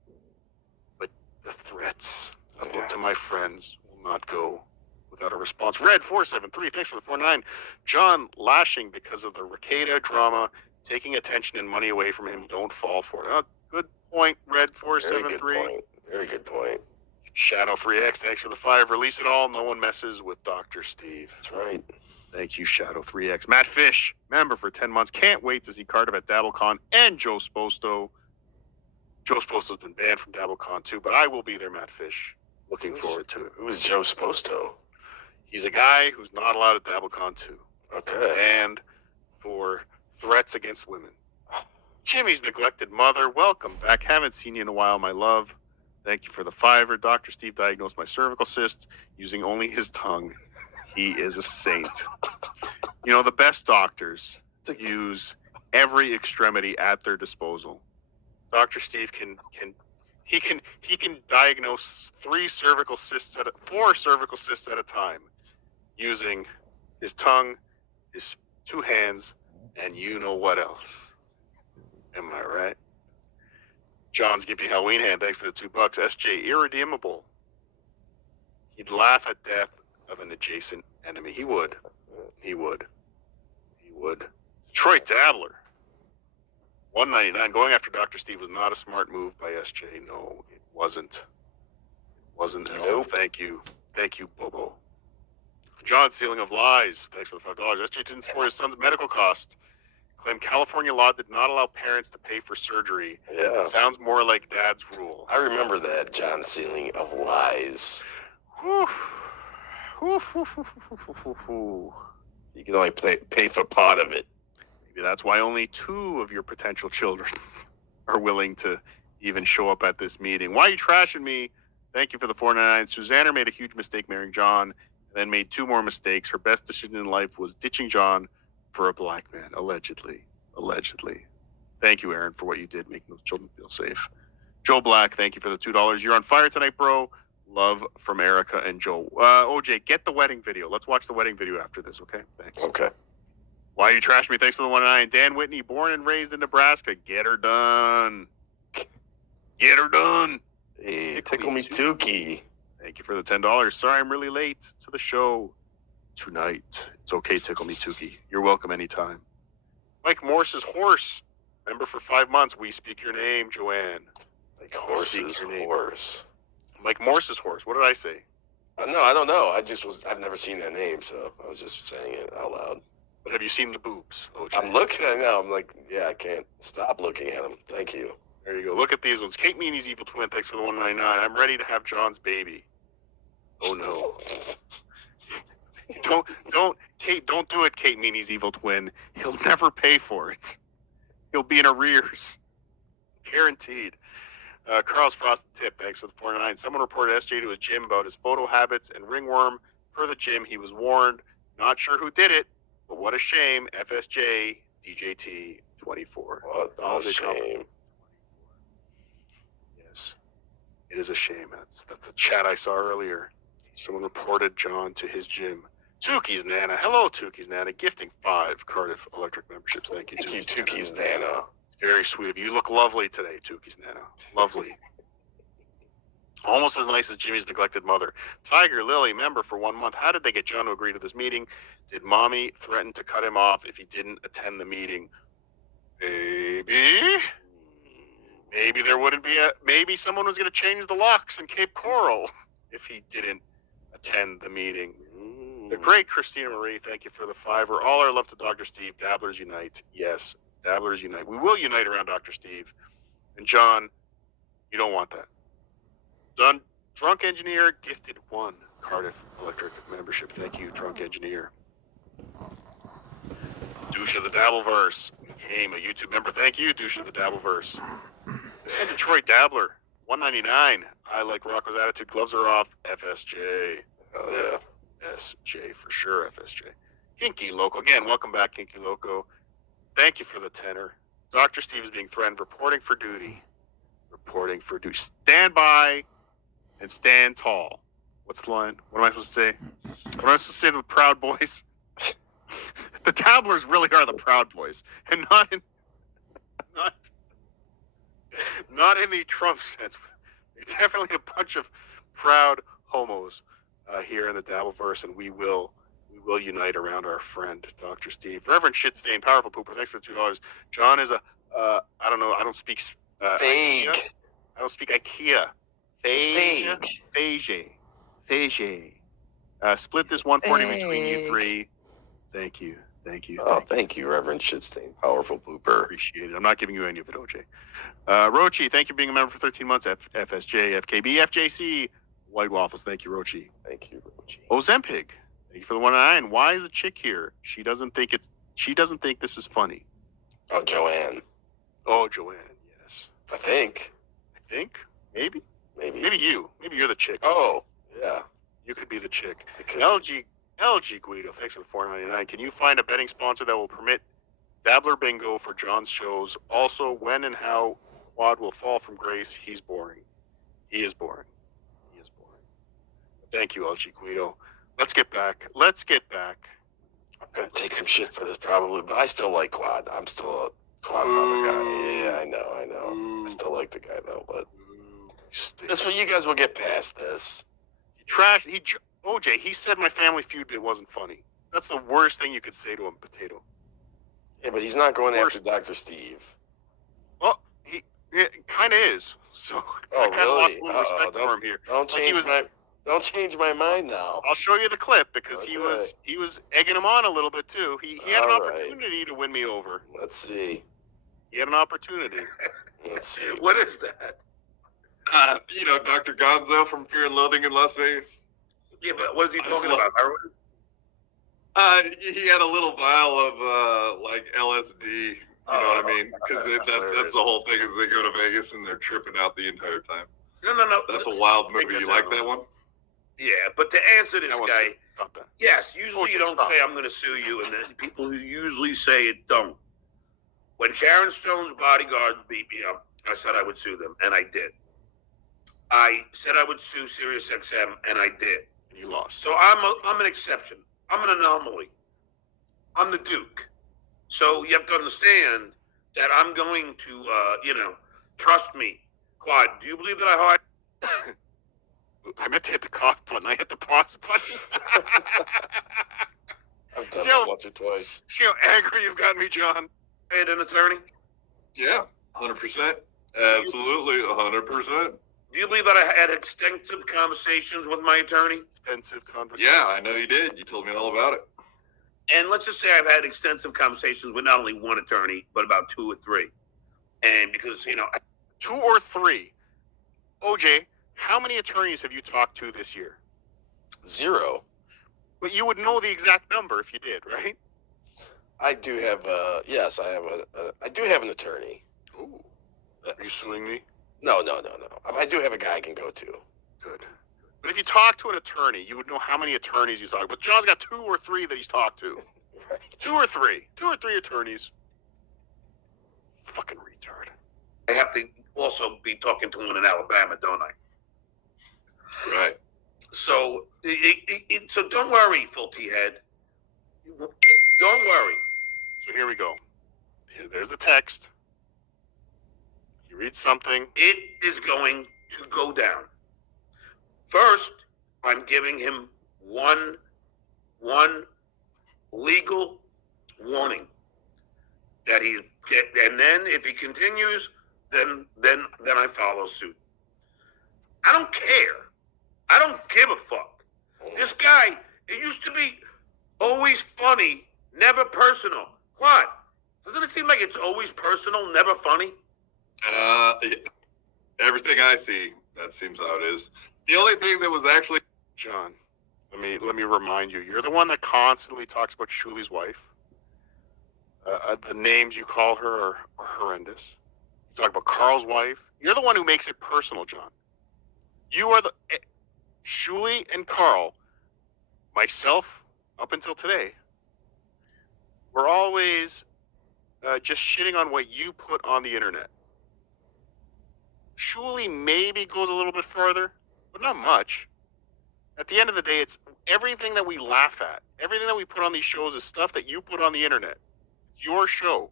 But the threats I look to my friends will not go without a response. Red473, thanks for the 49. John lashing because of the Ricada drama, taking attention and money away from him. Don't fall for it. Good point, Red473. Very good point. Shadow 3X, thanks for the 5. Release it all. No one messes with Dr. Steve. That's right. Thank you, Shadow 3X. Matt Fish, member for 10 months. Can't wait to see Cardiff at DabbleCon and Joe Sposto. Joe Sposto's been banned from DabbleCon too, but I will be there, Matt Fish. Looking forward to it. Who is Joe Sposto? He's a guy who's not allowed at DabbleCon too. Okay. And for threats against women. Jimmy's neglected mother, welcome back. Haven't seen you in a while, my love. Thank you for the 5. Dr. Steve diagnosed my cervical cyst using only his tongue. He is a saint. You know, the best doctors use every extremity at their disposal. Dr. Steve can diagnose 4 cervical cysts at a time using his tongue, his 2 hands, and you know what else. Am I right? John's giving Halloween hand, thanks for the $2. SJ, irredeemable. He'd laugh at death of an adjacent enemy. He would. Detroit Dabbler. $1.99. Going after Dr. Steve was not a smart move by SJ. No, it wasn't. Nope. Thank you, Bobo. John, Ceiling of Lies. Thanks for the $5. SJ didn't support his son's medical cost. Claimed California law did not allow parents to pay for surgery. Yeah. Sounds more like Dad's rule. I remember that, John Ceiling of Lies. Whew. You can only pay for part of it. Maybe that's why only 2 of your potential children are willing to even show up at this meeting. Why are you trashing me? Thank you for the 4.99. Susanna made a huge mistake marrying John and then made 2 more mistakes. Her best decision in life was ditching John for a black man, allegedly. Thank you, Aaron, for what you did, making those children feel safe. Joe Black, thank you for the $2. You're on fire tonight, bro. Love from Erica and Joe. OJ, get the wedding video. Let's watch the wedding video after this, okay? Thanks. Okay. Why you trash me? Thanks for the 1.9. Dan Whitney, born and raised in Nebraska. Get her done. Hey, tickle me Tukey. Thank you for the $10. Sorry, I'm really late to the show tonight. It's okay, Tickle Me Tukey. You're welcome anytime. Mike Morse's horse. Member for 5 months. We speak your name, Joanne. Like horse's horse. Mike Morse's horse. What did I say? No, I don't know. I've never seen that name, so I was just saying it out loud. But have you seen the boobs, OJ? I'm looking at it now. I'm like, yeah, I can't stop looking at them. Thank you. There you go. Look at these ones. Kate Meany's evil twin. Thanks for the 1.99. I'm ready to have John's baby. Oh no. Don't do it, Kate Meany's evil twin. He'll never pay for it. He'll be in arrears. Guaranteed. Carl's Frosted Tip, thanks for the 4.99. Someone reported SJ to his gym about his photo habits and ringworm. Per the gym, he was warned. Not sure who did it, but what a shame. FSJ, DJT, 24. What a shame. Yes, it is a shame. That's the chat I saw earlier. Someone reported John to his gym. Tukey's Nana. Hello, Tukey's Nana. Gifting 5 Cardiff Electric memberships. Thank you, Tukey's Nana. It's very sweet of you. You look lovely today, Tukey's Nana. Lovely. Almost as nice as Jimmy's neglected mother. Tiger Lily, member for 1 month. How did they get John to agree to this meeting? Did mommy threaten to cut him off if he didn't attend the meeting? Maybe there wouldn't be maybe someone was going to change the locks in Cape Coral if he didn't attend the meeting. The great Christina Marie, thank you for the 5. All our love to Dr. Steve. Dabblers unite. Yes, Dabblers unite. We will unite around Dr. Steve. And John, you don't want that. Drunk Engineer gifted 1 Cardiff Electric membership. Thank you, Drunk Engineer. Douche of the Dabbleverse became a YouTube member. Thank you, Douche of the Dabbleverse. And Detroit Dabbler, $1.99. I like Rocco's attitude. Gloves are off. FSJ. Oh, yeah. FSJ for sure. FSJ. Kinky Loco. Again, welcome back, Kinky Loco. Thank you for the tenor. Dr. Steve is being threatened. Reporting for duty. Reporting for duty. Stand by and stand tall. What's the line? What am I supposed to say? What am I supposed to say to the Proud Boys? The Dabblers really are the Proud Boys, and not in the Trump sense. They're definitely a bunch of proud homos here in the Dabbleverse, and we will unite around our friend Dr. Steve. Reverend Shitstain, Powerful Pooper, thanks for the $2. John is a I don't know. I don't speak Vague. IKEA. I don't speak IKEA. Phage. Split this 140 between you three. Thank you. Thank you, Reverend Shitstain. Powerful Pooper. Appreciate it. I'm not giving you any of it, OJ. Rochi, thank you for being a member for 13 months. FSJ, FKB, FJC, White Waffles. Thank you, Rochi. Thank you, Rochi. Ozempig, thank you for the 1.9. Why is a chick here? She doesn't think this is funny. Oh, Joanne. Oh, Joanne. Yes. I think. Maybe Maybe. you. Maybe you're the chick. Oh, yeah. You could be the chick. LG Guido, thanks for the $4.99. Can you find a betting sponsor that will permit Dabbler Bingo for John's shows? Also, when and how Quad will fall from grace. He's boring. He is boring. Thank you, LG Guido. Let's get back. I'm going to take some shit for this probably, but I still like Quad. I'm still a Quad Father guy. Yeah, I know. I still like the guy, though, but this one, you guys will get past this. OJ, he said my Family Feud bit wasn't funny. That's the worst thing you could say to him, Potato. Yeah, but he's not going after Dr. Steve. Well, he kind of is. So I kind of lost a little respect for him here. Don't change my mind now. I'll show you the clip because he was egging him on a little bit too. He had an opportunity to win me over. Let's see. He had an opportunity. Let's see. What is that? Dr. Gonzo from Fear and Loathing in Las Vegas. Yeah, but what is he talking about? He had a little vial of LSD. You know what I mean? Because that's the whole thing is they go to Vegas and they're tripping out the entire time. No. That's a wild movie. You like that one? Yeah, but to answer this guy, yes, usually you don't say I'm going to sue you, and then people who usually say it don't. When Sharon Stone's bodyguard beat me up, I said I would sue them, and I did. I said I would sue SiriusXM, and I did. And you lost. So I'm an exception. I'm an anomaly. I'm the Duke. So you have to understand that I'm going to, trust me. Quad, do you believe that I hired? I meant to hit the cough button. I hit the pause button. I've done that once or twice. See how angry you've gotten me, John? And an attorney? Yeah, 100%. Absolutely, 100%. Do you believe that I had extensive conversations with my attorney? Extensive conversations? Yeah, I know you did. You told me all about it. And let's just say I've had extensive conversations with not only one attorney, but about two or three. And because, 2 or 3. OJ, how many attorneys have you talked to this year? 0. But you would know the exact number if you did, right? I do have I do have an attorney. Ooh. Are you suing me? No. I do have a guy I can go to. Good. But if you talk to an attorney, you would know how many attorneys you talk to. But John's got 2 or 3 that he's talked to. Right. 2 or 3 attorneys. Fucking retard. I have to also be talking to one in Alabama, don't I? Right. So, so don't worry, filthy head. Don't worry. So here we go. There's the text. He reads something. It is going to go down. First, I'm giving him one legal warning that and then if he continues, then I follow suit. I don't care. I don't give a fuck. This guy, it used to be always funny, never personal. What? Doesn't it seem like it's always personal, never funny? Everything I see, that seems how it is. The only thing that was actually John, let me remind you, you're the one that constantly talks about Shuli's wife. The names you call her are horrendous. talk about Carl's wife. You're the one who makes it personal, John. You are the Shuli and Carl, myself, up until today, we're always just shitting on what you put on the internet. Shuli maybe goes a little bit further, but not much. At the end of the day, it's everything that we laugh at, everything that we put on these shows is stuff that you put on the internet. It's your show.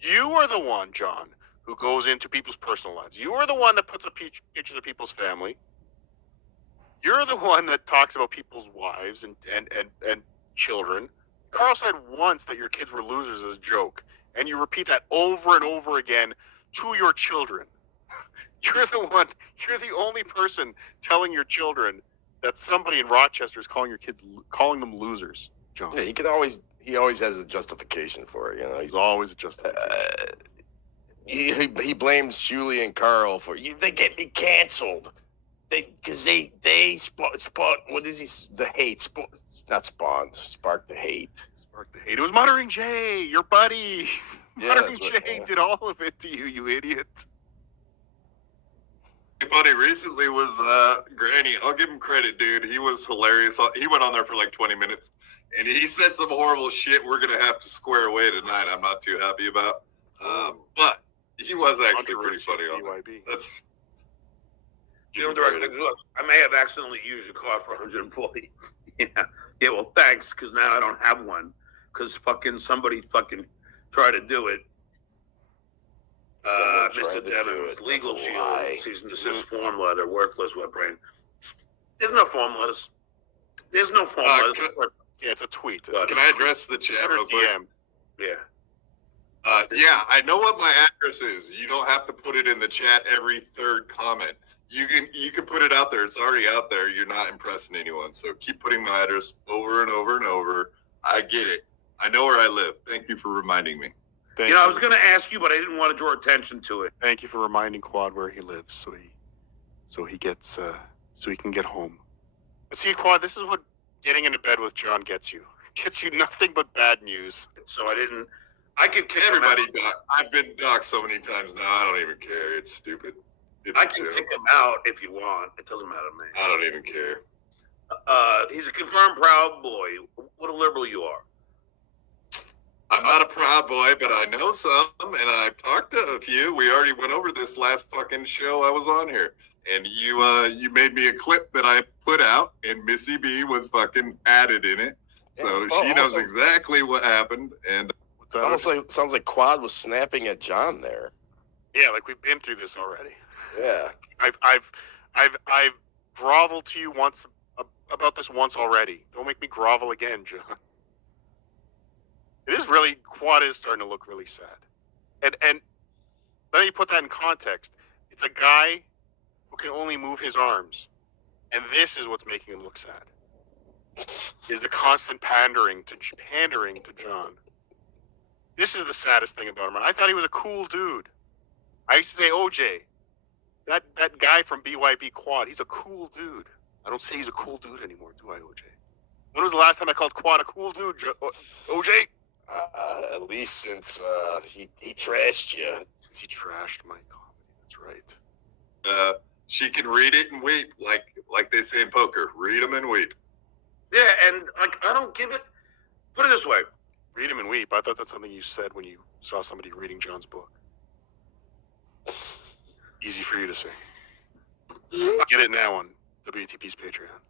You are the one, John, who goes into people's personal lives. You are the one that puts up pictures of people's family. You're the one that talks about people's wives and children. Carl said once that your kids were losers as a joke, and you repeat that over and over again to your children. You're the only person telling your children that somebody in Rochester is calling them losers, John. Yeah, he always has a justification for it, you know. He's always a justification. He blames Shuli and Carl for they get me canceled. Because they spawn what is he? The hate, not spawned, sparked the hate. Sparked the hate. It was Muttering Jay, your buddy. Yeah, Muttering Jay did all of it to you, you idiot. Funny recently was Granny. I'll give him credit, dude. He was hilarious. He went on there for like 20 minutes, and he said some horrible shit we're gonna have to square away tonight. I'm not too happy about, but he was actually pretty funny on there. That's. I may have accidentally used your car for 140. Yeah. Well, thanks, because now I don't have one, because somebody tried to do it. Mr. Devin, legal shield, cease and desist form letter, worthless web brain. There's no form letters. There's no form letters. Yeah, it's a tweet. Can I address the chat real quick? Yeah. Yeah, I know what my address is. You don't have to put it in the chat every third comment. You can put it out there. It's already out there. You're not impressing anyone. So keep putting my address over and over and over. I get it. I know where I live. Thank you for reminding me. I was going to ask you, but I didn't want to draw attention to it. Thank you for reminding Quad where he lives, so he can get home. But see, Quad, this is what getting into bed with John gets you. It gets you nothing but bad news. So I could kick everybody. I've been doxxed so many times now. I don't even care. It's stupid. I can kick him out if you want. It doesn't matter to me. I don't even care. He's a confirmed proud boy. What a liberal you are. I'm not a proud boy, but I know some, and I've talked to a few. We already went over this last fucking show I was on here, and you made me a clip that I put out, and Missy B was fucking added in it, so she knows exactly what happened. And also sounds like Quad was snapping at John there. Yeah, like we've been through this already. Yeah, I've groveled to you once about this once already. Don't make me grovel again, John. It is really, Quad is starting to look really sad. And let me put that in context. It's a guy who can only move his arms. And this is what's making him look sad. Is the constant pandering to John. This is the saddest thing about him. And I thought he was a cool dude. I used to say, OJ, that guy from BYB Quad, he's a cool dude. I don't say he's a cool dude anymore, do I, OJ? When was the last time I called Quad a cool dude, OJ? At least since he trashed you. Since he trashed my comedy, that's right. She can read it and weep, like they say in poker. Read them and weep. Yeah, and I don't give it. Put it this way: read them and weep. I thought that's something you said when you saw somebody reading John's book. Easy for you to say. Get it now on WTP's Patreon.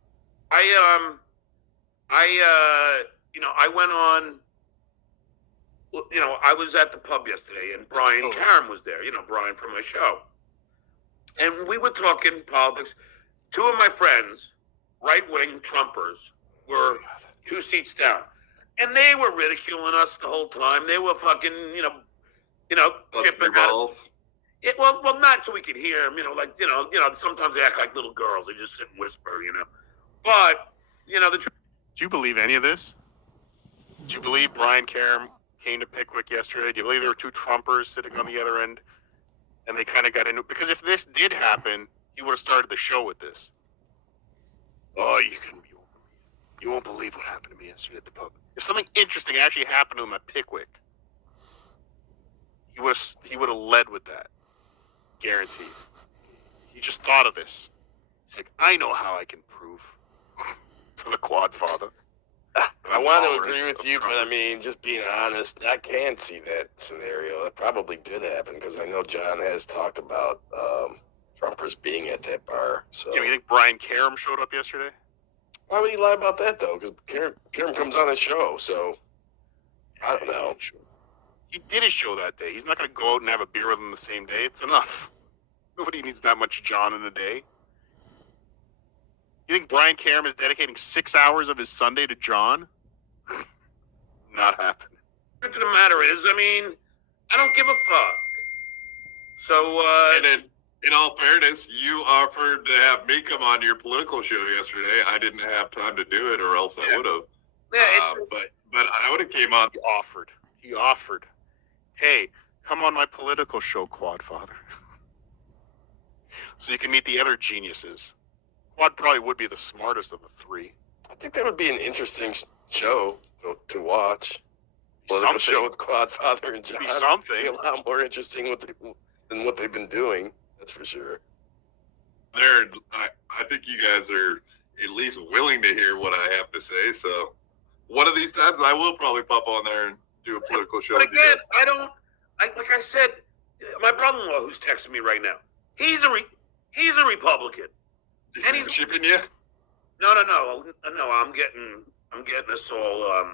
I went on. I was at the pub yesterday, and Brian Caron was there. Brian from my show, and we were talking politics. Two of my friends, right-wing Trumpers, were 2 seats down, and they were ridiculing us the whole time. They were fucking, chipping us. Yeah, well, not so we could hear them. Sometimes they act like little girls. They just sit and whisper. But the truth. Do you believe any of this? Do you believe Brian Caron came to Pickwick yesterday? Do you believe there were 2 Trumpers sitting on the other end, and they kind of got into it? Because if this did happen, he would have started the show with this. Oh, you won't believe what happened to me yesterday at the pub. If something interesting actually happened to him at Pickwick, he would have led with that. Guaranteed. He just thought of this. He's like, I know how I can prove to the Quad Father. I want to agree with you, but I mean, just being honest, I can see that scenario. It probably did happen because I know John has talked about Trumpers being at that bar. So, you think Brian Karam showed up yesterday? Why would he lie about that though? Because Karam comes on his show, so I don't know. He did his show that day. He's not going to go out and have a beer with him the same day. It's enough. Nobody needs that much John in a day. You think Brian Karam is dedicating 6 hours of his Sunday to John? Not happening. The truth of the matter is, I mean, I don't give a fuck. So, and then, in all fairness, you offered to have me come on your political show yesterday. I didn't have time to do it, or else I would have. Yeah, but I would have came on. He offered. Hey, come on my political show, Quad Father. So you can meet the other geniuses. Quad probably would be the smartest of the three. I think that would be an interesting show to watch. Political show with Quad Father and John. Be something. It'd be a lot more interesting than what they've been doing. That's for sure. I think you guys are at least willing to hear what I have to say. So one of these times, I will probably pop on there and do a political show but with again, you guys. like I said, my brother-in-law who's texting me right now, he's a Republican. And he's shipping you? No. I'm getting us all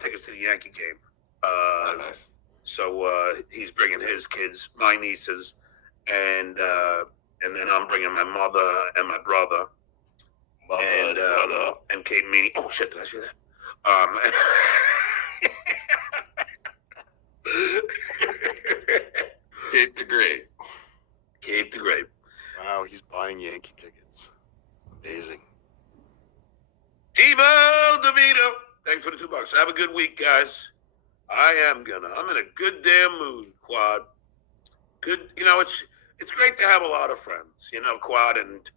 tickets to the Yankee game. Nice. So he's bringing his kids, my nieces, and then I'm bringing my mother and my brother, and Kate Meany. Oh shit! Did I say that? Kate the Great. Kate the Great. Wow, he's buying Yankee tickets. Amazing. TiVo DeVito. Thanks for the $2. Have a good week, guys. I'm in a good damn mood, Quad. Good, it's great to have a lot of friends, Quad, and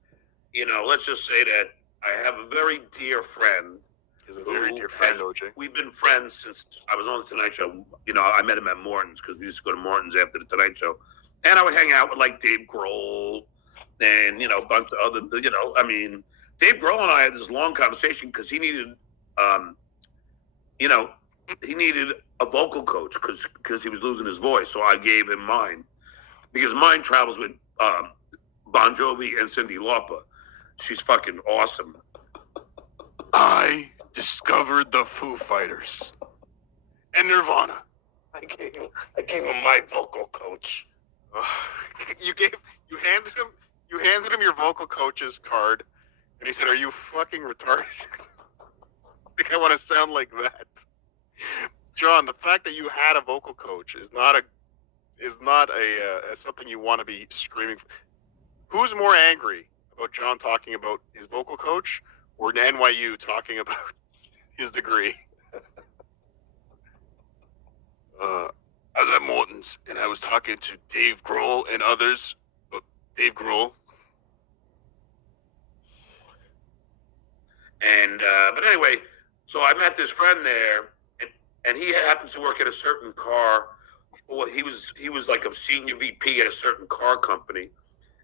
let's just say that I have a very dear friend. He's a very dear friend, OJ. We've been friends since I was on the Tonight Show. I met him at Morton's because we used to go to Morton's after the Tonight Show, and I would hang out with like Dave Grohl and a bunch of other, Dave Grohl and I had this long conversation because he needed, he needed a vocal coach because he was losing his voice. So I gave him mine because mine travels with Bon Jovi and Cyndi Lauper. She's fucking awesome. I discovered the Foo Fighters and Nirvana. I gave him my vocal coach. You handed him your vocal coach's card, and he said, "Are you fucking retarded?" I think I want to sound like that. John, the fact that you had a vocal coach is not something you want to be screaming for. Who's more angry about John talking about his vocal coach or NYU talking about his degree? I was at Morton's and I was talking to Dave Grohl and others. Dave Grohl. And but anyway, so I met this friend there, and he happens to work at a certain car. Well, he was like a senior VP at a certain car company,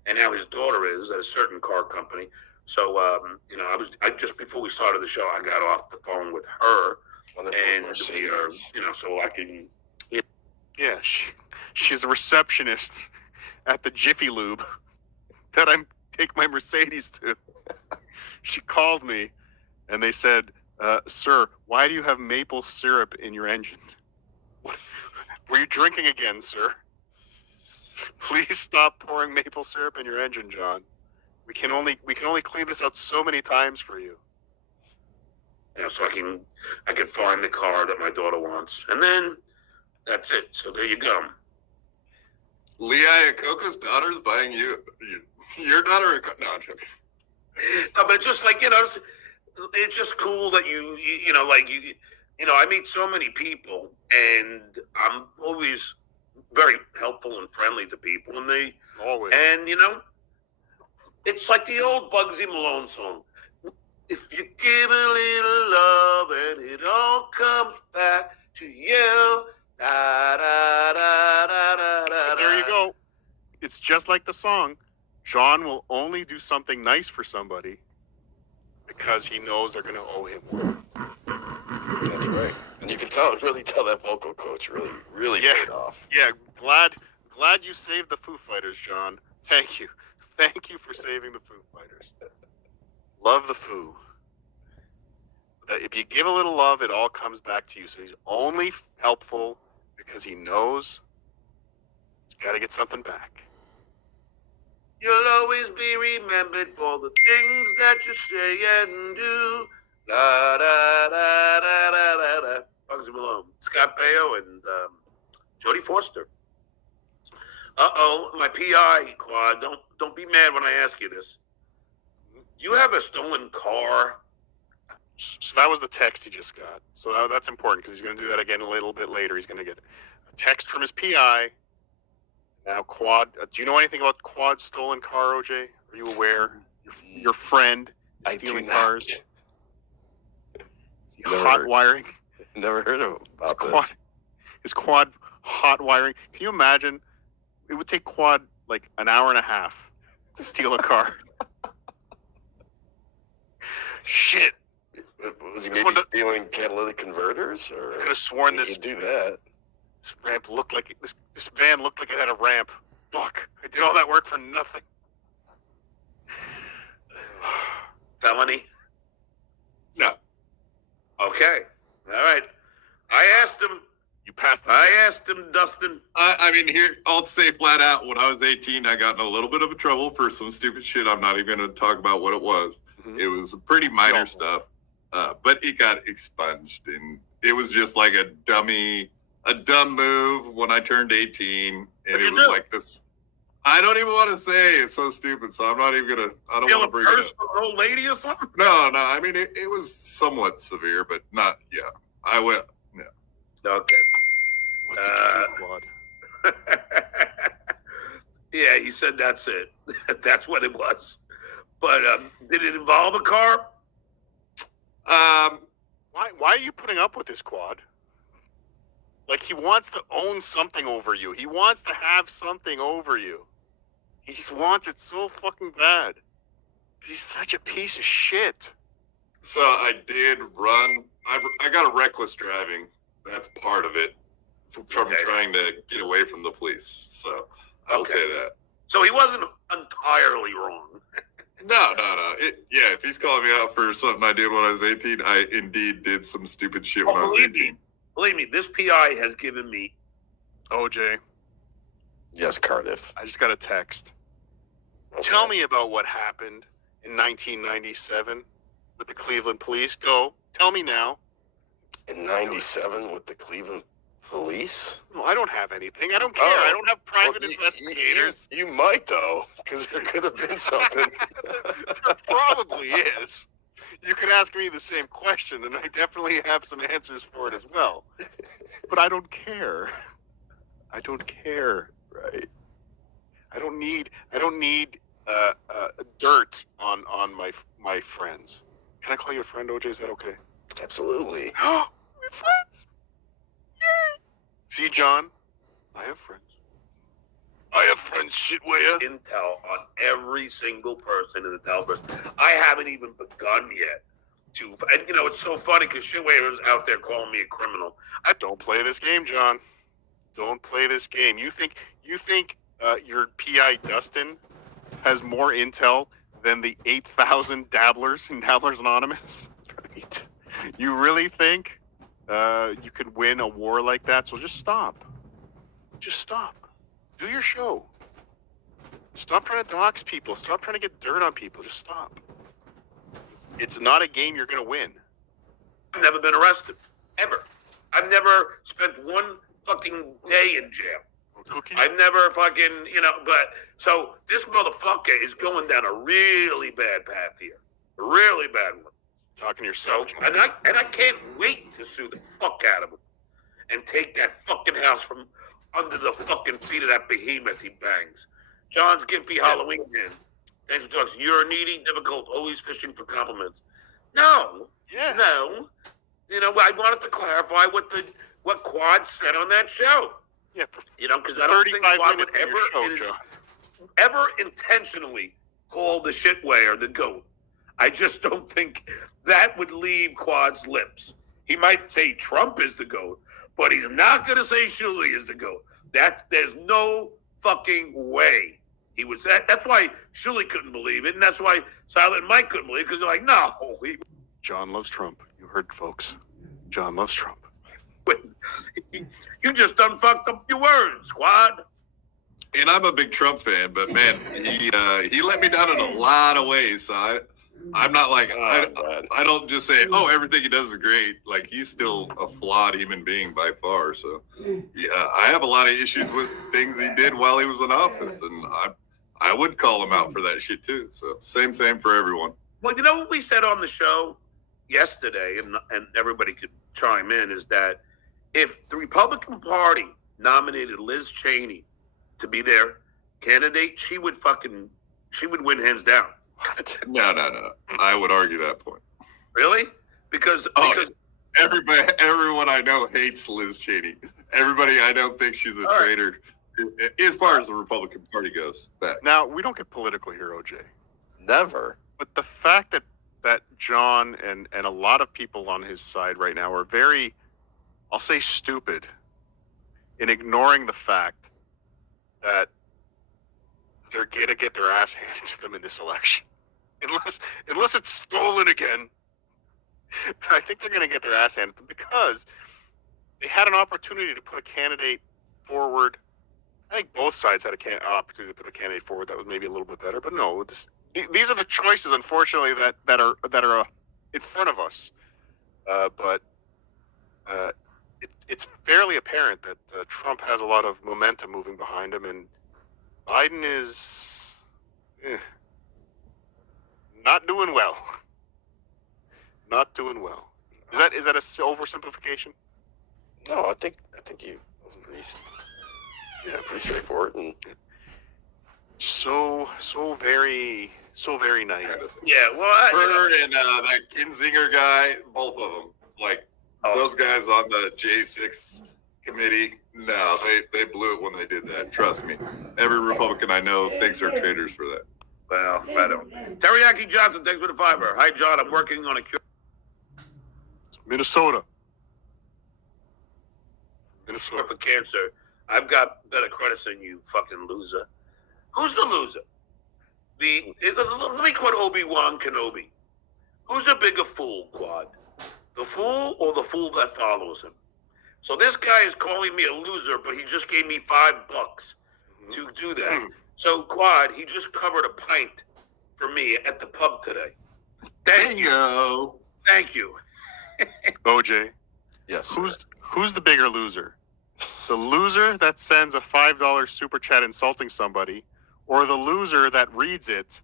and now his daughter is at a certain car company. So I just before we started the show, I got off the phone with her, and we are, so I can. Yeah, she's a receptionist at the Jiffy Lube that I take my Mercedes to. She called me, and they said, "Sir, why do you have maple syrup in your engine? Were you drinking again, sir? Please stop pouring maple syrup in your engine, John. We can only clean this out so many times for you." So I can find the car that my daughter wants, and then that's it. So there you go. Leah Coco's daughter's buying your daughter. No, I'm joking. No, but just like it's just cool that I meet so many people, and I'm always very helpful and friendly to people, and they always. And it's like the old Bugsy Malone song. If you give a little love, and it all comes back to you. Da da just like the song. John will only do something nice for somebody because he knows they're going to owe him one. That's right. And you can really tell that vocal coach really paid off. Yeah, glad you saved the Foo Fighters, John. Thank you. Thank you for saving the Foo Fighters. Love the Foo. That if you give a little love, it all comes back to you. So he's only helpful because he knows he's got to get something back. You'll always be remembered for the things that you say and do. La da da da da da da. Bugsy Malone, Scott Baio, and Jodie Foster. My PI Quad. Don't be mad when I ask you this. Do you have a stolen car? So that was the text he just got. So that's important because he's going to do that again a little bit later. He's going to get a text from his PI. Now, Quad. Do you know anything about Quad's stolen car, OJ? Are you aware? Your friend is stealing cars. Hot wiring. Never heard of about His Quad hot wiring. Can you imagine? It would take Quad like an hour and a half to steal a car. Shit. Was he maybe stealing catalytic converters? Or I could have sworn this. Do that. This ramp looked like this van looked like it had a ramp. Fuck! I did all that work for nothing. Felony? No. Okay. All right. I asked him. You passed the I test. asked him, Dustin. I mean, here, I'll say flat out, when I was 18, I got in a little bit of trouble for some stupid shit. I'm not even going to talk about what it was. Mm-hmm. It was pretty minor stuff, but it got expunged. And it was just like a dumb move when I turned 18. And it was like this. I don't even want to say it's so stupid, so I'm not even going to, I don't want to bring it up. An old lady or something? No, I mean, it was somewhat severe, but not, yeah. I went, yeah. Okay. What did you do, Quad? Yeah, he said that's it. That's what it was. But did it involve a car? Why are you putting up with this, Quad? Like, he wants to own something over you. He wants to have something over you. He just wants it so fucking bad. He's such a piece of shit. So I did run. I got a reckless driving. That's part of it from trying to get away from the police. So I'll say that. So he wasn't entirely wrong. No. If he's calling me out for something I did when I was 18, I indeed did some stupid shit when I was 18. Believe me, this PI has given me... OJ. Yes, Cardiff. I just got a text. Okay. Tell me about what happened in 1997 with the Cleveland police. Go. Tell me now. In 97 with the Cleveland police? No, I don't have anything. I don't care. I don't have private investigators. You might, though, because there could have been something. There probably is. You could ask me the same question, and I definitely have some answers for it as well. But I don't care. I don't care. Right. I don't need dirt on my friends. Can I call you a friend, OJ? Is that okay? Absolutely. We're friends. Yay! See, John, I have friends. I have friends, shitwaya. Intel on every single person in the Talbers. I haven't even begun yet to, and it's so funny because shitwaya was out there calling me a criminal. I don't play this game, John. Don't play this game. You think your PI Dustin has more intel than the 8,000 dabblers in Dabblers Anonymous? Right. You really think you could win a war like that? So just stop. Just stop. Do your show. Stop trying to dox people. Stop trying to get dirt on people. Just stop. It's not a game you're going to win. I've never been arrested. Ever. I've never spent one fucking day in jail. Cookie? I've never fucking, but so this motherfucker is going down a really bad path here. A really bad one. Talking to yourself. So, and I can't wait to sue the fuck out of him and take that fucking house from under the fucking feet of that behemoth he bangs. John's gimpy Halloween in. Thanks for talking. You're needy, difficult, always fishing for compliments. No. Yes. No. I wanted to clarify what Quad said on that show. Yeah. Because I don't think Quad would ever. Show, John. ever intentionally called the shitweigher the GOAT. I just don't think that would leave Quad's lips. He might say Trump is the GOAT, but he's not going to say Shuli is the GOAT. There's no fucking way he would say. That's why Shuli couldn't believe it, and that's why Silent Mike couldn't believe it, because they're like, no. John loves Trump. You heard, folks. John loves Trump. You just done fucked up your words, Quad. And I'm a big Trump fan, but man, he let me down in a lot of ways. So I'm not like I don't just say, oh, everything he does is great. Like, he's still a flawed human being by far. So yeah, I have a lot of issues with things he did while he was in office, and I would call him out for that shit too. So same for everyone. Well, you know what we said on the show yesterday, and everybody could chime in, is that if the Republican Party nominated Liz Cheney to be their candidate, she would win hands down. No. I would argue that point. Really? Because everyone I know hates Liz Cheney. Everybody I know thinks she's a traitor, as far as the Republican Party goes. Now, we don't get political here, OJ. Never. But the fact that John and a lot of people on his side right now are very, I'll say, stupid in ignoring the fact that they're going to get their ass handed to them in this election. Unless it's stolen again, I think they're going to get their ass handed to them because they had an opportunity to put a candidate forward. I think both sides had an opportunity to put a candidate forward that was maybe a little bit better, but no, these are the choices, unfortunately, that are in front of us. But it's fairly apparent that Trump has a lot of momentum moving behind him, and Biden is not doing well. Not doing well. Is that a oversimplification? No, I think you was pretty straightforward and so very naive. Yeah, well, Her and that Kinzinger guy, both of them, like those guys on the J6 committee. No, they blew it when they did that. Trust me. Every Republican I know thinks they're traitors for that. Well, I don't. Teriyaki Johnson, thanks for the $5. Hi, John. I'm working on a cure. Minnesota for cancer. I've got better credits than you, fucking loser. Who's the loser? Let me quote Obi-Wan Kenobi. Who's a bigger fool, Quad? The fool or the fool that follows him? So this guy is calling me a loser, but he just gave me $5 to do that. So, Quad, he just covered a pint for me at the pub today. Thank you. Thank you. OJ. Yes. Who's the bigger loser? The loser that sends a $5 super chat insulting somebody, or the loser that reads it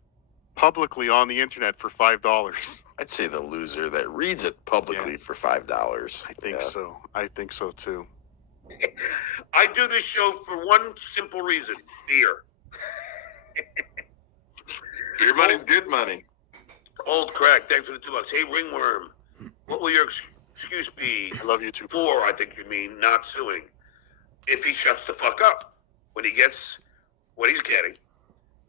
publicly on the internet for $5? I'd say the loser that reads it publicly for $5. I think so. I think so too. I do this show for one simple reason: beer. Beer money's good money. Old crack, thanks for the $2. Hey, Ringworm, what will your excuse be? I love you too. For, I think you mean, not suing. If he shuts the fuck up when he gets what he's getting,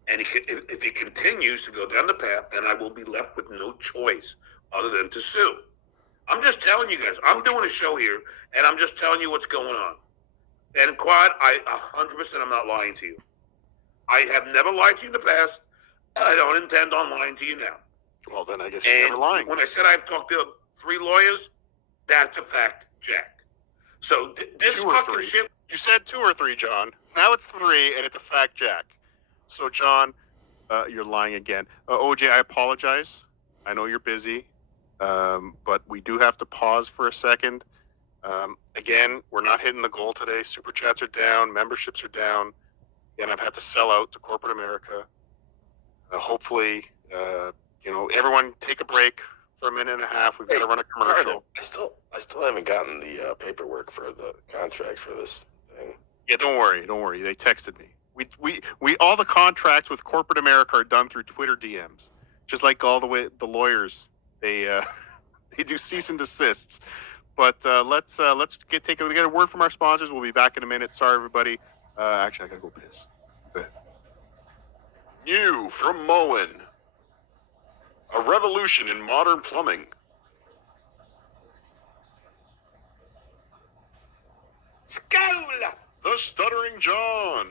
and if he continues to go down the path, then I will be left with no choice other than to sue. I'm just telling you guys. I'm doing a show here, and I'm just telling you what's going on. And Quad, I 100% I'm not lying to you. I have never lied to you in the past. I don't intend on lying to you now. Well, then I guess you're never lying. When I said I've talked to 3 lawyers, that's a fact, Jack. So this fucking shit. You said 2 or 3, John. Now it's 3, and it's a fact, Jack. So, John, you're lying again. OJ, I apologize. I know you're busy, but we do have to pause for a second. Again, we're not hitting the goal today. Super chats are down. Memberships are down. And I've had to sell out to corporate America. Hopefully, everyone take a break for a minute and a half. We've got to run a commercial. Cardiff, I still haven't gotten the paperwork for the contract for this thing. Yeah, don't worry. They texted me. We all the contracts with corporate America are done through Twitter DMs, just like all the way the lawyers. They do cease and desists. But let's take a word from our sponsors. We'll be back in a minute. Sorry, everybody. Actually, I gotta go piss. Go ahead. New from Moen. A revolution in modern plumbing. Scola! The Stuttering John.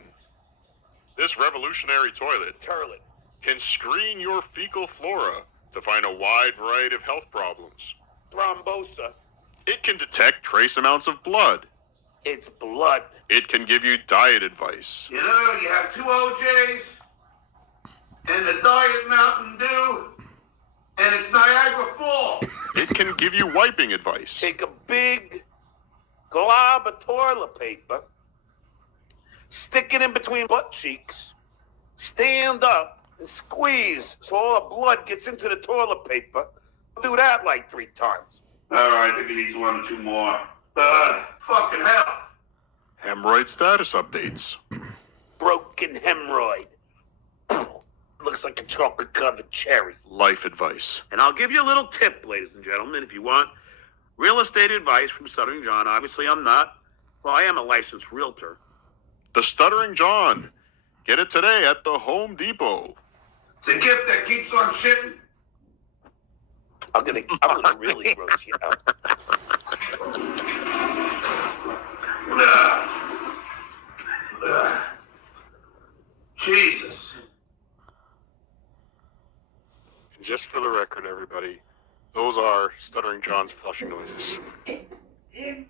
This revolutionary toilet Turlet. can screen your fecal flora to find a wide variety of health problems. Thrombosa. It can detect trace amounts of blood. It's blood. It can give you diet advice. You know, you have 2 OJs and a Diet Mountain Dew, and it's Niagara Falls. It can give you wiping advice. Take a big glob of toilet paper, stick it in between butt cheeks, stand up and squeeze so all the blood gets into the toilet paper. Do that like 3 times. All right, I think he needs 1 or 2 more. Fucking hell. Hemorrhoid status updates. Broken hemorrhoid. Looks like a chocolate-covered cherry. Life advice. And I'll give you a little tip, ladies and gentlemen, if you want real estate advice from Stuttering John. Obviously, I'm not. Well, I am a licensed realtor. The Stuttering John. Get it today at the Home Depot. It's a gift that keeps on shitting. I'm gonna really gross you out. Jesus. And just for the record, everybody, those are Stuttering John's flushing noises.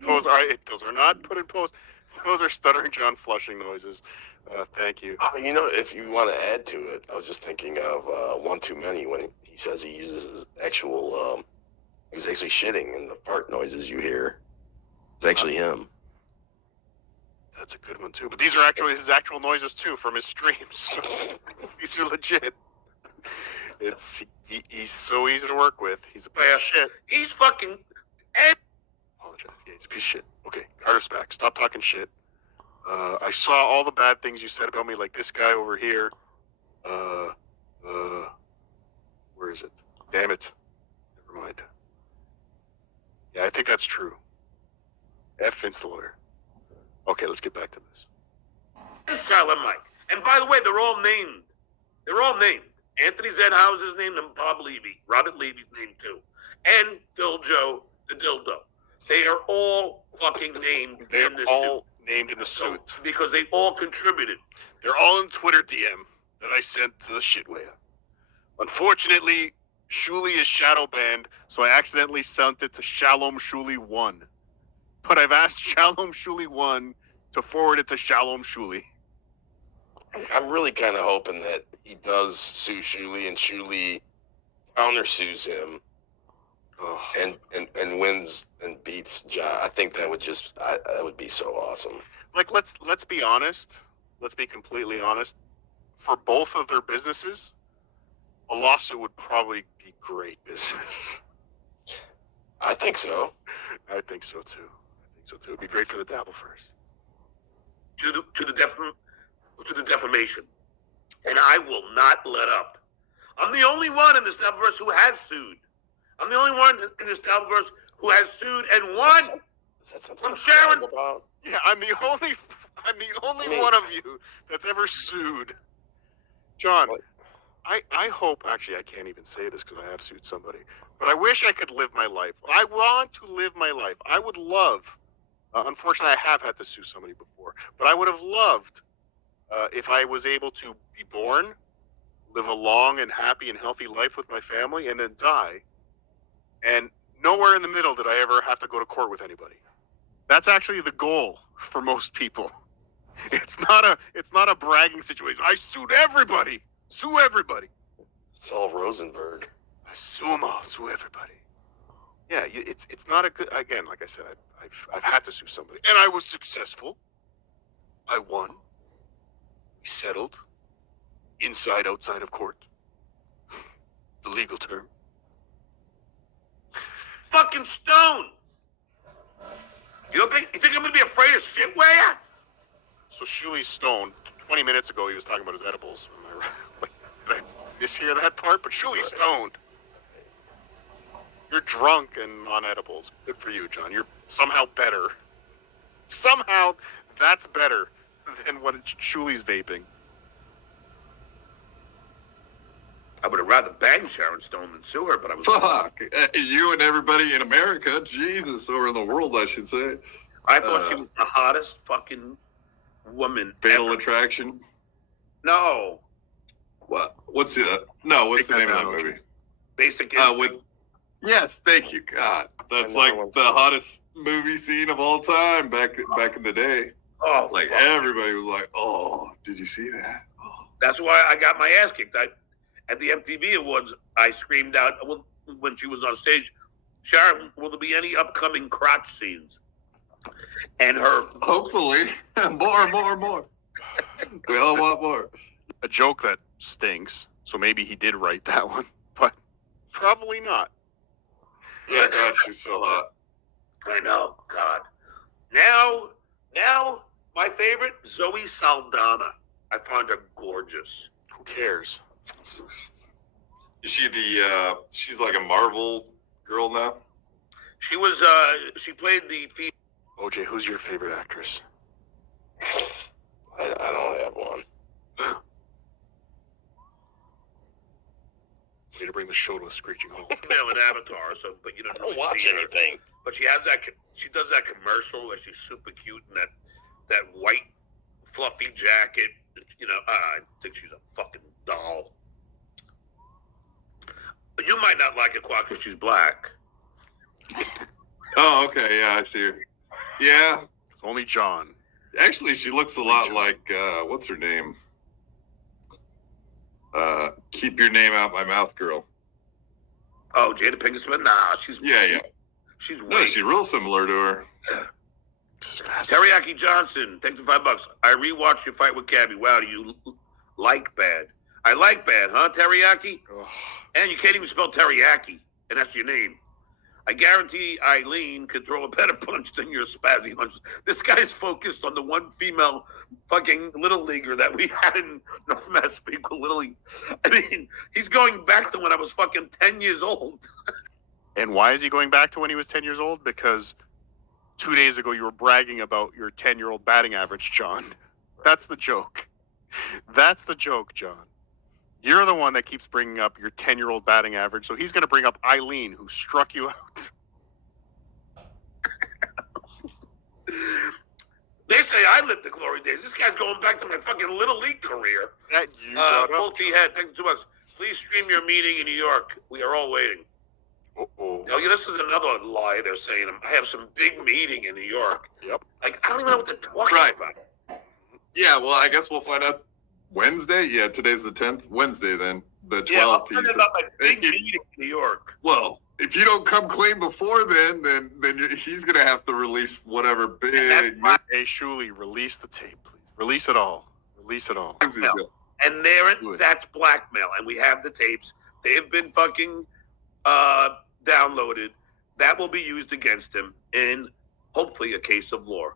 Those are not put in post. Those are Stuttering John flushing noises. Thank you. You know, if you want to add to it, I was just thinking of One Too Many when he says he uses his actual, he was actually shitting, and the fart noises you hear, it's actually him. That's a good one too. But these are actually his actual noises too from his streams. These are legit. He's so easy to work with. He's a piece of shit. He's fucking. Apologize. Yeah, he's a piece of shit. Okay, Carter's back. Stop talking shit. I saw all the bad things you said about me, like this guy over here. Where is it? Damn it. Never mind. Yeah, I think that's true. F Vince the lawyer. Okay, let's get back to this. And Sal and Mike. And by the way, they're all named. They're all named. Anthony Zedhauser's named and Bob Levy. Robert Levy's named too. And Phil Joe the Dildo. They are all fucking named in the suit. Named in the suit. Because they all contributed. They're all in Twitter DM that I sent to the shitware. Unfortunately, Shuli is shadow banned, so I accidentally sent it to Shalom Shuli 1. But I've asked Shalom Shuli 1 to forward it to Shalom Shuli. I'm really kind of hoping that he does sue Shuli and Shuli countersues him and wins and beats John. I think that would that would be so awesome. Like, let's be honest. Let's be completely honest. For both of their businesses, a lawsuit would probably be great business. I think so. I think so too. It'd be great for the Dabble first. To the defamation. And I will not let up. I'm the only one in this Dabbleverse who has sued. I'm the only one in this Dabbleverse who has sued and won. Is that something I'm Sharon. About? Yeah, I'm the only one of you that's ever sued. John, I hope, actually I can't even say this because I have sued somebody, but I wish I could live my life. I want to live my life. I would love, unfortunately I have had to sue somebody before, but I would have loved if I was able to be born, live a long and happy and healthy life with my family, and then die. And nowhere in the middle did I ever have to go to court with anybody. That's actually the goal for most people. It's not a bragging situation. I sued everybody. Sue everybody. Saul Rosenberg. Sue them all. Sue everybody. Yeah, it's not a good. Again, like I said, I've had to sue somebody, and I was successful. I won. We settled. Inside, outside of court. It's a legal term. Fucking Stone. You think I'm gonna be afraid of shitware? So Shuli's stoned. 20 minutes ago, he was talking about his edibles. Am I right? Did I mishear that part? But Shuli's stoned. You're drunk and on edibles. Good for you, John. You're somehow better. Somehow, that's better than what Shuli's vaping. I would have rather banged Sharon Stone than sue her, but I was Fuck. You and everybody in America, Jesus, or in the world, I should say. I thought she was the hottest fucking woman. Fatal ever. Attraction. No. What? What's the name of that movie? Basic Instinct. Yes, thank you, God. That's like the hottest movie scene of all time back in the day. Oh, like fuck. Everybody was like, "Oh, did you see that?" Oh. That's why I got my ass kicked. At the MTV Awards, I screamed out when she was on stage, "Sharon, will there be any upcoming crotch scenes?" And her, hopefully, more. We all want more. A joke that stinks. So maybe he did write that one, but probably not. Yeah, God, she's so hot. I know, God. Now, my favorite, Zoe Saldana. I find her gorgeous. Who cares? Is she she's like a Marvel girl now? She was, she played the female. OJ, who's your favorite actress? I don't have one. Way to bring the show to a screeching halt. Female in Avatar, so, but you don't I don't really watch see her. anything. But she has that. She does that commercial where she's super cute in that white fluffy jacket. You know, I think she's a fucking doll. But you might not like her quite because she's black. Oh, okay, yeah, I see her. Yeah, It's only John. actually, she looks a lot like what's her name? Keep your name out my mouth, girl. Oh, Jada Pinkett Smith? Nah, she's Yeah. She's No, she's real similar to her. Teriyaki Johnson, thanks for $5. I rewatched your fight with Gabby. Wow, do you like bad? I like bad, huh, Teriyaki? Ugh. And you can't even spell teriyaki, and that's your name. I guarantee Eileen could throw a better punch than your spazzy punches. This guy's focused on the one female fucking little leaguer that we had in North Massapequa Little League. I mean, he's going back to when I was fucking 10 years old. And why is he going back to when he was 10 years old? Because 2 days ago you were bragging about your 10-year-old batting average, John. That's the joke. That's the joke, John. You're the one that keeps bringing up your 10-year-old batting average, so he's going to bring up Eileen, who struck you out. They say I lived the glory days. This guy's going back to my fucking Little League career. That you brought Full up. T Head, thanks for $2. Please stream your meeting in New York. We are all waiting. Uh-oh. Oh, yeah, this is another lie they're saying. I have some big meeting in New York. Yep. Like, I don't even know what they're talking Right. about. Yeah, well, I guess we'll find out Wednesday. Yeah, today's the 10th. Wednesday, then the 12th. Yeah, I'm talking he said. about my big If- meeting in New York. Well, if you don't come clean before then he's gonna have to release whatever big that's why- Hey, Shuli, release the tape, please. Release it all. Release it all. news he's got. And Good. that's blackmail. And we have the tapes. They have been fucking downloaded. That will be used against him in hopefully a case of law.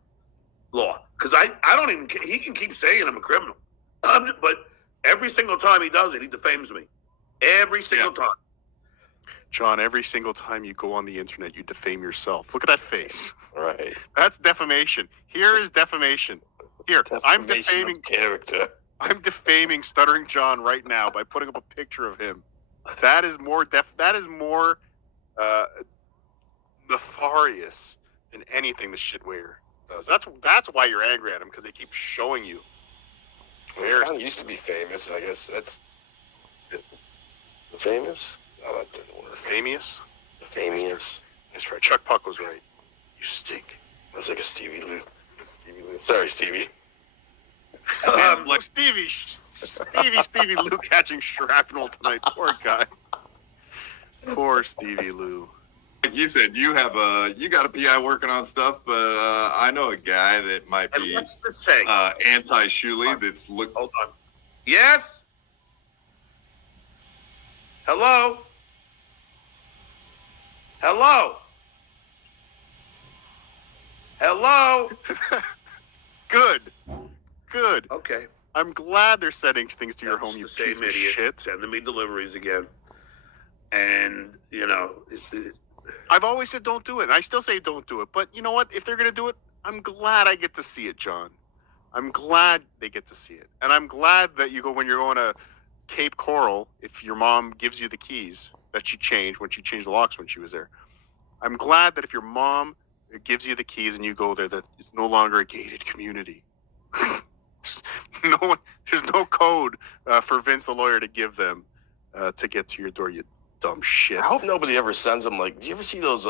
Because I don't even, he can keep saying I'm a criminal. But every single time he does it, he defames me. Every single time. John, every single time you go on the internet, you defame yourself. Look at that face. Right. That's defamation. Here is defamation. Here, I'm Defamation defaming. of character. I'm defaming Stuttering John right now by putting up a picture of him. That is more nefarious than anything the shitwayer does. That's why you're angry at him, because they keep showing you. Well, he used to be famous. I guess that's famous. Oh, that didn't work. Famous? Famous. That's right. Chuck Puck was right. You stink. That's like a Stevie Lou. Sorry, Stevie. Like Stevie Lou catching shrapnel tonight. Poor guy. Poor Stevie Lou. Like you said, you got a PI working on stuff, but I know a guy that might And be what's this saying? anti-Shuli. That's look. Hold on. Yes? Hello? Hello? Hello? Good. Okay. I'm glad they're sending things to your That's home, you the same piece of idiot shit. sending me deliveries again. And, you know, I've always said don't do it, and I still say don't do it. But you know what? If they're going to do it, I'm glad I get to see it, John. I'm glad they get to see it. And I'm glad that when you're going to Cape Coral, if your mom gives you the keys that she changed when she changed the locks when she was there, I'm glad that if your mom gives you the keys and you go there, that it's no longer a gated community. There's no code for Vince the lawyer to give them to get to your door. You dumb shit. I hope nobody ever sends them. Like, do you ever see those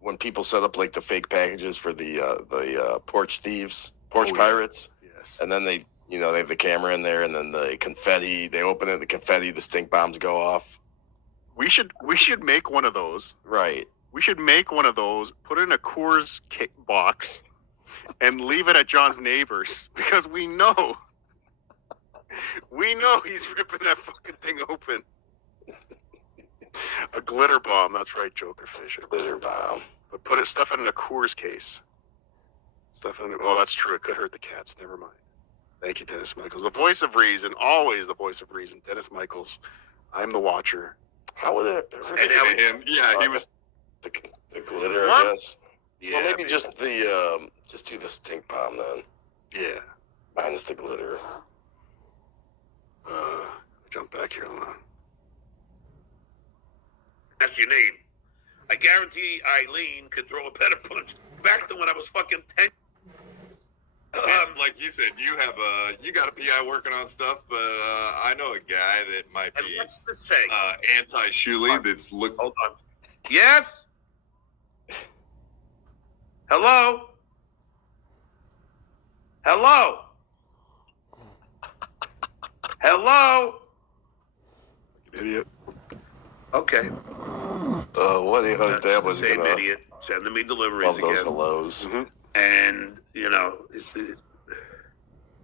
when people set up like the fake packages for the porch thieves, porch pirates? Yes. And then they have the camera in there, and then the confetti. They open it, the confetti, the stink bombs go off. We should make one of those. Right. We should make one of those, put it in a Coors box, and leave it at John's neighbors, because we know he's ripping that fucking thing open. A glitter bomb. That's right, Joker Fish. A glitter bomb. But stuff it in a Coors case. Oh, that's true. It could hurt the cats. Never mind. Thank you, Dennis Michaels. The voice of reason. Always the voice of reason. Dennis Michaels. I'm the watcher. How would it? And him, yeah, he was the glitter, I guess. Yeah. Well, maybe just do the stink bomb then. Yeah. Minus the glitter. Jump back here. Hold on. That's your name. I guarantee Eileen could throw a better punch. Back to when I was fucking 10. like you said, you got a PI working on stuff, but I know a guy that might And be let's just say, anti-Shuli that's looking. hold on. Yes? Hello? Hello? Hello? Idiot. Okay. What do you hope That's that the was same gonna idiot sending me deliveries love those again. hellos? Mm-hmm. And,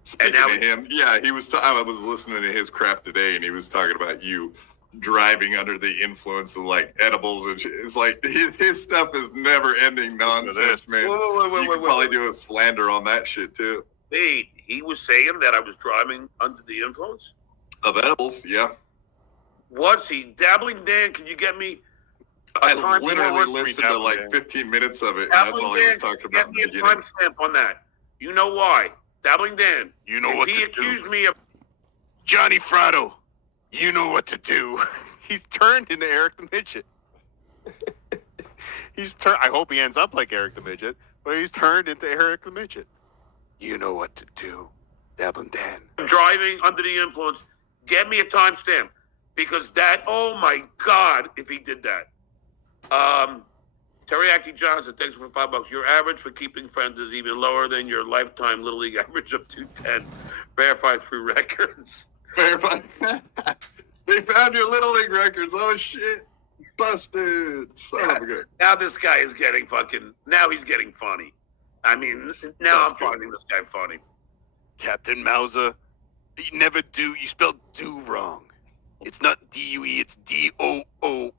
Speaking now of him, yeah, he was. I was listening to his crap today, and he was talking about you driving under the influence of like edibles and shit. It's like his stuff is never-ending nonsense, man. Wait, You could probably do a slander on that shit too. Wait, he was saying that I was driving under the influence? Of edibles, yeah. Was he? Dabbling Dan, can you get me I time literally work for me, listened to Dabbling like Dan. 15 minutes of it, and that's all he was talking about Get in me the a beginning. timestamp on that. You know why? Dabbling Dan. You know if what he to accused do. me of Johnny Fratto. You know what to do. He's turned into Eric the Midget. I hope he ends up like Eric the Midget, but he's turned into Eric the Midget. You know what to do. Dabbling Dan. driving under the influence, get me a timestamp. Because that, oh my God, if he did that. Teriyaki Johnson, thanks for $5. Your average for keeping friends is even lower than your lifetime Little League average of 210. Verified through records. Verified. They found your Little League records. Oh shit. Busted. Son of a gun. Now this guy is getting now he's getting funny. I mean, now I'm finding this guy funny. Captain Mauser, you never do. You spelled do wrong. It's not D-U-E, it's D-O-O-O-O.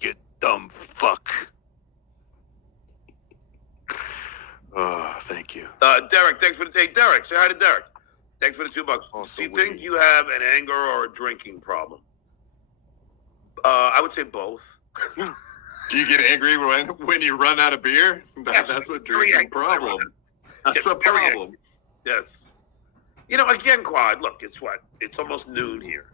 You dumb fuck. Thank you. Derek, thanks for the hey Derek, say hi to Derek. Thanks for the $2. Oh, Do you think you have an anger or a drinking problem? I would say both. Do you get angry when you run out of beer? That's a drinking problem. That's a problem. Yes. Again, Quad, look, it's what? It's almost noon here.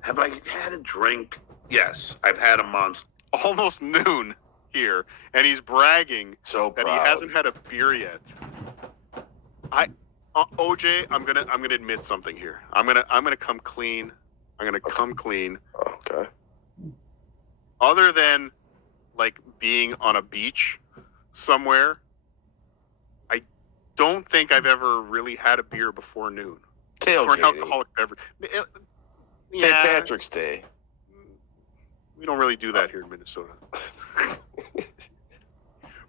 Have I had a drink? Yes, I've had a monster. Almost noon here, and he's bragging that he hasn't had a beer yet. OJ, I'm gonna admit something here. I'm gonna come clean. Okay. Other than like being on a beach somewhere, I don't think I've ever really had a beer before noon. Or an alcoholic beverage. St. Patrick's Day. We don't really do that here in Minnesota.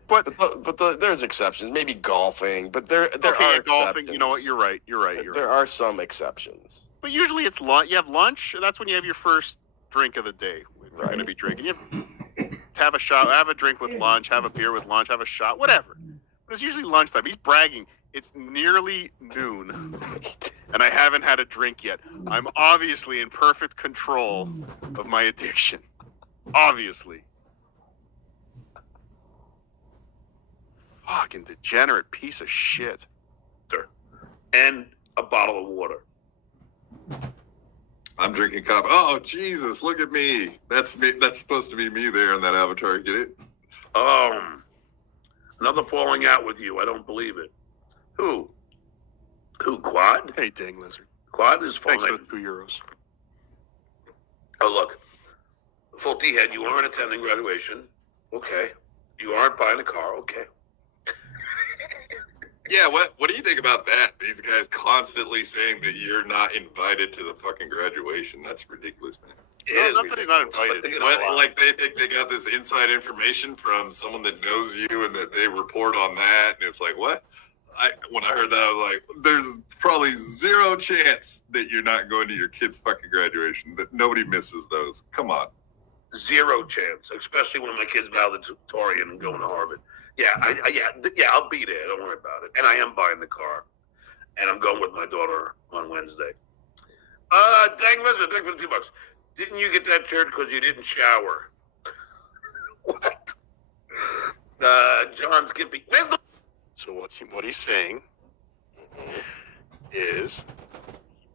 But there's exceptions. Maybe golfing, but there are golfing. exceptions. You know what? You're right. There are some exceptions. But usually it's lunch. You have lunch. That's when you have your first drink of the day. You're going to be drinking. You have a shot. Have a drink with lunch. Have a beer with lunch. Have a shot. Whatever. But it's usually lunchtime. He's bragging. It's nearly noon, and I haven't had a drink yet. I'm obviously in perfect control of my addiction. Obviously. Fucking degenerate piece of shit. And a bottle of water. I'm drinking coffee. Oh, Jesus, look at me. That's me. That's supposed to be me there in that avatar. Get it? Another falling out with you. I don't believe it. Who? Quad? Hey, dang lizard. Quad is fine. Thanks for the €2. Oh, look. Full T-head, you aren't attending graduation. Okay. You aren't buying a car. Okay. Yeah, what do you think about that? These guys constantly saying that you're not invited to the fucking graduation. That's ridiculous, man. Not that he's not invited. Like they think they got this inside information from someone that knows you and that they report on that. And it's like, what? When I heard that, I was like, there's probably zero chance that you're not going to your kid's fucking graduation, that nobody misses those. Come on. Zero chance, especially when my kid's valedictorian and going to Harvard. Yeah, I'll be there. Don't worry about it. And I am buying the car. And I'm going with my daughter on Wednesday. Dang lizard, thanks for the $2. Didn't you get that shirt because you didn't shower? What? John Skippy. Where's the... So what he's saying is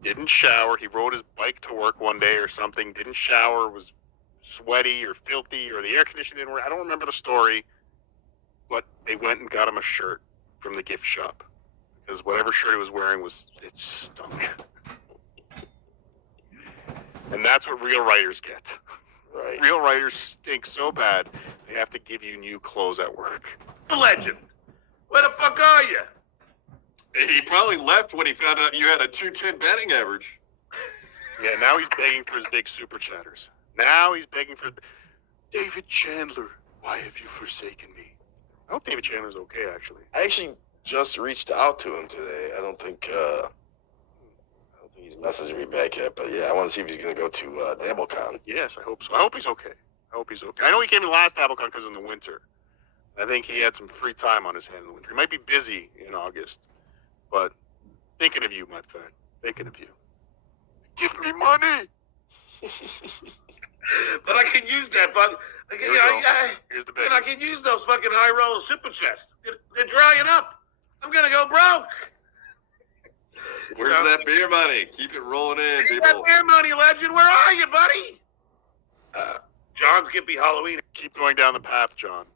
he didn't shower. He rode his bike to work one day or something, didn't shower, was sweaty or filthy, or the air conditioning didn't work. I don't remember the story, but they went and got him a shirt from the gift shop because whatever shirt he was wearing it stunk. And that's what real writers get. Right. Real writers stink so bad they have to give you new clothes at work. The legend. Where the fuck are you? He probably left when he found out you had a 210 batting average. Yeah, now he's begging for his big super chatters. Now he's begging for David Chandler. Why have you forsaken me? I hope David Chandler's okay, actually. I actually just reached out to him today. I don't think he's messaging me back yet, but yeah, I want to see if he's going to go to DabbleCon. Yes, I hope so. I hope he's okay. I know he came to last DabbleCon because in the winter. I think he had some free time on his hand in the winter. He might be busy in August, but thinking of you, my friend. Thinking of you. Give me money. But I can use that fucking... Here's the big. I can use those fucking high roller super chests. They're drying up. I'm going to go broke. Where's that beer money? Keep it rolling in, Where's people. that beer money, legend? Where are you, buddy? John's Skippy Halloween. Keep going down the path, John.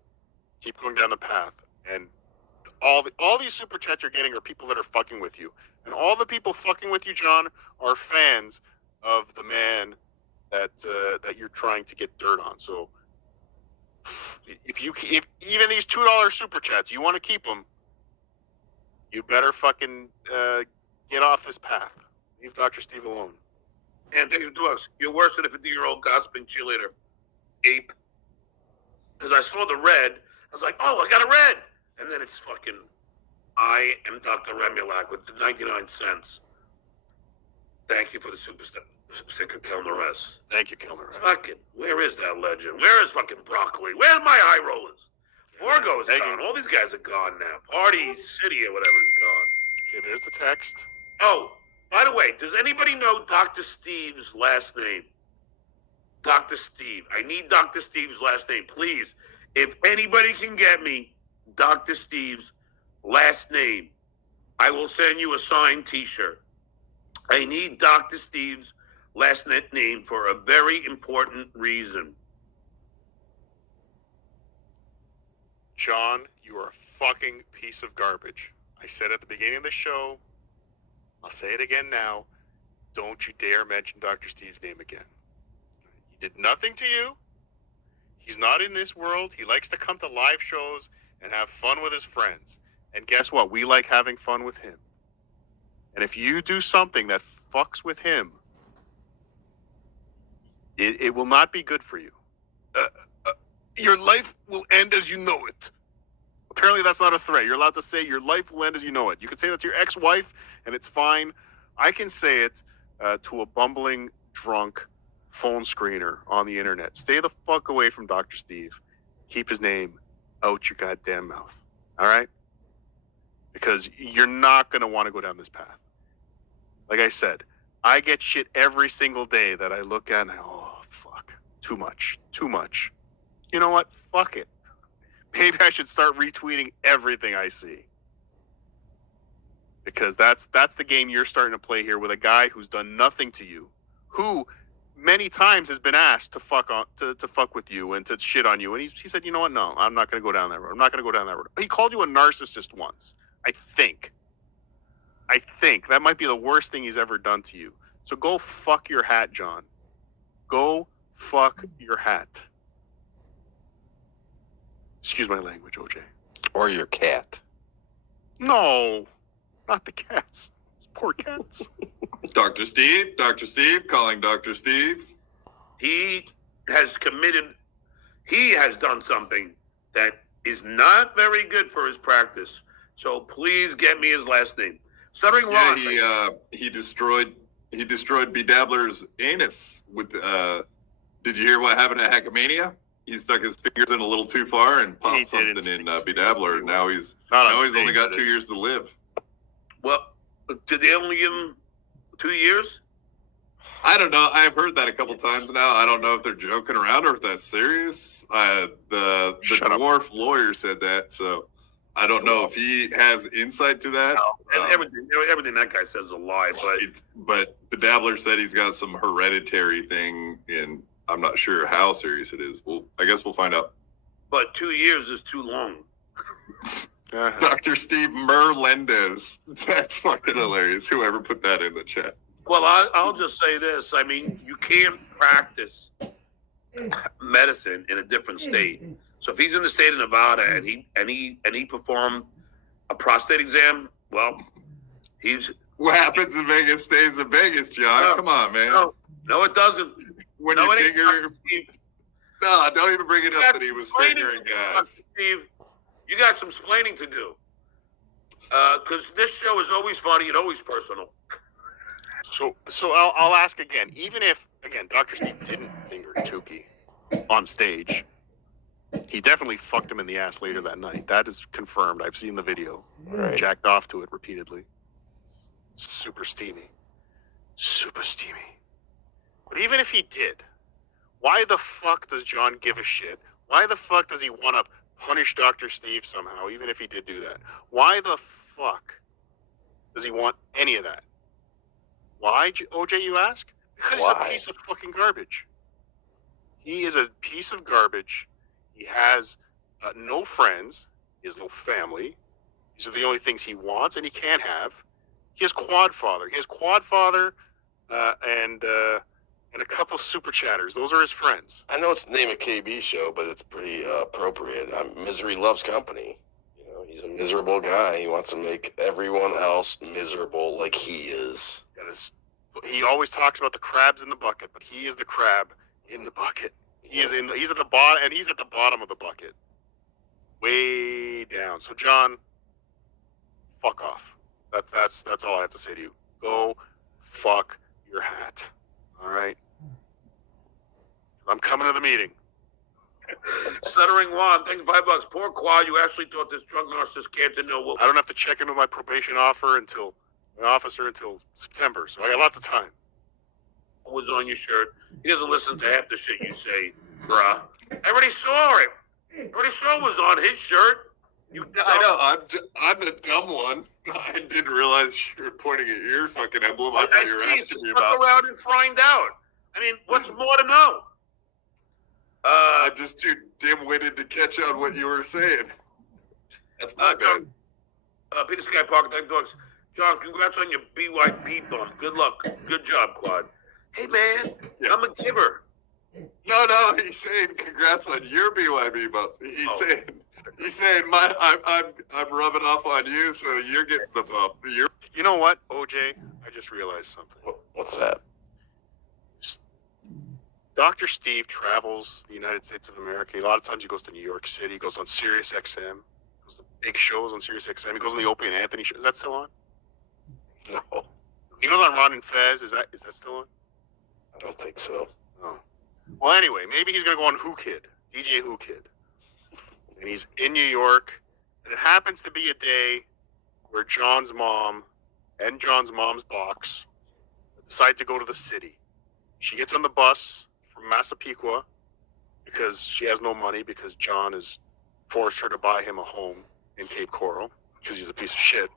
Keep going down the path. And all these super chats you're getting are people that are fucking with you. And all the people fucking with you, John, are fans of the man that you're trying to get dirt on. So if even these $2 super chats, you want to keep them, you better fucking get off this path. Leave Dr. Steve alone. And thanks for $2. You're worse than a 50-year-old gossiping cheerleader. Ape. Because I saw the red. I was like, oh, I got a red. And then it's fucking, I am Dr. Remulac with the 99 cents. Thank you for the super sticker, Kilmer S. Thank you, Kilmer S. Fucking, where is that legend? Where is fucking Broccoli? Where's my high rollers? Borgo's gone. All these guys are gone now. Party City or whatever is gone. Okay, there's the text. Oh, by the way, does anybody know Dr. Steve's last name? Dr. Steve. I need Dr. Steve's last name, please. If anybody can get me Dr. Steve's last name, I will send you a signed T-shirt. I need Dr. Steve's last name for a very important reason. John, you are a fucking piece of garbage. I said at the beginning of the show, I'll say it again now, don't you dare mention Dr. Steve's name again. He did nothing to you. He's not in this world. He likes to come to live shows and have fun with his friends. And guess what? We like having fun with him. And if you do something that fucks with him, it will not be good for you. Your life will end as you know it. Apparently that's not a threat. You're allowed to say your life will end as you know it. You can say that to your ex-wife, and it's fine. I can say it to a bumbling, drunk phone screener on the internet. Stay the fuck away from Dr. Steve. Keep his name out your goddamn mouth. All right? Because you're not going to want to go down this path. Like I said, I get shit every single day that I look at and oh, fuck. Too much. You know what? Fuck it. Maybe I should start retweeting everything I see. because that's the game you're starting to play here with a guy who's done nothing to you, who many times has been asked to fuck with you and to shit on you, and he said, you know what? No, I'm not going to go down that road. I'm not going to go down that road. He called you a narcissist once. I think that might be the worst thing he's ever done to you. So go fuck your hat, John. Go fuck your hat. Excuse my language, OJ. Or your cat. No, not the cats. Poor cats. Dr. Steve, calling Dr. Steve. He has done something that is not very good for his practice. So please get me his last name. Stuttering Ron. Yeah, he destroyed Bedabbler's anus with did you hear what happened at Hackmania? He stuck his fingers in a little too far and popped something in Bedabbler, and now he's only got 2 years to live. Well, did they only give him 2 years? I don't know. I've heard that a couple times now. I don't know if they're joking around or if that's serious. The dwarf lawyer said that, so I don't know if he has insight to that. No, and everything that guy says is a lie. But Bedabbler said he's got some hereditary thing, and I'm not sure how serious it is. I guess we'll find out. But 2 years is too long. Dr. Steve Merlendez. That's fucking hilarious. Whoever put that in the chat. Well, I'll just say this. I mean, you can't practice medicine in a different state. So if he's in the state of Nevada and he performed a prostate exam, well, what happens in Vegas stays in Vegas, John. No, come on, man. No, it doesn't. When you figure, no, don't even bring it up that he was fingering guys. Steve, you got some explaining to do. Because this show is always funny and always personal. So I'll ask again. Even if, again, Dr. Steve didn't finger Tukey on stage, he definitely fucked him in the ass later that night. That is confirmed. I've seen the video. Right. Jacked off to it repeatedly. Super steamy. Super steamy. But even if he did, why the fuck does John give a shit? Why the fuck does he want to punish Dr. Steve somehow, even if he did do that? Why the fuck does he want any of that? Why, OJ, you ask? Because he's a piece of fucking garbage. He is a piece of garbage. He has no friends. He has no family. These are the only things he wants and he can't have. He has quad father. He has quad father and a couple super chatters. Those are his friends. I know it's the name of KB show, but it's pretty appropriate. Misery loves company. You know, he's a miserable guy. He wants to make everyone else miserable like he is. He always talks about the crabs in the bucket, but he is the crab in the bucket. He's at the bottom, and he's at the bottom of the bucket, way down. So John, fuck off. That's all I have to say to you. Go fuck your hat. All right. I'm coming to the meeting. Stuttering Juan, thanks $5. Poor Quad, you actually thought this drug narcissist can't know what. I don't have to check in with my probation officer until September, so I got lots of time. Was on your shirt. He doesn't listen to half the shit you say, bruh. I already saw it. I already saw it was on his shirt. I know. I'm the dumb one. I didn't realize you were pointing at your fucking emblem. I thought you were asking me about. Look around and find out. I mean, what's more to know? I'm just too dim-witted to catch on what you were saying. That's my bad. Peter Sky Park, thank dogs. John, congrats on your BYB bump. Good luck. Good job, Quad. Hey, man, yeah. I'm a giver. No, he's saying congrats on your BYB bump. He's saying I'm rubbing off on you, so you're getting the bump. You know what, OJ? I just realized something. What's that? Dr. Steve travels the United States of America. A lot of times he goes to New York City. He goes on Sirius XM. He goes to big shows on Sirius XM. He goes on the Opie and Anthony show. Is that still on? No. He goes on Ron and Fez. Is that still on? I don't think so. Oh. Well, anyway, maybe he's going to go on Who Kid, DJ Who Kid. And he's in New York. And it happens to be a day where John's mom and John's mom's box decide to go to the city. She gets on the bus from Massapequa because she has no money because John has forced her to buy him a home in Cape Coral because he's a piece of shit.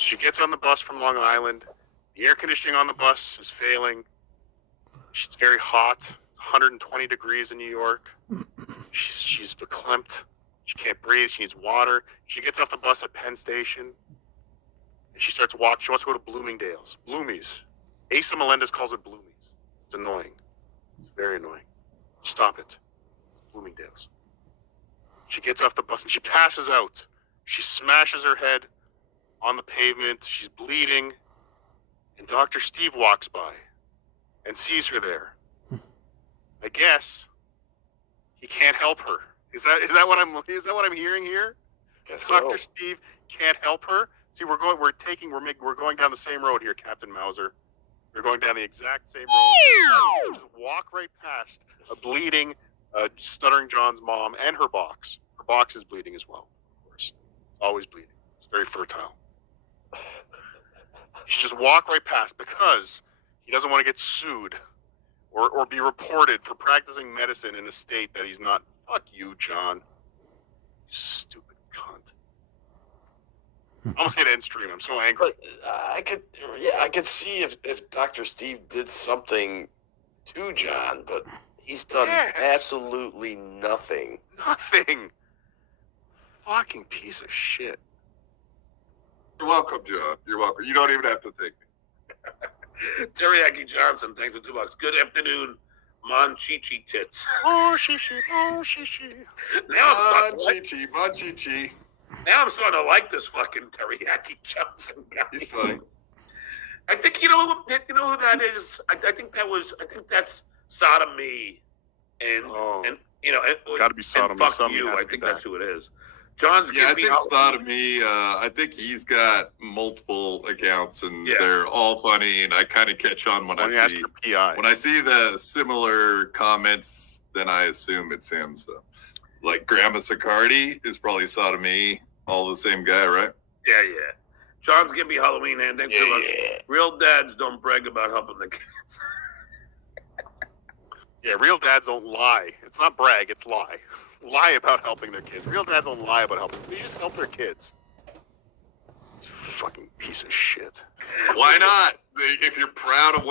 She gets on the bus from Long Island. The air conditioning on the bus is failing. It's very hot. It's 120 degrees in New York. She's verklempt. She can't breathe. She needs water. She gets off the bus at Penn Station. And she starts walking. She wants to go to Bloomingdale's. Bloomies. Asa Melendez calls it Bloomies. It's annoying. It's very annoying. Stop it. Bloomingdale's. She gets off the bus and she passes out. She smashes her head on the pavement. She's bleeding. And Dr. Steve walks by and sees her there. I guess he can't help her. Is that what I'm hearing here? Dr. Steve can't help her. See, we're going down the same road here, Captain Mauser. We're going down the exact same road. Just walk right past a bleeding, stuttering John's mom and her box. Her box is bleeding as well, of course. It's always bleeding. It's very fertile. He should just walk right past because he doesn't want to get sued or be reported for practicing medicine in a state that he's not. Fuck you, John. You stupid cunt. I'm gonna say it end stream. I'm so angry. But I could see if Dr. Steve did something to John, but he's done absolutely nothing. Nothing. Fucking piece of shit. You're welcome, John. You're welcome. You don't even have to thank me. Teriyaki Johnson, thanks for $2. Good afternoon, Monchichi tits. Oh, shishi. Oh, shishi. Monchichi. Now I'm starting to like this fucking Teriyaki Johnson guy. He's funny. I think you know who that is. I think that's Sodomy, and you know, gotta be Sodomy. Fuck Sodomy you. I think that's who it is. John's I think Sodomy. I think he's got multiple accounts, and they're all funny. And I kind of catch on when I see the similar comments. Then I assume it's him. So, like Grandma Sicardi is probably Sodomy. All the same guy, right? Yeah. John's giving me Halloween and thanks so much. Real dads don't brag about helping the kids. Yeah, real dads don't lie. It's not brag, it's lie. Lie about helping their kids. Real dads don't lie about helping. They just help their kids. Fucking piece of shit. Why not? If you're proud of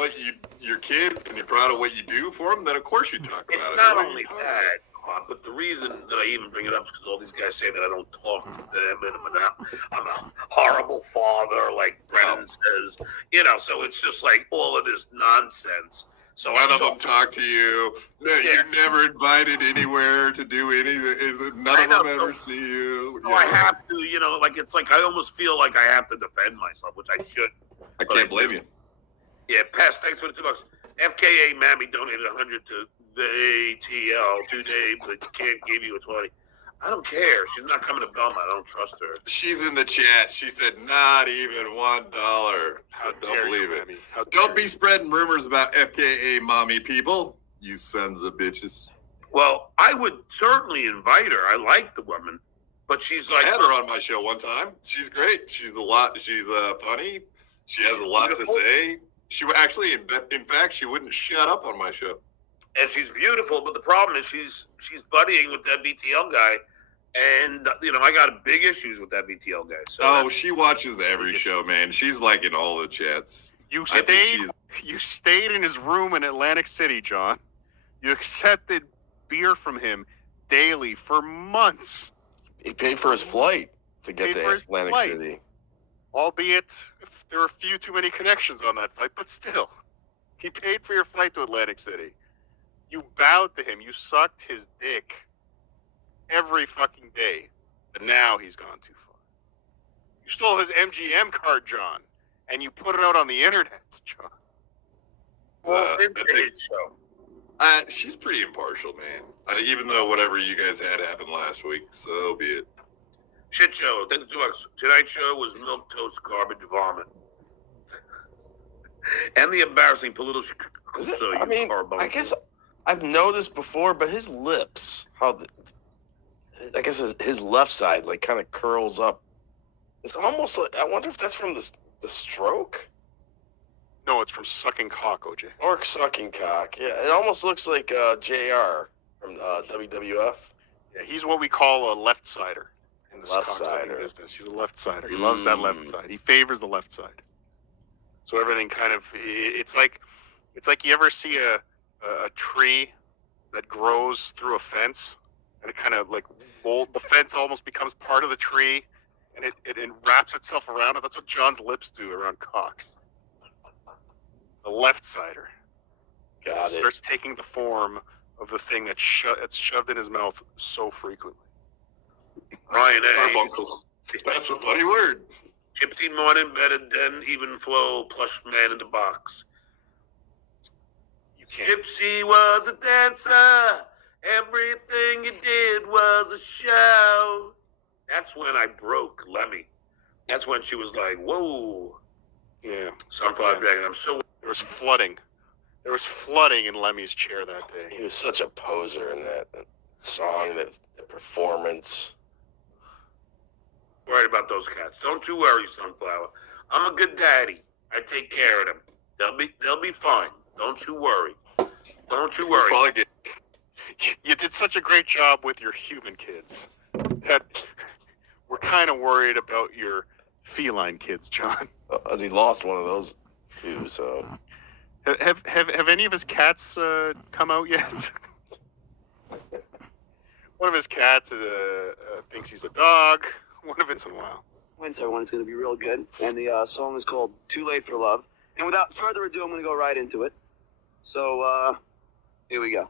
your kids and you're proud of what you do for them, then of course you talk about it. It's not only that, but the reason that I even bring it up is because all these guys say that I don't talk to them and I'm a horrible father, like Brennan says. You know, so it's just like all of this nonsense. So none of them talk to you. You're never invited anywhere to do anything. None of them ever see you. So I have to, you know, like it's like I almost feel like I have to defend myself, which I shouldn't. I can't blame you. Yeah, Pass, thanks for the $2. FKA Mammy donated 100 to the ATL today, but can't give you a 20. I don't care. She's not coming to Belmont. I don't trust her. She's in the chat. She said not even $1. So don't believe it. Don't be spreading rumors about FKA mommy, people. You sons of bitches. Well, I would certainly invite her. I like the woman, but she's like. I had her on my show one time. She's great. She's funny. She has a lot to say. She actually, in fact, she wouldn't shut up on my show. And she's beautiful, but the problem is she's buddying with that VTL guy, and you know I got big issues with that VTL guy. So she watches every show, man. She's like in all the chats. You stayed in his room in Atlantic City, John. You accepted beer from him daily for months. He paid for his flight to get to Atlantic City. Albeit there were a few too many connections on that flight, but still, he paid for your flight to Atlantic City. You bowed to him. You sucked his dick every fucking day. But now he's gone too far. You stole his MGM card, John, and you put it out on the internet, John. She's pretty impartial, man. Even though whatever you guys had happened last week, so be it. Shit show. Tonight's show was milquetoast garbage vomit. And the embarrassing political. I guess I've noticed before, but his lips, I guess his left side like kind of curls up. It's almost like I wonder if that's from the stroke. No, it's from sucking cock, OJ. Or sucking cock. Yeah, it almost looks like JR from WWF. Yeah, he's what we call a left-sider. in this Left-sider. cocksucking business. He's a left-sider. He loves that left side. He favors the left side. So everything kind of, it's like you ever see a tree that grows through a fence, and it kind of like the fence almost becomes part of the tree, and it wraps itself around it. That's what John's lips do around cocks. The left-sider. Got it. Starts taking the form of the thing that's shoved in his mouth so frequently. Ryan A. Carbuncles. That's a funny word. Gypsy morning better than even flow plush man in the box. You can't. Gypsy was a dancer. Everything you did was a show. That's when I broke Lemmy. That's when she was like, whoa. Yeah. Sunflower Dragon. I'm so. There was flooding. There was flooding in Lemmy's chair that day. He was such a poser in that song, the performance. Worried about those cats. Don't you worry, Sunflower. I'm a good daddy. I take care of them. They'll be fine. Don't you worry. Don't you worry. Probably get You did such a great job with your human kids that we're kind of worried about your feline kids, John. He lost one of those too, so. Have any of his cats come out yet? One of his cats thinks he's a dog. One of it's in a while. Wednesday one is going to be real good, and the song is called "Too Late for Love." And without further ado, I'm going to go right into it. So here we go.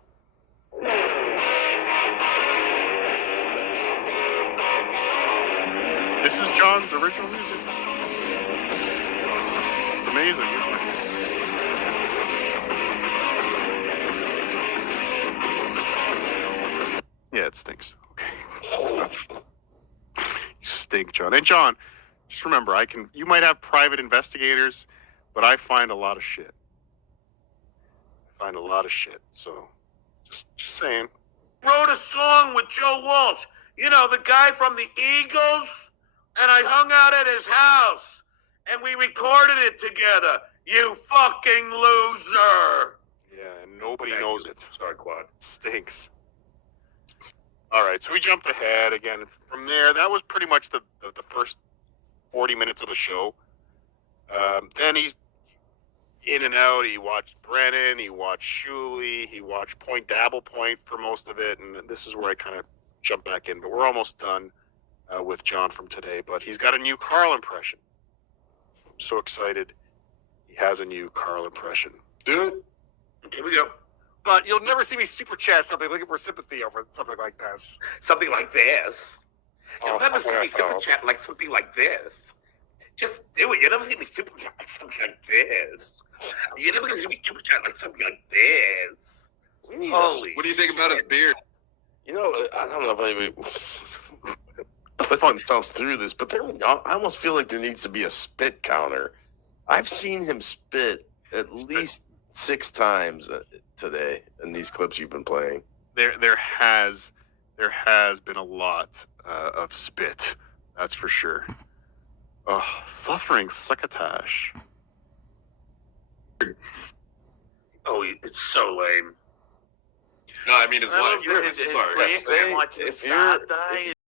This is John's original music. It's amazing, isn't it? Yeah, it stinks. Okay. It's enough. You stink, John. And John, just remember, you might have private investigators, but I find a lot of shit. So just saying. Wrote a song with Joe Walsh. You know, the guy from the Eagles. And I hung out at his house. And we recorded it together. You fucking loser. Yeah, and nobody knows it. Sorry, Quad. It stinks. All right, so we jumped ahead again. From there, that was pretty much the first 40 minutes of the show. Then he's in and out. He watched Brennan. He watched Shuley. He watched Point Dabble Point for most of it. And this is where I kind of jump back in. But we're almost done with John from today. But he's got a new Carl impression. I'm so excited. He has a new Carl impression. do it. Here we go. But you'll never see me super chat something looking for sympathy over something like this. Something like this. You'll Oh, never see me oh. super chat like something like this. Just do it. You'll never see me super chat like something like this. You're never gonna see me super chat like something like this. We need Holy. What do you think about his beard? You know, I don't know if anybody put themselves through this, but I almost feel like there needs to be a spit counter. I've seen him spit at least 6 times today in these clips you've been playing. There has been a lot of spit, that's for sure. Oh, suffering succotash. Oh, it's so lame. No, I mean his wife. His Sorry. wife, Stay- watch his if you're- die.